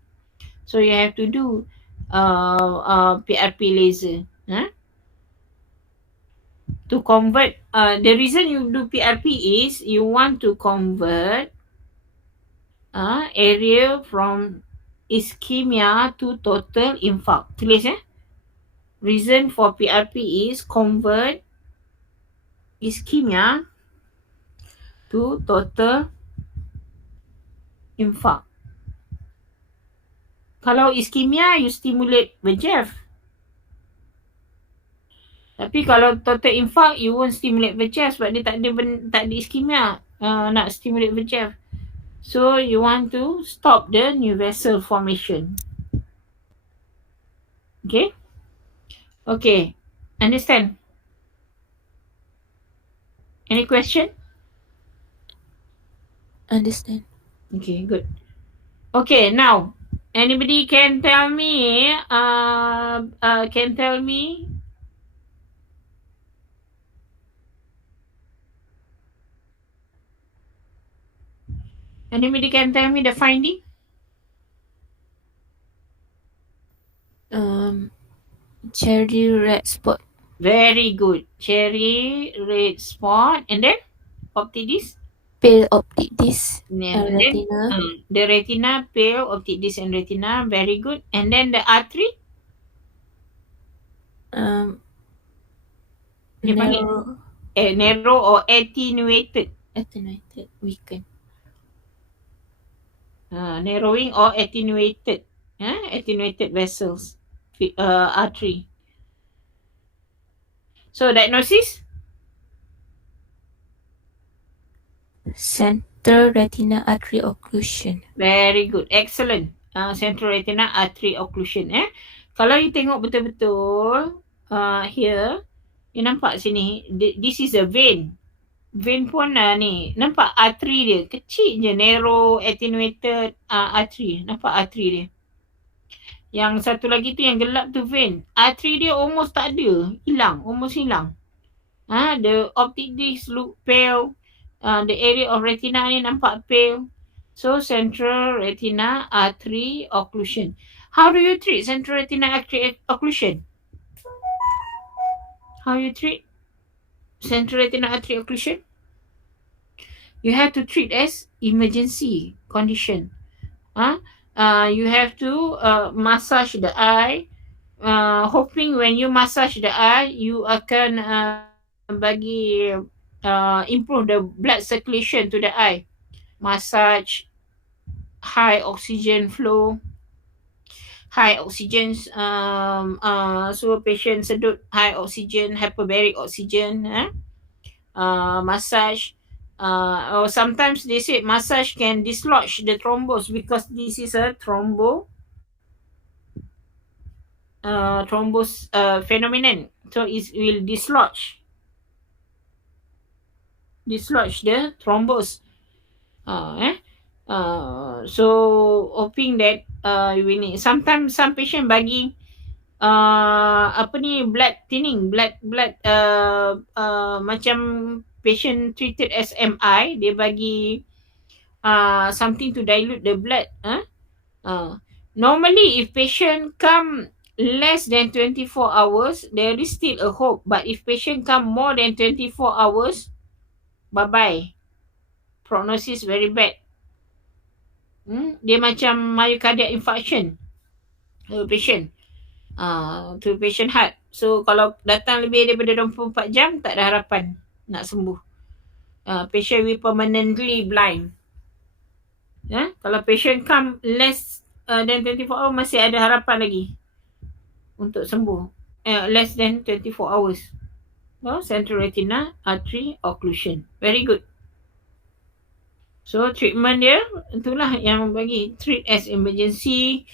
So you have to do PRP laser. To convert, the reason you do PRP is you want to convert area from ischemia to total infarct. Tulis reason for PRP is convert ischemia to total infarct. Kalau ischemia, you stimulate VEGF. Tapi kalau total infarct, you won't stimulate VEGF sebab dia tak ada ischemia. Nak stimulate VEGF. So you want to stop the new vessel formation. Okay. Understand? Any question? Understand. Okay, good. Okay, now anybody can tell me the finding? Cherry red spot. Very good. Cherry red spot. And then optic disc? Pale optic disc Yeah. and Then retina. the retina, pale, optic disc and retina, very good. And then the artery, Um, dia panggil narrow, narrow or attenuated. attenuated, weakened. Narrowing or attenuated. Attenuated vessels. Artery. So diagnosis? Central retina artery occlusion. Very good. Excellent. Central retina artery occlusion. Kalau you tengok betul-betul here, you nampak sini, this is a vein. Vein pun ni, nampak artery dia. Kecil je, narrow, attenuated artery. Nampak artery dia. Yang satu lagi tu yang gelap tu vein. Artery dia almost tak ada. Hilang, almost hilang. The optic disc look pale. The area of retina ni nampak pale. So, central retina artery occlusion. How do you treat central retina artery occlusion? How you treat central retina artery occlusion? You have to treat as emergency condition. You have to massage the eye. Hoping when you massage the eye, you akan improve the blood circulation to the eye. Massage, high oxygen flow, high oxygen, so patient sedut high oxygen, hyperbaric oxygen, massage. Or sometimes they say massage can dislodge the thrombus because this is a thrombus phenomenon. So it will dislodge the thrombus. So hoping that we need. Sometimes some patient bagi blood thinning, blood macam patient treated as MI, dia bagi something to dilute the blood. Normally if patient come less than 24 hours, there is still a hope. But if patient come more than 24 hours, bye-bye. Prognosis very bad. Dia macam myocardial infarction to patient heart. So kalau datang lebih daripada 24 jam, tak ada harapan nak sembuh. Patient will permanently blind. Kalau patient come less than 24 hours, masih ada harapan lagi untuk sembuh. Less than 24 hours. Central retina artery occlusion. Very good. So treatment dia itulah yang bagi treat as emergency,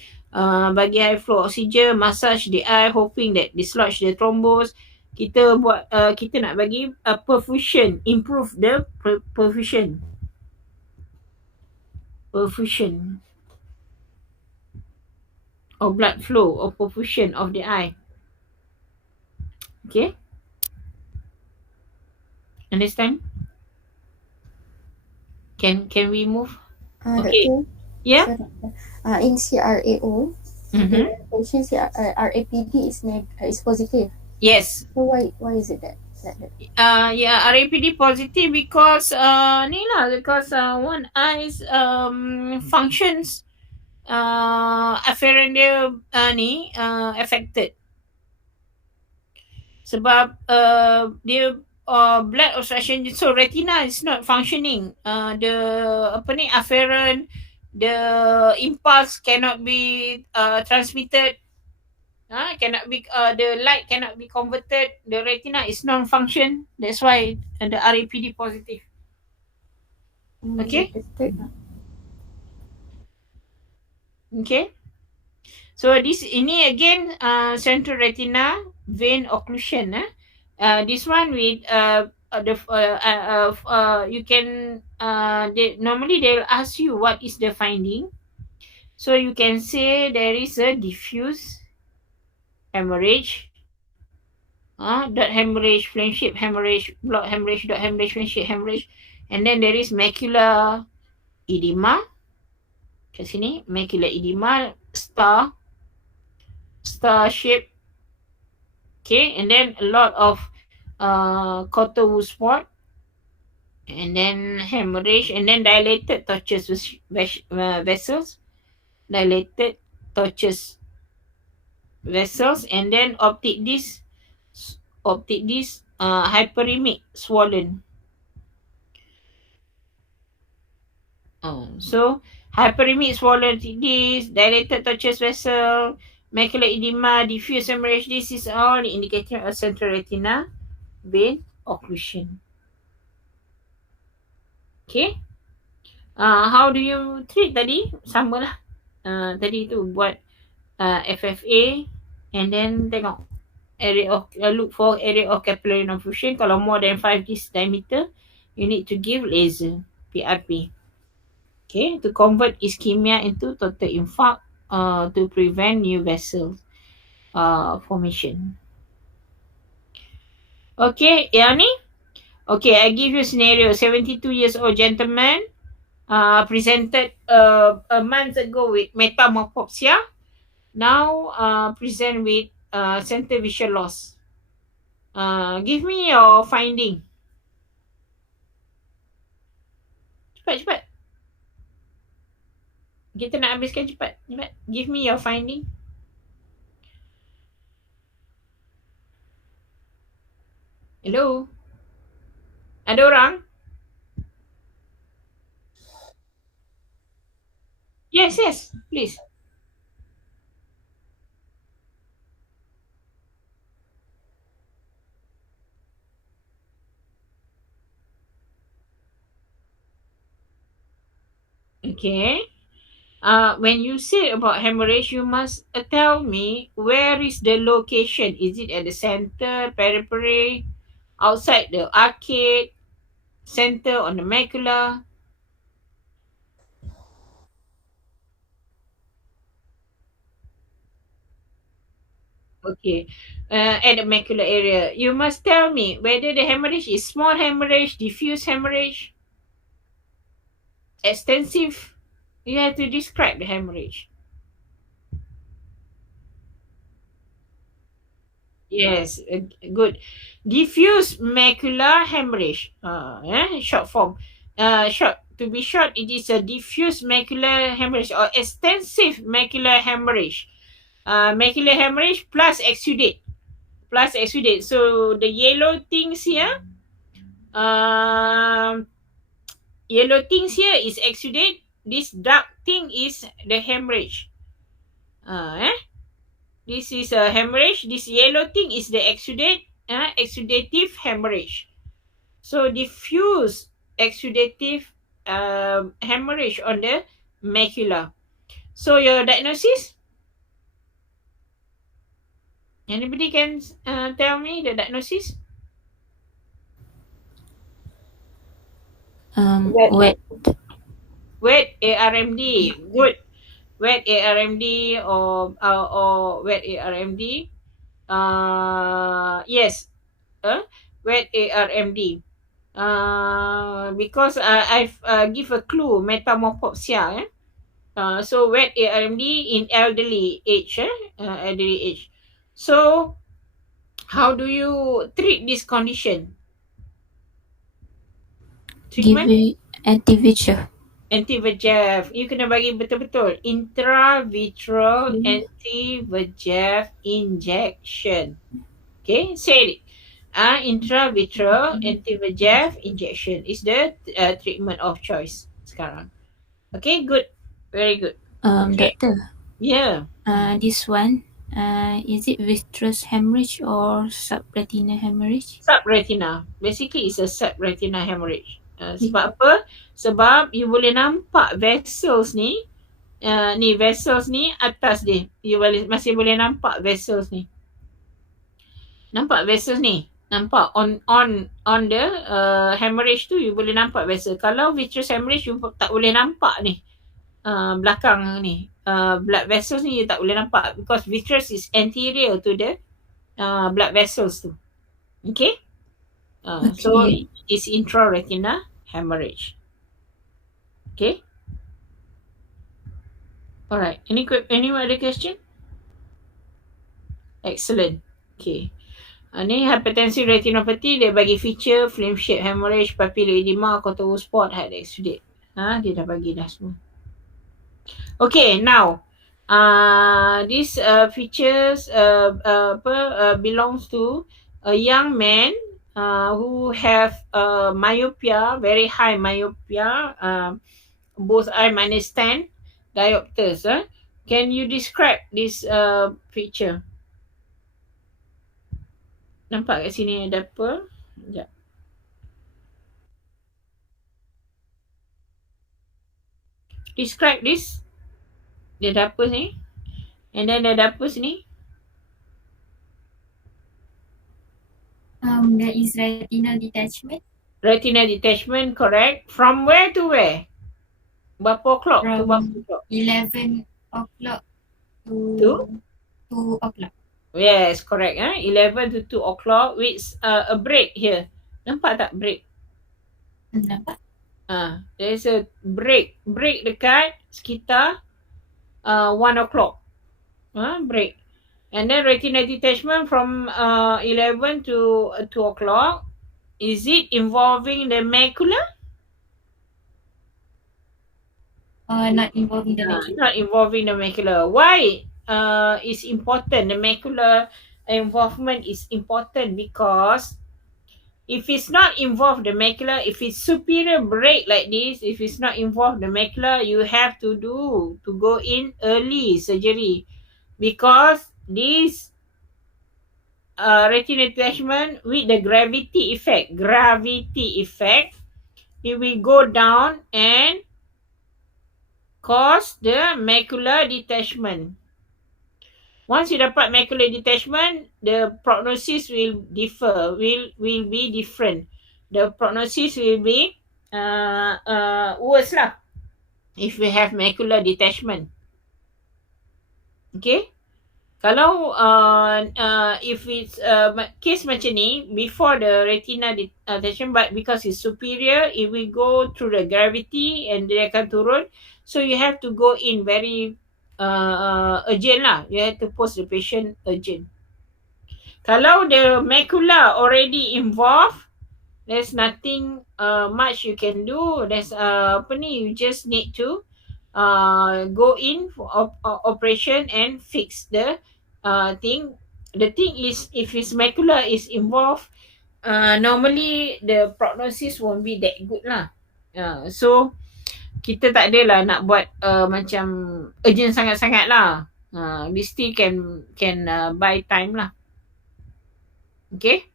bagi high flow oxygen, massage the eye, hoping that dislodge the thrombus. Kita buat kita nak bagi perfusion, improve the perfusion or blood flow or perfusion of the eye. Okay, understand? Can we move? Okay. Doctor, Yeah. in CRAO, Mm-hmm. the patient RAPD is positive. Yes. So why is it that? RAPD positive because because one eye's functions afferent dia affected. Sebab dia blood obstruction, so retina is not functioning. The afferent, the impulse cannot be transmitted. Cannot be the light cannot be converted. The retina is non-function. That's why the RAPD positive. Okay. Okay. So ini again central retina vein occlusion. This one with you can normally they'll ask you what is the finding. So you can say there is a diffuse hemorrhage, dot hemorrhage, flame shape hemorrhage, block hemorrhage, dot hemorrhage, flame shape hemorrhage, and then there is macular edema. Kat sini macular edema, star shape. Okay, and then a lot of Cotterwood spot. and then hemorrhage, and then dilated tortuous vessels, dilated tortuous vessels, and then optic disc hyperemic swollen. So hyperemic swollen optic disc, dilated tortuous vessel, macular edema, diffuse hemorrhage. This is all indicating of central retina vein occlusion. Okay. How do you treat tadi? Sama lah. Tadi tu buat FFA, and then tengok area of look for area of capillary non-fusion. Kalau more than 5 disc diameter, you need to give laser PRP. Okay, to convert ischemia into total infarct, to prevent new vessel formation. Okay, yang ni. Okay, I give you scenario. 72 years old gentleman presented a month ago with metamorphopsia. Now present with center vision loss. Give me your finding. Cepat. Kita nak habiskan cepat. Give me your finding. Hello? Ada orang? Yes, please. Okay. When you say about hemorrhage, you must tell me where is the location. Is it at the center, periphery, outside the arcade, center on the macula? Okay. At the macular area. You must tell me whether the hemorrhage is small hemorrhage, diffuse hemorrhage, extensive. You have to describe the hemorrhage. Yes, good. Diffuse macular hemorrhage. Short form. To be short, it is a diffuse macular hemorrhage or extensive macular hemorrhage. Macular hemorrhage plus exudate. So the yellow things here, yellow things here is exudate. This dark thing is the hemorrhage. This is a hemorrhage. This yellow thing is the exudative hemorrhage. So diffuse exudative hemorrhage on the macula. So your diagnosis? Anybody can tell me the diagnosis? Wet. Wet ARMD. Good. Wet ARMD or wet ARMD. Yes. Wet ARMD. Because I've give a clue, metamorphopsia. So wet ARMD in elderly age. Elderly age. So how do you treat this condition? Treatment? Give anti-VEGF. Anti-VEGF. You kena bagi betul-betul. Intravitreal anti-VEGF injection. Okay, say it. Intravitreal anti-VEGF injection is the treatment of choice sekarang. Okay, good. Very good. Okay. Doctor. Yeah. This one, is it vitreous hemorrhage or subretinal hemorrhage? Subretina. Basically, it's a subretina hemorrhage. Sebab apa? Sebab you boleh nampak vessels ni. Ni vessels ni atas dia. You masih boleh nampak vessels ni. Nampak vessels ni. Nampak on the hemorrhage tu you boleh nampak vessel. Kalau vitreous hemorrhage you tak boleh nampak ni. Belakang ni. Blood vessels ni you tak boleh nampak because vitreous is anterior to the blood vessels tu. Okay? So it's intraretinal hemorrhage. Okay? Alright. Any other question? Excellent. Okay. Ni hypertensive retinopathy, dia bagi feature flame shape hemorrhage, papillary edema, contour spot, heart exudate. Dia dah bagi dah semua. Okay, now this features belongs to a young man who have myopia, very high myopia, both eye minus 10 diopters. Can you describe this feature? Nampak kat sini ada apa? Sekejap. Describe this. Dia ada apa sini? And then dia ada apa sini? There is retinal detachment. Retinal detachment, correct. From where to where? Berapa o'clock to berapa o'clock? 11 o'clock To? 2 o'clock. Yes, correct. 11 to 2 o'clock with a break here. Nampak tak break? Nampak? There is a break. Break dekat sekitar 1 o'clock. Break. And then retinal detachment from 11 to 2 o'clock. Is it involving the macula? Not involving the macula. Not involving the macula. Why is important? The macula involvement is important because if it's not involved the macula, if it's superior break like this, if it's not involved the macula, you have to go in early surgery because this retinal detachment with the gravity effect, it will go down and cause the macular detachment. Once you dapat macular detachment, the prognosis will be different. The prognosis will be worse lah if we have macular detachment. Okay? Kalau if it's case macam ni, before the retina detachment, but because it's superior, it will go through the gravity and dia akan turun. So you have to go in very urgent lah. You have to post the patient urgent. Kalau the macula already involved, there's nothing much you can do. There's you just need to go in for operation and fix the thing. The thing is, if his macula is involved, normally the prognosis won't be that good lah. So kita tak adalah nak buat macam urgent sangat-sangat lah. We still can buy time lah. Okay.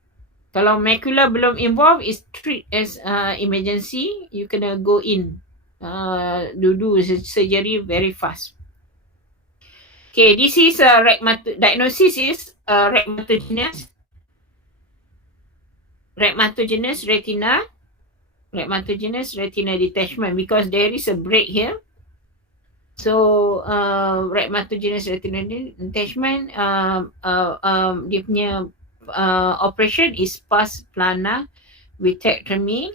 Kalau macula belum involved, is treat as emergency. You kena go in. Do surgery very fast. Okay, this is diagnosis is rhematogenous retina. Rhematogenous retina detachment because there is a break here. So rhematogenous retina detachment, dia punya operation is pars plana vitrectomy.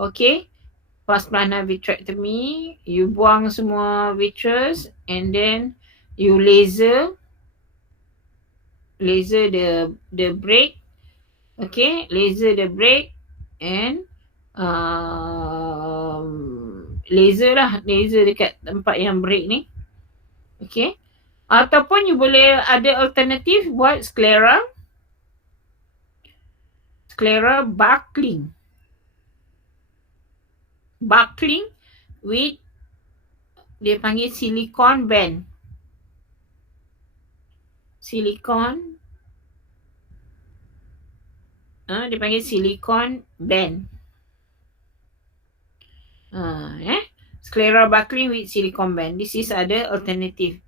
Okay, pars plana vitrectomy, you buang semua vitreous and then you laser the break. Okay, laser the break and laser dekat tempat yang break ni. Okay, ataupun you boleh ada alternatif buat sclera buckling with dia panggil silicone band. Dia panggil silicone band. Sclera buckling with silicone band. This is ada alternative.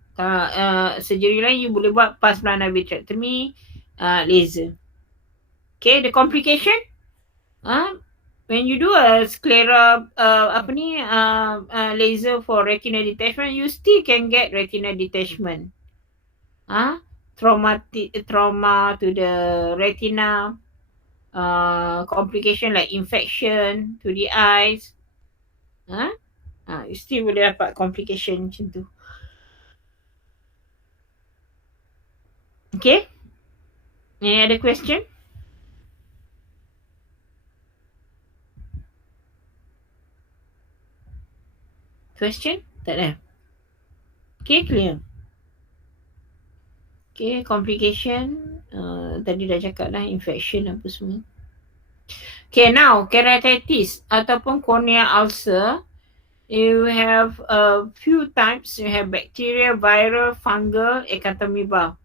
Surgery lain you boleh buat pars plana vitrectomy, laser. Okay, the complication when you do a sclera laser for retinal detachment, you still can get retinal detachment. Trauma to the retina, complication like infection to the eyes. You still boleh dapat complication macam tu. Okay. Any other question? Question? Tak ada. Okay, clear. Okay, complication. Tadi dah cakap lah, infection apa semua. Okay, now, keratitis ataupun corneal ulcer. You have a few types. You have bacterial, viral, fungal, acanthamoeba.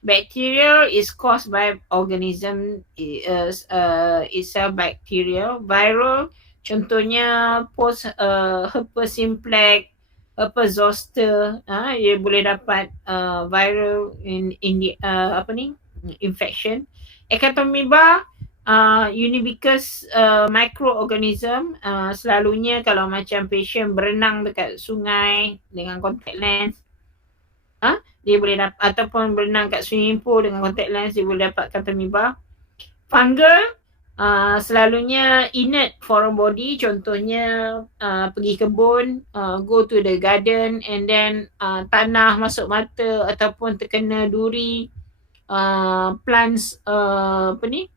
Bacterial is caused by organism itself bacterial. Viral contohnya post herpes simplex, herpes zoster, dia boleh dapat viral in the apa ni infection. Acanthamoeba unibicus microorganism, selalunya kalau macam patient berenang dekat sungai dengan contact lens, dia boleh dapat, ataupun berenang kat swimming pool dengan contact lens, dia boleh dapatkan amoeba. Fungal selalunya inert foreign body, contohnya pergi kebun, go to the garden and then tanah masuk mata ataupun terkena duri, plants apa ni,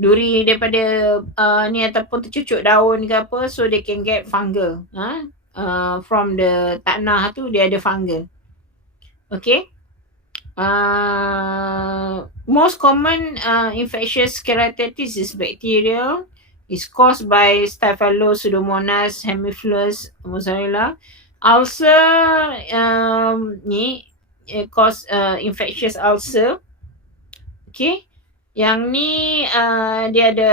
duri daripada ni ataupun tercucuk daun ke apa, so they can get fungal. From the tanah tu dia ada fungal. Okay. Most common infectious keratitis is bacterial. It's caused by Staphylococcus, Haemophilus, Mozzarella. Ulcer ni cause infectious ulcer. Okay. Yang ni dia ada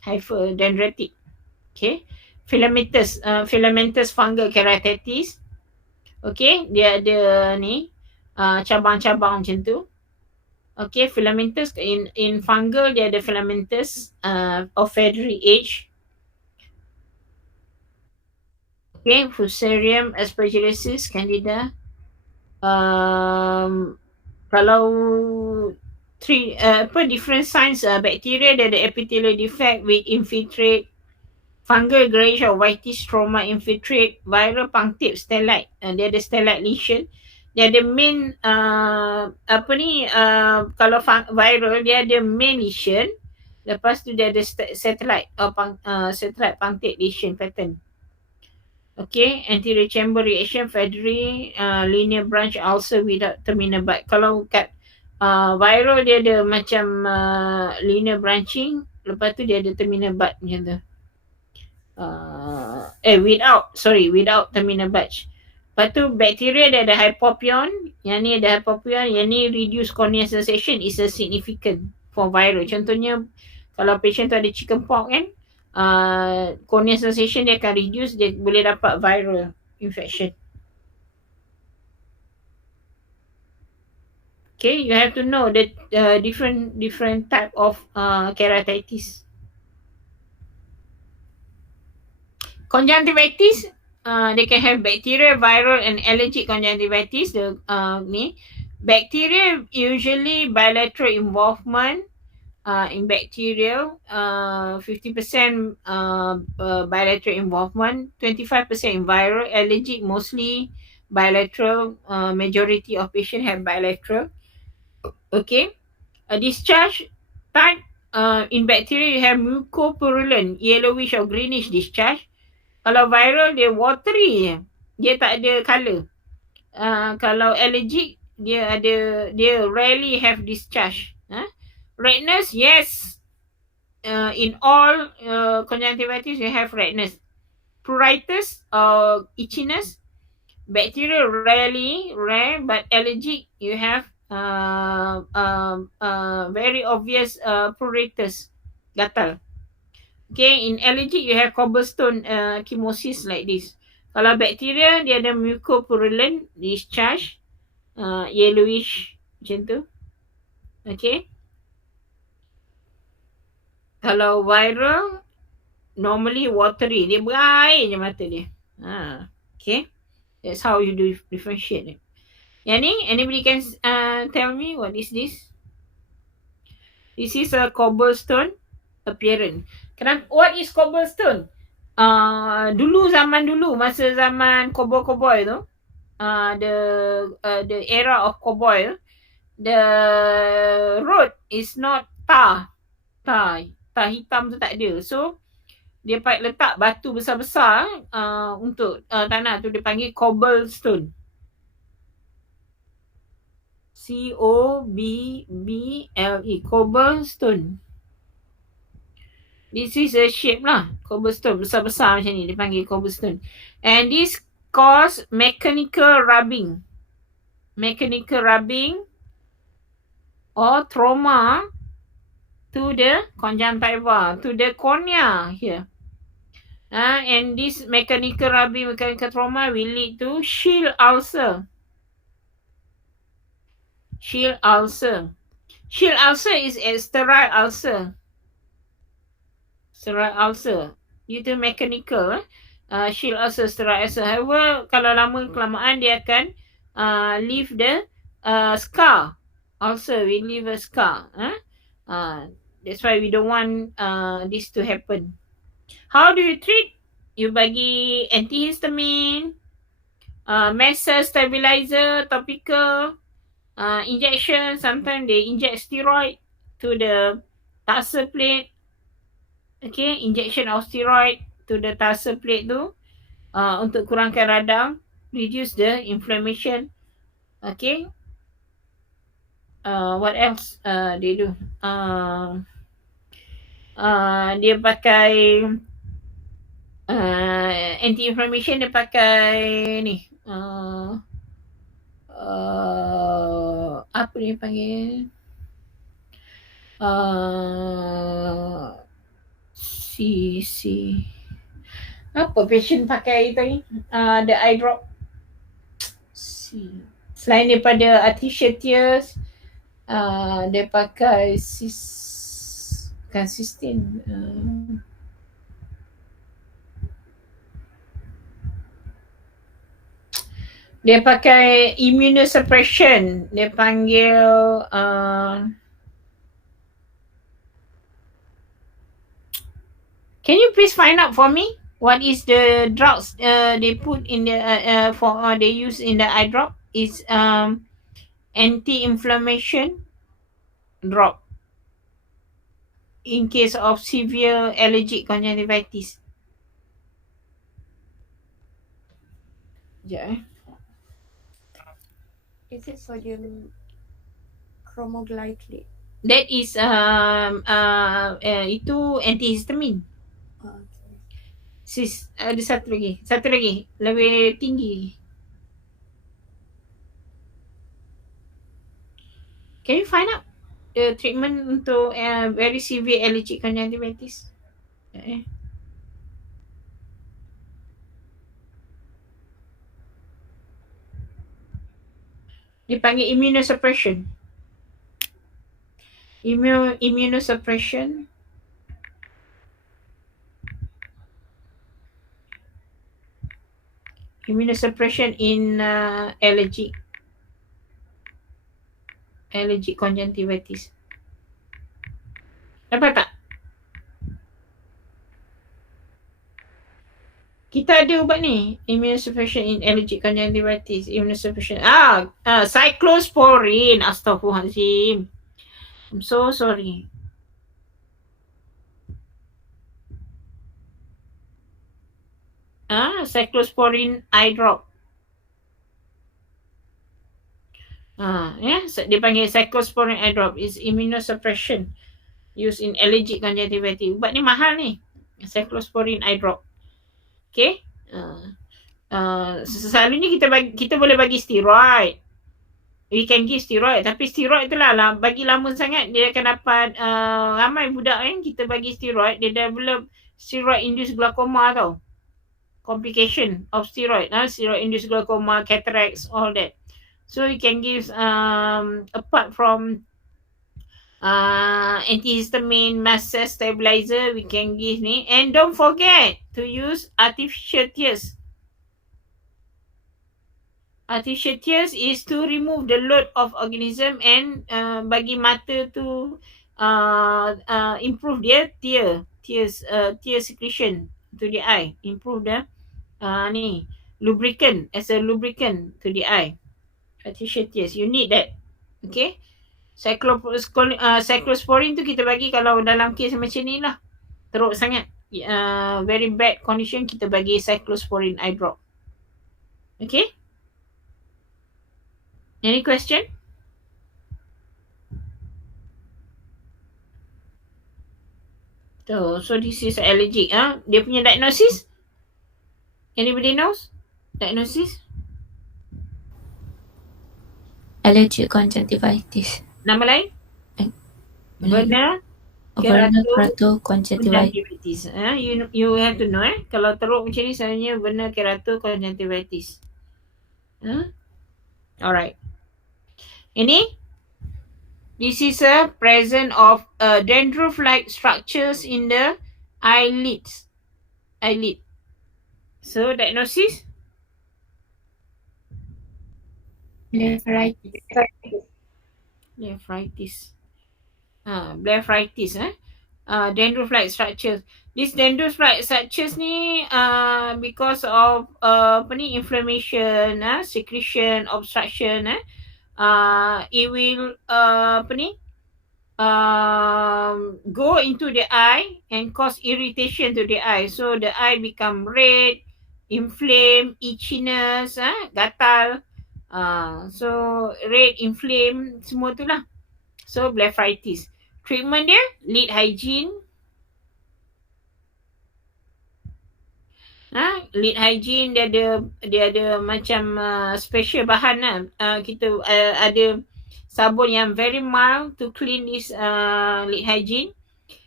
hyperdendritic. Okay. Filamentous fungal keratitis. Okay, dia ada ni cabang-cabang macam tu. Okay, filamentous in fungal dia ada filamentous of Federer age. Okay, Fusarium aspergillosis, Candida. Kalau different signs bacteria, dia ada epithelial defect with infiltrate, fungal grayish or whitish stroma infiltrate, viral punctate stellate, dia ada stellate lesion. Dia ada main kalau viral dia ada main lesion, lepas tu dia ada satellite satellite punctate lesion pattern. Okay, anterior chamber reaction, Federer, linear branch ulcer without terminal bud. Kalau kat viral dia ada macam linear branching, lepas tu dia ada terminal bud macam tu. Without terminal batch. Lepas tu bakteria dia ada hypopion, yang ni ada hypopion, yang ni reduce corneal sensation is a significant for viral. Contohnya kalau patient tu ada chickenpox kan, corneal sensation dia akan reduce, dia boleh dapat viral infection. Okay, you have to know the different type of keratitis. Conjunctivitis, they can have bacterial, viral and allergic conjunctivitis. Bacteria usually bilateral involvement in bacterial, 50% bilateral involvement, 25% in viral. Allergic mostly bilateral, majority of patients have bilateral. Okay, a discharge type, in bacteria you have mucopurulent, yellowish or greenish discharge. Kalau viral dia watery je, dia tak ada colour. Kalau allergic dia rarely have discharge. Redness, yes, in all conjunctivitis you have redness. Pruritus or itchiness, bacterial rare, but allergic you have very obvious pruritus, gatal. Okay, in allergic you have cobblestone chemosis like this. Kalau bacteria dia ada mucopurulent discharge, yellowish macam tu. Okay. Kalau viral normally watery, dia berair je mata dia. Okay. That's how you do differentiate it. Yang ni, anybody can tell me what is this? This is a cobblestone appearance. What is cobblestone? Zaman dulu, masa zaman cowboy tu, the era of cowboy, the road is not tar hitam tu tak ada. So dia letak batu besar-besar untuk tanah tu, dia panggil cobblestone. C-O-B-B-L-E, cobblestone. This is a shape lah, cobblestone, besar-besar macam ni, dia panggil cobblestone. And this cause mechanical rubbing or trauma to the conjunctiva, to the cornea here. And this mechanical rubbing, mechanical trauma will lead to shield ulcer. Shield ulcer is a sterile ulcer. Due to mechanical, shield ulcer, sterile ulcer. However, kalau lama kelamaan dia akan leave the scar. Ulcer will leave a scar. That's why we don't want this to happen. How do you treat? You bagi antihistamine, mesa stabilizer, topical, injection. Sometimes they inject steroid to the tarsal plate. Okay, injection of steroid to the tarsal plate tu untuk kurangkan radang, reduce the inflammation. Okay. What else they do? Dia pakai anti-inflammation, dia pakai ni. Apa dia panggil? Apa patient pakai tadi? The eye drop. Selain daripada artificial tears, dia pakai consistent. Dia pakai immunosuppression. Dia panggil can you please find out for me what is the drugs they put in the they use in the eye drop? Is anti-inflammation drop in case of severe allergic conjunctivitis. Is it sodium chromoglycolate? That is itu antihistamine. Okay. Ada satu lagi lebih tinggi. Can you find out the treatment untuk very severe allergic conjunctivitis? Dia panggil immunosuppression. Immunosuppression. Immunosuppression in allergic conjunctivitis. Dapat tak? Kita ada ubat ni, immunosuppression in allergic conjunctivitis. Immunosuppression. Cyclosporine. Astaghfirullahaladzim. I'm so sorry. Cyclosporine eye drop. Dia panggil cyclosporine eye drop. Is immunosuppression used in allergic conjunctivitis. Ubat ni mahal ni. Cyclosporine eye drop. Okay. Selalunya kita boleh bagi steroid. We can give steroid. Tapi steroid tu lah bagi lama sangat dia akan dapat ramai budak kita bagi steroid, dia develop steroid induced glaucoma tau. Complication of steroid. Steroid induced glaucoma, cataracts, all that. So you can give apart from antihistamine, masa stabilizer, we can give ni. And don't forget to use artificial tears. Artificial tears is to remove the load of organism and bagi mata tu improve dia tear secretion to the eye. Improve the lubricant, as a lubricant to the eye. Artificial tears, you need that. Okay. Cyclosporin tu kita bagi kalau dalam kes macam ni lah, teruk sangat, very bad condition, kita bagi cyclosporin eye drop. Okay. Any question? So this is allergic. Dia punya diagnosis? Anybody knows? Diagnosis? Allergic conjunctivitis. Nama lain? Vena keratoconjunctivitis. You have to know. Kalau teruk macam ni sebenarnya vena keratoconjunctivitis. Alright. Ini? This is a presence of dendrophyte structures in the eyelids. Eyelid. So diagnosis? Blepharitis. Blepharitis. Blepharitis. Dendrophyte structures. This dendrophyte structures ni because of inflammation, secretion, obstruction, it will go into the eye and cause irritation to the eye. So the eye become red, inflamed, itchiness, gatal. So red, inflamed, semua tu lah. So blepharitis. Treatment dia, lid hygiene. Lid hygiene dia ada macam special bahan lah. Kita ada sabun yang very mild to clean this lid hygiene,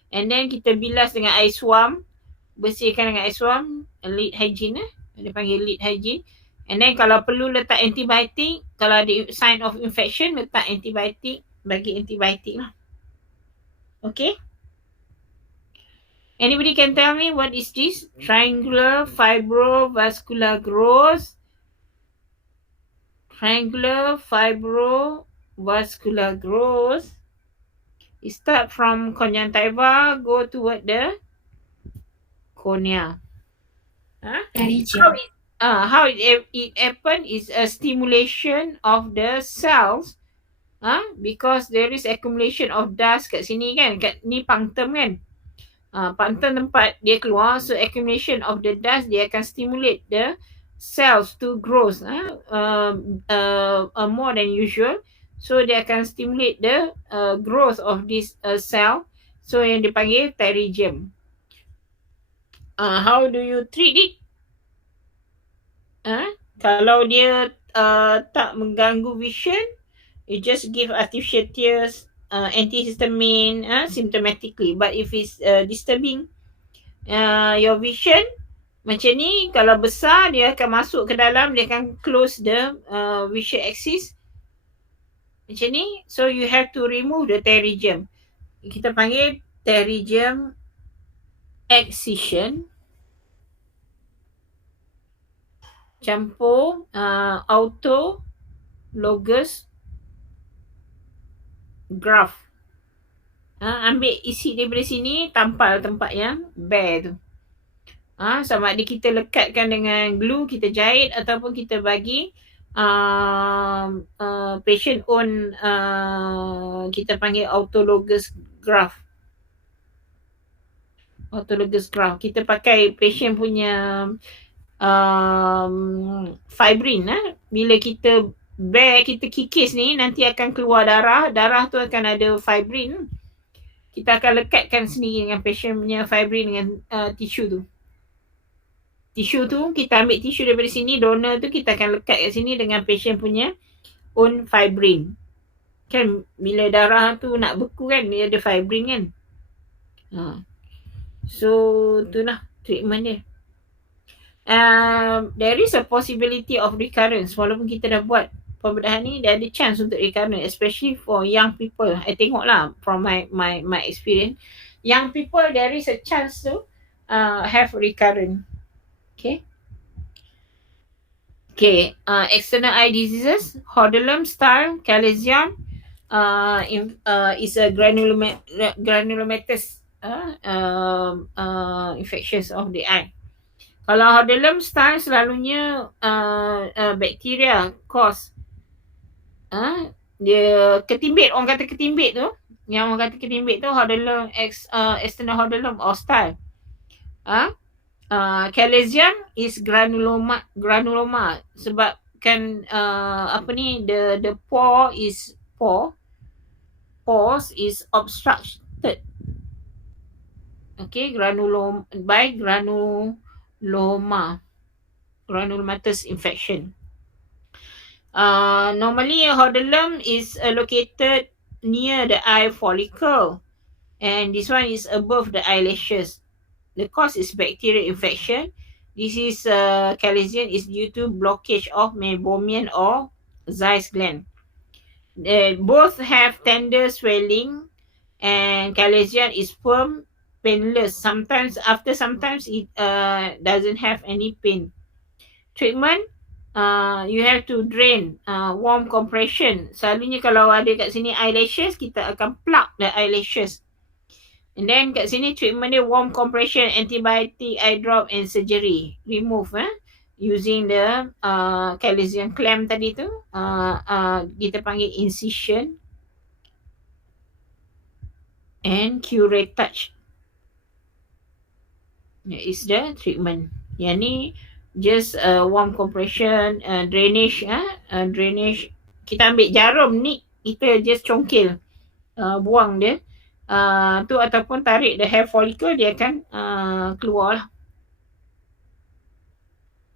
and then kita bilas dengan air suam, bersihkan dengan air suam, lid hygiene dia panggil lid hygiene. And then kalau perlu letak antibiotik, kalau ada sign of infection letak antibiotik, bagi antibiotik lah. Okay. Anybody can tell me what is this? Triangular fibrovascular growth. Triangular fibrovascular growth. It start from conjunctiva, go toward the cornea. How it happen is a stimulation of the cells. Because there is accumulation of dust kat sini kan. Kat ni punctum kan. Punctum tempat dia keluar, so accumulation of the dust, dia akan stimulate the cells to grow more than usual. So dia akan stimulate the growth of this cell. So yang dipanggil pterygium. How do you treat it? Kalau dia tak mengganggu vision, you just give artificial tears, antihistamine symptomatically. But if it's disturbing your vision, macam ni, kalau besar dia akan masuk ke dalam, dia akan close the vision axis macam ni. So you have to remove the pterygium. Kita panggil pterygium excision campur autologous graft. Ambil isi daripada sini, tampal tempat yang bare tu. Sama ada kita lekatkan dengan glue, kita jahit, ataupun kita bagi patient own, kita panggil autologous graft. Autologous graft. Kita pakai patient punya fibrin. Bila kita bare, kita kikis ni, nanti akan keluar darah. Darah tu akan ada fibrin. Kita akan lekatkan sendiri dengan patient punya fibrin dengan tisu tu. Tisu tu, kita ambil tisu daripada sini, donor tu kita akan lekat kat sini dengan patient punya own fibrin. Kan bila darah tu nak beku kan, dia ada fibrin kan. So itulah treatment dia. There is a possibility of recurrence. Walaupun kita dah buat pembedahan ni, dia ada chance untuk recurrence, especially for young people. I tengok lah from my experience, young people there is a chance to have recurrence. Okay. External eye diseases, hordelum, star, chalazion, is a granulomatous infections of the eye. Kalau Hordeolum style selalunya bakteria cause. Dia ketimbit, orang kata ketimbit tu. Yang orang kata ketimbit tu Hordeolum external Hordeolum or style. Chalecium is granuloma sebab kan the pores is obstructed. Okay, granulomatous infection. Normally Hordeolum is located near the eye follicle, and this one is above the eyelashes. The cause is bacterial infection. This is chalecium is due to blockage of meibomian or Zeiss gland. Both have tender swelling, and chalecium is firm, painless. Sometimes it doesn't have any pain. Treatment, you have to drain, warm compression. Selalunya kalau ada kat sini eyelashes, kita akan plug the eyelashes. And then kat sini treatment dia warm compression, antibiotic, eye drop and surgery. Remove using the chalecium clamp tadi tu. Kita panggil incision and curate touch. That is the treatment. Yang ni just warm compression, drainage. Drainage. Kita ambil jarum ni, kita just congkil, buang dia. Tu ataupun tarik the hair follicle, dia akan keluar lah.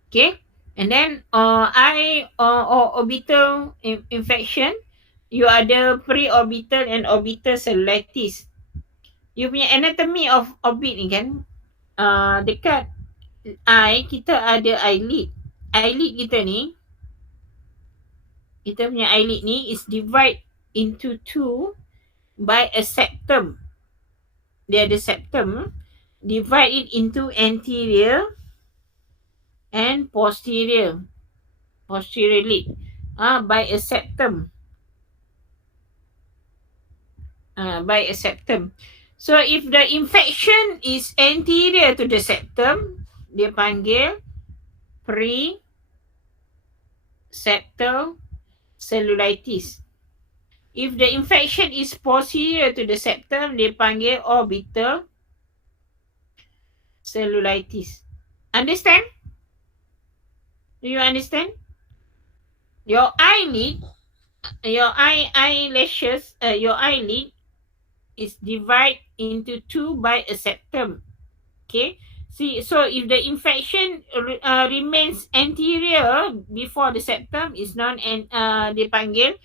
Okay. And then eye or orbital infection, you ada preorbital and orbital cellulitis. You punya anatomy of orbit ni kan, dekat eye kita ada eyelid. Eyelid kita ni, kita punya eyelid ni is divide into two by a septum. Dia ada septum. Divide it into anterior and posterior lid by a septum. By a septum. So if the infection is anterior to the septum, dia panggil pre-septal cellulitis. If the infection is posterior to the septum, dia panggil orbital cellulitis. Understand? Do you understand? Your eyelid, your eyelashes, your eyelid is divided into two by a septum. Okay. See, so if the infection remains anterior before the septum, is known and dia panggil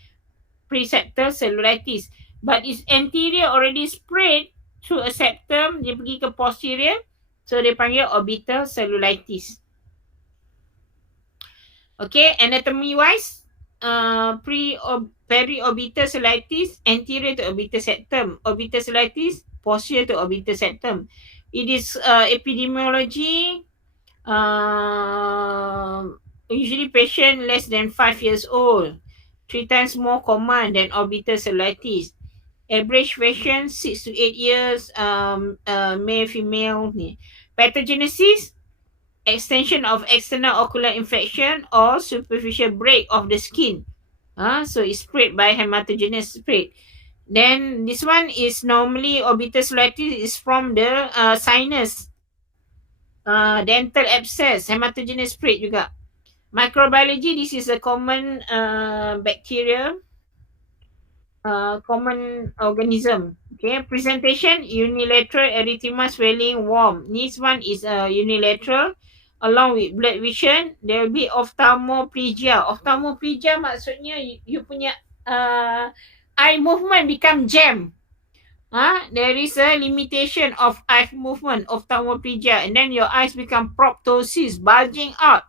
preseptal cellulitis. But is anterior already spread through a septum, dia pergi ke posterior, so dia panggil orbital cellulitis. Okay, anatomy wise, periorbital cellulitis anterior to orbital septum, orbital cellulitis posterior to orbital septum. It is epidemiology, usually patient less than 5 years old, 3 times more common than orbital cellulitis. Average patient 6 to 8 years, male, female. Pathogenesis, extension of external ocular infection or superficial break of the skin. So it's spread by hematogenous spread. Then this one is normally orbital cellulitis is from the sinus, dental abscess, hematogenous spread juga. Microbiology, this is a common bacteria, common organism. Okay, presentation, unilateral erythema, swelling, warm. This one is unilateral. Along with blurred vision, there will be ophthalmoplegia. Ophthalmoplegia maksudnya you punya eye movement become jam. There is a limitation of eye movement, ophthalmoplegia, and then your eyes become proptosis, bulging out.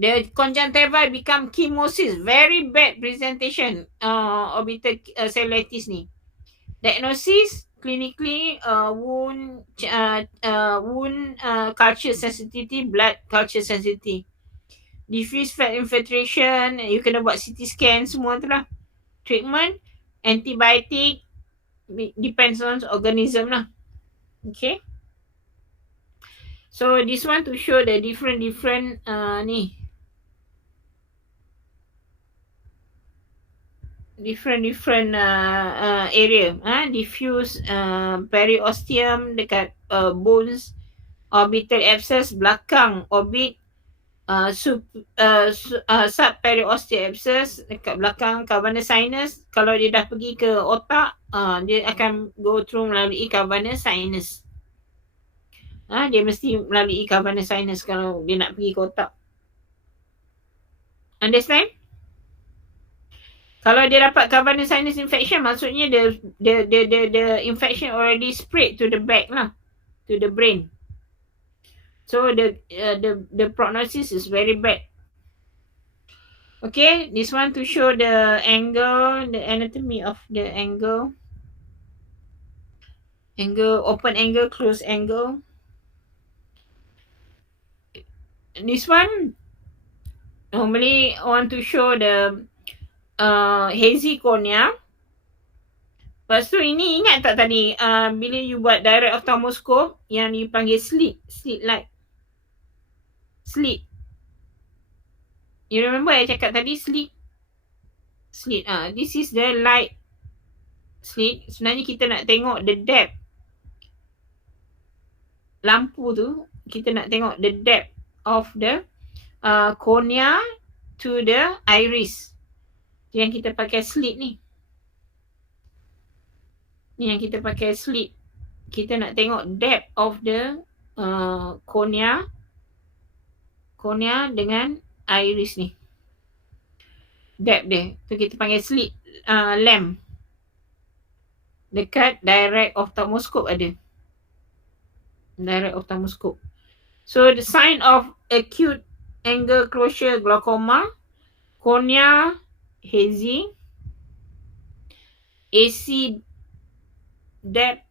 The conjunctiva become chemosis, very bad presentation, orbital cellulitis ni. Diagnosis, clinically, wound culture sensitivity, blood culture sensitivity. Diffuse fat infiltration, you kena buat CT scan, semua tu lah. Treatment, antibiotic, depends on organism lah. Okay. So this one to show the different ni different area, diffuse periosteum dekat bones, orbital abscess belakang orbit, subperiosteal abscess dekat belakang cavernous sinus. Kalau dia dah pergi ke otak, dia akan go through melalui cavernous sinus. Dia mesti melalui cavernous sinus kalau dia nak pergi ke otak. Understand? Kalau dia dapat cavernous sinus infection, maksudnya the infection already spread to the back lah, to the brain. So the prognosis is very bad. Okay, this one to show the angle, the anatomy of the angle, open angle, close angle. This one normally I want to show the hazy cornea. Lepas tu ini ingat tak tadi bila you buat direct ophthalmoscope yang you panggil slit light. Slit. You remember I cakap tadi slit? This is the light slit. Sebenarnya kita nak tengok the depth. Lampu tu kita nak tengok the depth of the cornea to the iris. Yang kita pakai slit ni. Ni yang kita pakai slit. Kita nak tengok depth of the cornea dengan iris ni. Depth dia. Tu kita panggil slit lamp. Dekat direct ophthalmoscope ada. Direct ophthalmoscope. So the sign of acute angle closure glaucoma, cornea hazy, AC depth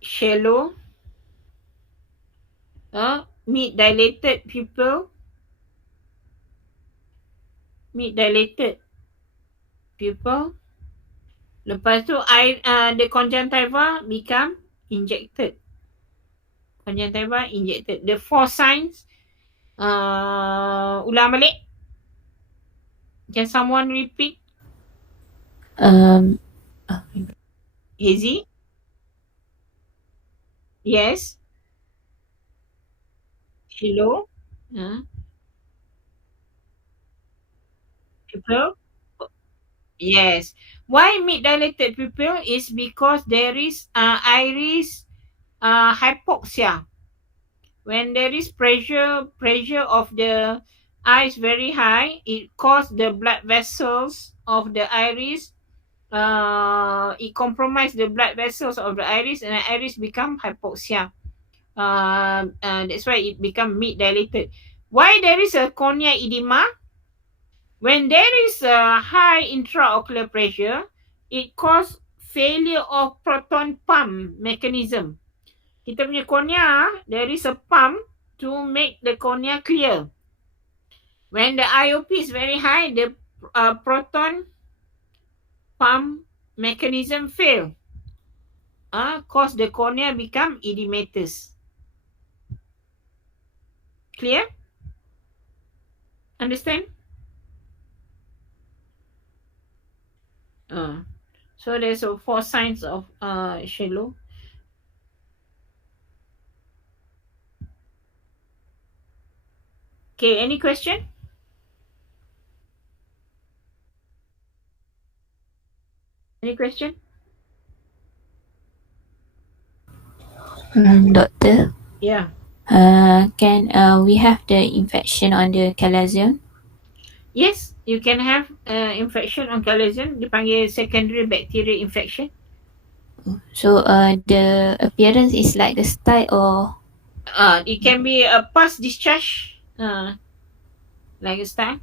shallow, mid dilated pupil, lepas tu the conjunctiva become injected. The four signs, ulang balik. Can someone repeat? Hazy? Yes. Hello? Pupil? Yes. Why mid-dilated pupil? Is because there is iris hypoxia. When there is pressure of the eyes very high, it causes the blood vessels of the iris. It compromise the blood vessels of the iris, and the iris become hypoxia. That's why it become mid-dilated. Why there is a cornea edema? When there is a high intraocular pressure, it cause failure of proton pump mechanism. Kita punya cornea, there is a pump to make the cornea clear. When the IOP is very high, the proton pump mechanism fail. Cause the cornea become edematous. Clear? Understand? So there's 4 signs of shallow. Okay, any question? Any question? Doctor, Yeah. can we have the infection on the calazion? Yes, you can have infection on calazion. Dipanggil secondary bacterial infection. So the appearance is like the style or It can be a pus discharge, like a style.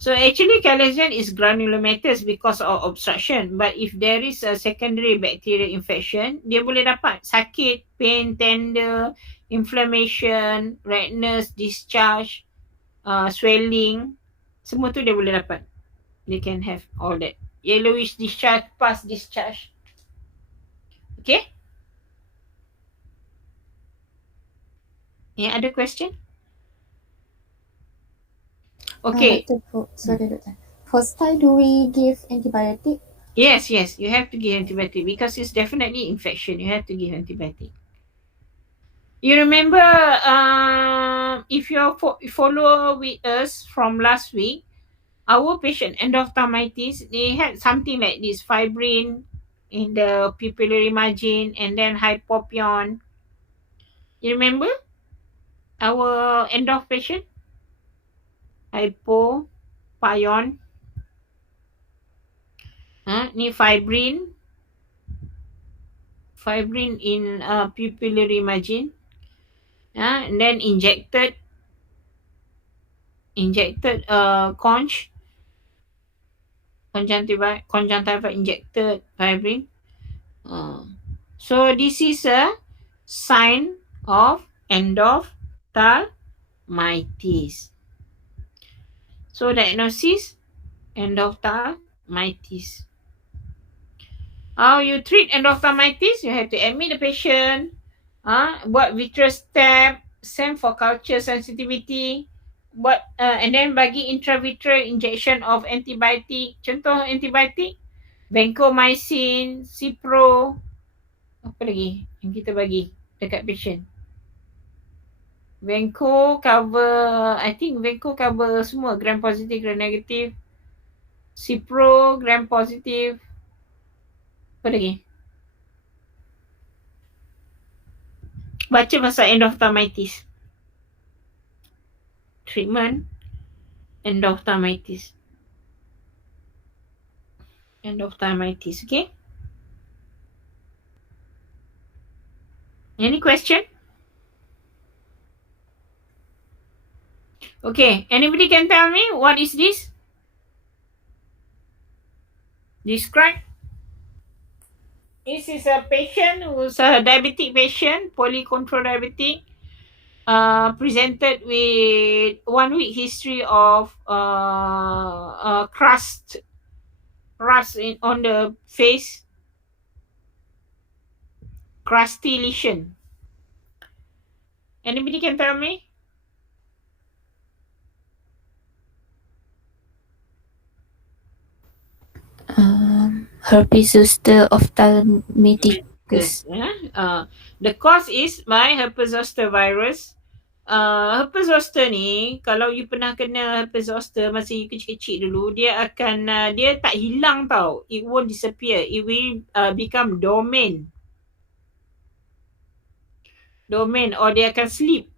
So actually calazion is granulomatous because of obstruction. But if there is a secondary bacterial infection, dia boleh dapat sakit, pain, tender, inflammation, redness, discharge, swelling. Semua tu dia boleh dapat. They can have all that. Yellowish discharge, pus discharge. Okay? Any other question? Okay. Doctor. For style, do we give antibiotic? Yes, you have to give antibiotic because it's definitely infection. You have to give antibiotic. You remember, if you follow with us from last week, our patient endophthalmitis, they had something like this fibrin in the pupillary margin and then hypopion. You remember our endoph patient? Hypopion. Ni fibrin in pupillary margin. And then injected conjunctiva injected fibrin. So this is a sign of endophthalmitis. So diagnosis endophthalmitis. How you treat endophthalmitis? You have to admit the patient, buat vitreous tap, send for culture sensitivity, and then bagi intravitreal injection of antibiotic. Contoh antibiotik, vancomycin, cipro, apa lagi yang kita bagi dekat patient. I think Vanco cover semua, gram positif, gram negatif. Cipro, gram positif. Apa lagi? Baca pasal endophthalmitis. Treatment endophthalmitis. Endophthalmitis, okay? Any question? Okay, anybody can tell me what is this? Describe. This is a patient who's a diabetic patient, polycontrol diabetic, presented with 1 week history of crust on the face, crusty lesion. Anybody can tell me? Herpes zoster ophthalmiticus. The cause is by herpes zoster virus. Herpes zoster ni, kalau you pernah kena herpes zoster masa you kecil-kecil dulu, dia akan dia tak hilang tau. It won't disappear. It will become dormant or dia akan sleep.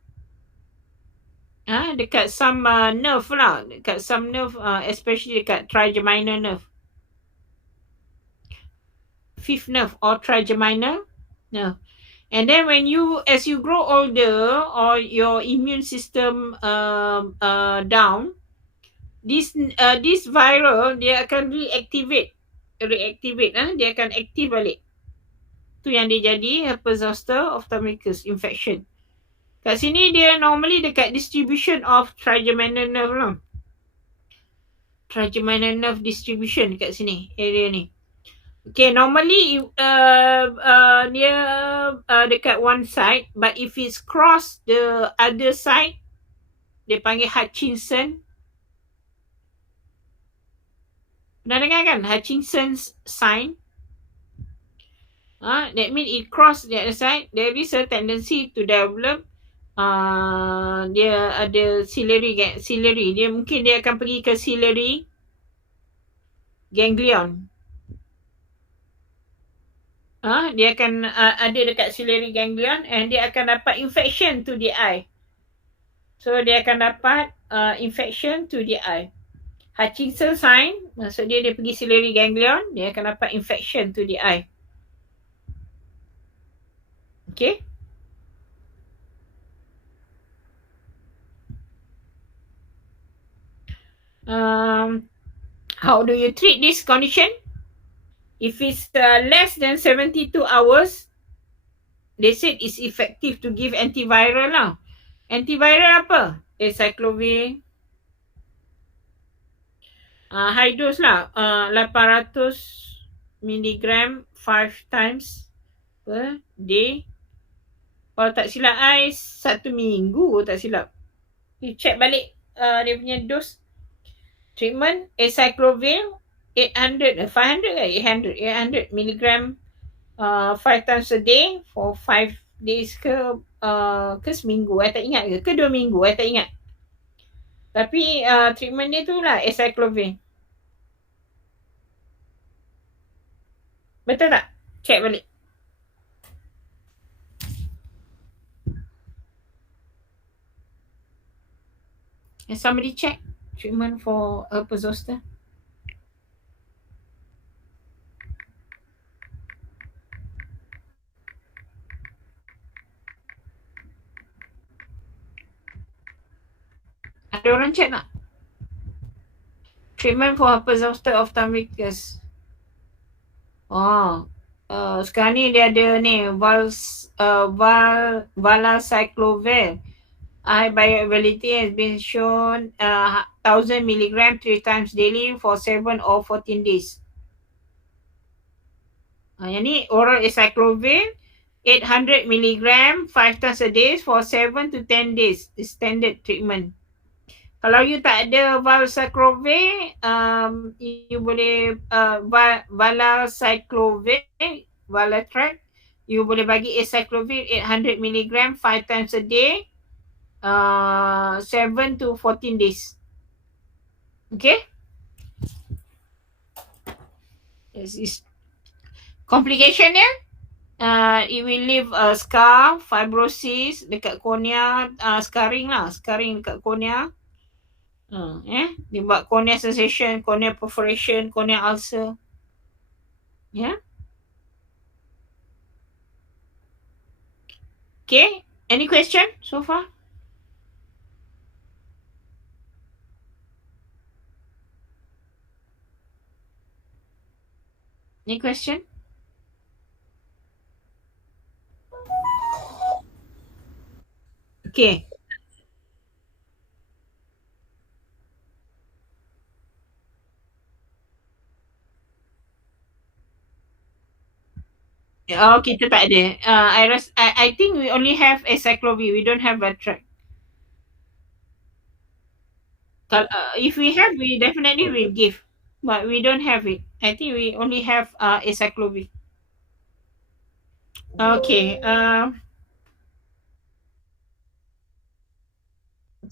Dekat some nerve lah, dekat some nerve, especially dekat trigeminal nerve, fifth nerve or trigeminal nerve. And then as you grow older or your immune system down, this viral dia akan reactivate, dia akan aktif balik. Tu yang dia jadi herpes zoster ophthalmicus infection. Kat sini dia normally dekat distribution of trigeminal nerve lah. Trigeminal nerve distribution kat sini, area ni. Okay, normally dia dekat one side, but if it's cross the other side, dia panggil Hutchinson. Pernah dengar kan Hutchinson's sign? That means it cross the other side. There is a tendency to develop dia ada ciliary. Dia akan pergi ke ciliary ganglion. Dia akan ada dekat ciliary ganglion and dia akan dapat infection to the eye. So dia akan dapat infection to the eye. Hutchinson sign, maksud dia pergi ciliary ganglion, dia akan dapat infection to the eye. Okay? How do you treat this condition? If it's less than 72 hours, they said it's effective to give antiviral lah. Antiviral apa? Acyclovir. High dose lah. 800 milligram 5 times per day. Kalau tak silap I 1 minggu tak silap. You check balik dia punya dose treatment acyclovir 800 500 ke 800 milligram 5 times a day for 5 days ke seminggu. I tak ingat ke 2 minggu. I tak ingat. Tapi treatment dia tu lah acyclovir. Betul tak? Check balik. Can somebody check treatment for herpes zoster? Ada orang check tak? Treatment for herpes zoster ophthalmicus. Sekarang ni dia ada ni valacyclovir. High bioavailability has been shown 1000 milligram 3 times daily for 7 or 14 days. Yang ni oral acyclovir 800 milligram 5 times a day for 7 to 10 days. The standard treatment. Kalau you tak ada valacyclovir, you boleh valacyclovir, Valatrac, you boleh bagi acyclovir 800 milligram 5 times a day, 7 to 14 days. Okay? This is complication dia. It will leave a scar, fibrosis dekat cornea, scarring dekat cornea. Dia buat cornea sensation, cornea perforation, cornea ulcer. Yeah. Okay. Any question so far? Any question? Okay. Oh, kita tak ada. I think we only have acyclovir. We don't have Valatrac. If we have, we definitely will give. But we don't have it. I think we only have acyclovir. Okay.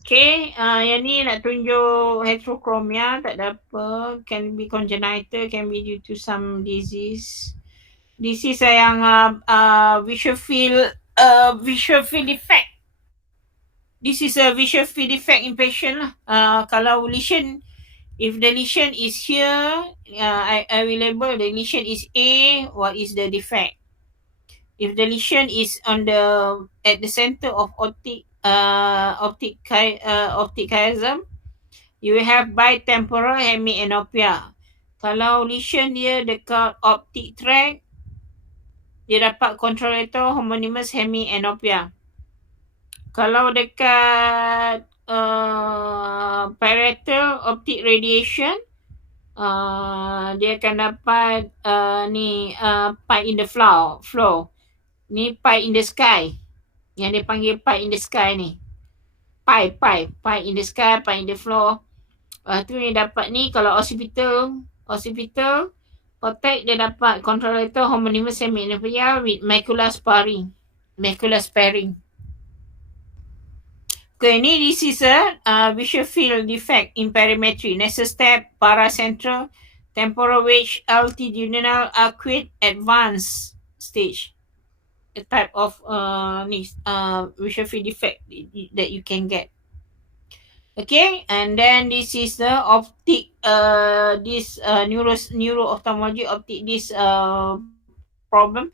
Okay, yang ni nak tunjuk heterochromia, tak ada apa. Can be congenital, can be due to some disease. Disease yang visual field defect. This is a visual field defect in patient lah. Kalau lesion, if the lesion is here, I will label the lesion is A, what is the defect? If the lesion is at the center of optic chiasm, you will have bitemporal hemianopia. Kalau lesion dia dekat optic tract, dia dapat contralateral homonymous hemianopia. Kalau dekat parietal optic radiation, dia akan dapat pie in the floor. Ni pie in the sky. Yang dia panggil pie in the sky ni. Pie in the sky, pie in the floor. Tu yang dapat ni kalau occipital cortex dia dapat contralateral homonymous hemianopia with macular sparing. Okay, ni this is a visual field defect in perimetry, nasal step, paracentral, temporal wedge, altitudinal, acute, advanced stage. The type of visual field defect that you can get. Okay, and then this is the optic, neuro-ophthalmology optic, this problem.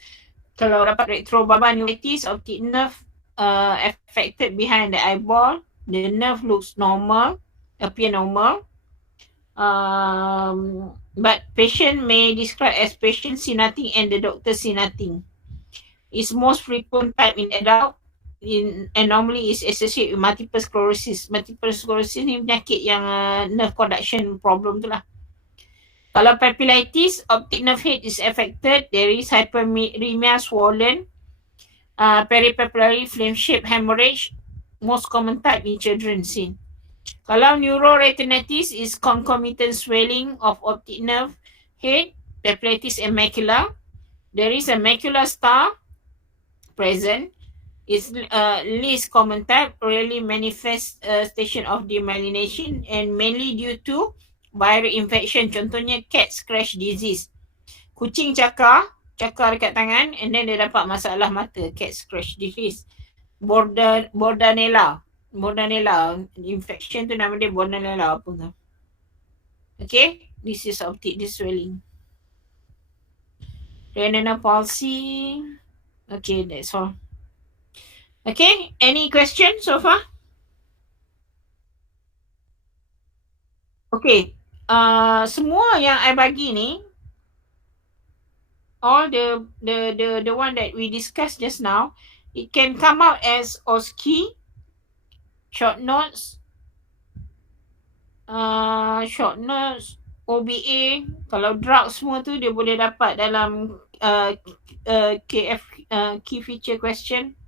Kalau dapat retrobulbar neuritis, optic nerve affected behind the eyeball, the nerve looks normal, appear normal. But patient may describe as patient see nothing and the doctor see nothing. It's most frequent type in adult, and normally is associated with multiple sclerosis. Multiple sclerosis ni penyakit yang nerve conduction problem tu lah. Kalau papillitis, optic nerve head is affected, there is hyperemia swollen, Peripapillary flame-shaped hemorrhage, most common type in children seen. Kalau neuroretinitis is concomitant swelling of optic nerve, head, papillitis and macula. There is a macular star present. It's least common type, rarely manifestation of demyelination and mainly due to viral infection. Contohnya cat scratch disease. Kucing cakar dekat tangan and then dia dapat masalah mata, cat scratch disease. Bordanella infection tu nama dia Bordanella apa tu. Okay, this is optic this swelling. Retinal palsy. Okay, that's all. Okay, any question so far? Okay, semua yang I bagi ni, all the one that we discussed just now, it can come out as OSCE, short notes, OBA. Kalau drug semua tu dia boleh dapat dalam KF key feature question.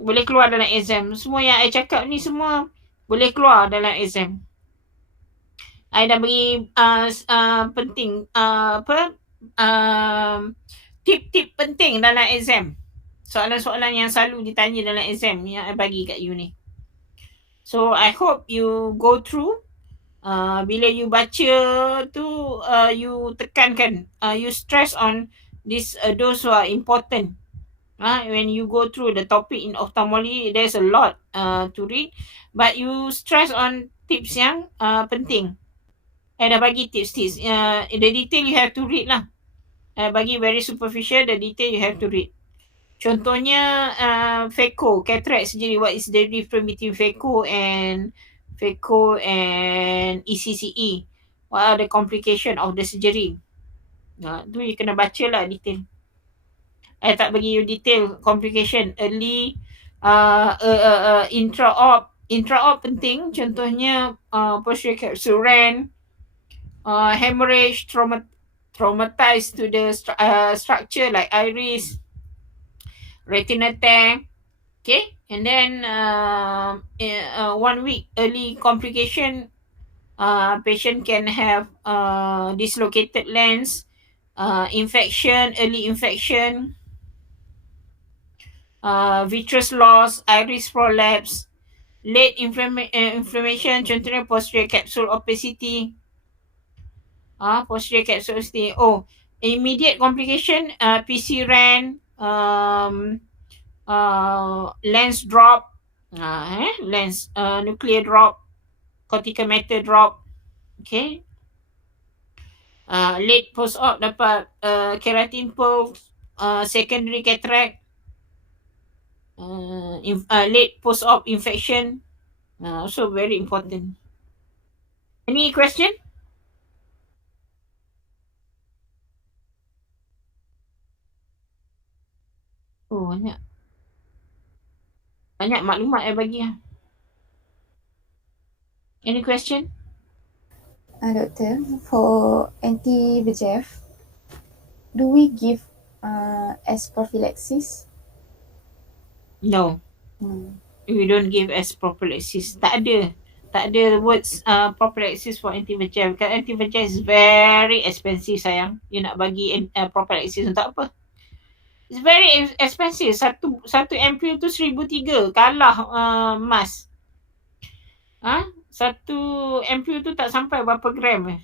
Boleh keluar dalam exam. Semua yang I cakap ni semua boleh keluar dalam exam. I dah bagi penting tip-tip penting dalam exam. Soalan-soalan yang selalu ditanya dalam exam yang I bagi kat you ni. So I hope you go through. Bila you baca tu, you tekankan, you stress on this those who are important. When you go through the topic in ophthalmology, there's a lot to read, but you stress on tips yang penting. I dah bagi tips. The detail you have to read lah. Bagi very superficial, the detail you have to read. Contohnya phaco, cataract surgery. What is the difference between phaco and ECCE? What are the complication of the surgery? Tu you kena baca lah detail. I tak bagi you detail complication. Early intra-op penting. Contohnya posterior capsule rent, hemorrhage, traumatized to the structure like iris, retina tear. Okay, and then 1 week early complication, patient can have dislocated lens, infection, early infection, vitreous loss, iris prolapse, late inflammation, contohnya posterior capsule opacity. Posterior capsule opacity. Immediate complication, PC ran, lens drop, lens nuclear drop, cortical matter drop. Okay. Late post-op dapat keratin pulse, secondary cataract, late post-op infection, also very important. Any question? Banyak maklumat saya bagi lah. Any question? Doktor, for anti-VEGF, do we give as prophylaxis? No. We don't give as prophylaxis. Tak ada words prophylaxis for anti-VEGF. Because anti-VEGF is very expensive sayang. You nak bagi prophylaxis untuk apa? It's very expensive. Satu ampule tu 1,300. Kalah mask. Satu ampule tu tak sampai berapa gram.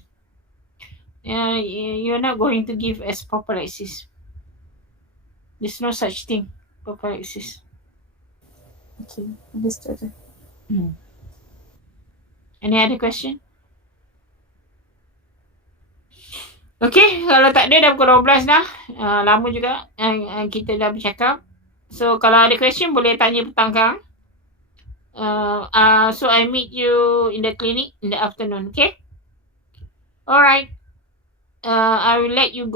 You're not going to give as prophylaxis. There's no such thing, prophylaxis. Okay, understood. Any other question? Okay, kalau tak ada dah pukul 12 dah. Lama juga kita dah bercakap. So, kalau ada question boleh tanya petang sekarang. So, I meet you in the clinic in the afternoon, okay? Alright. I will let you go.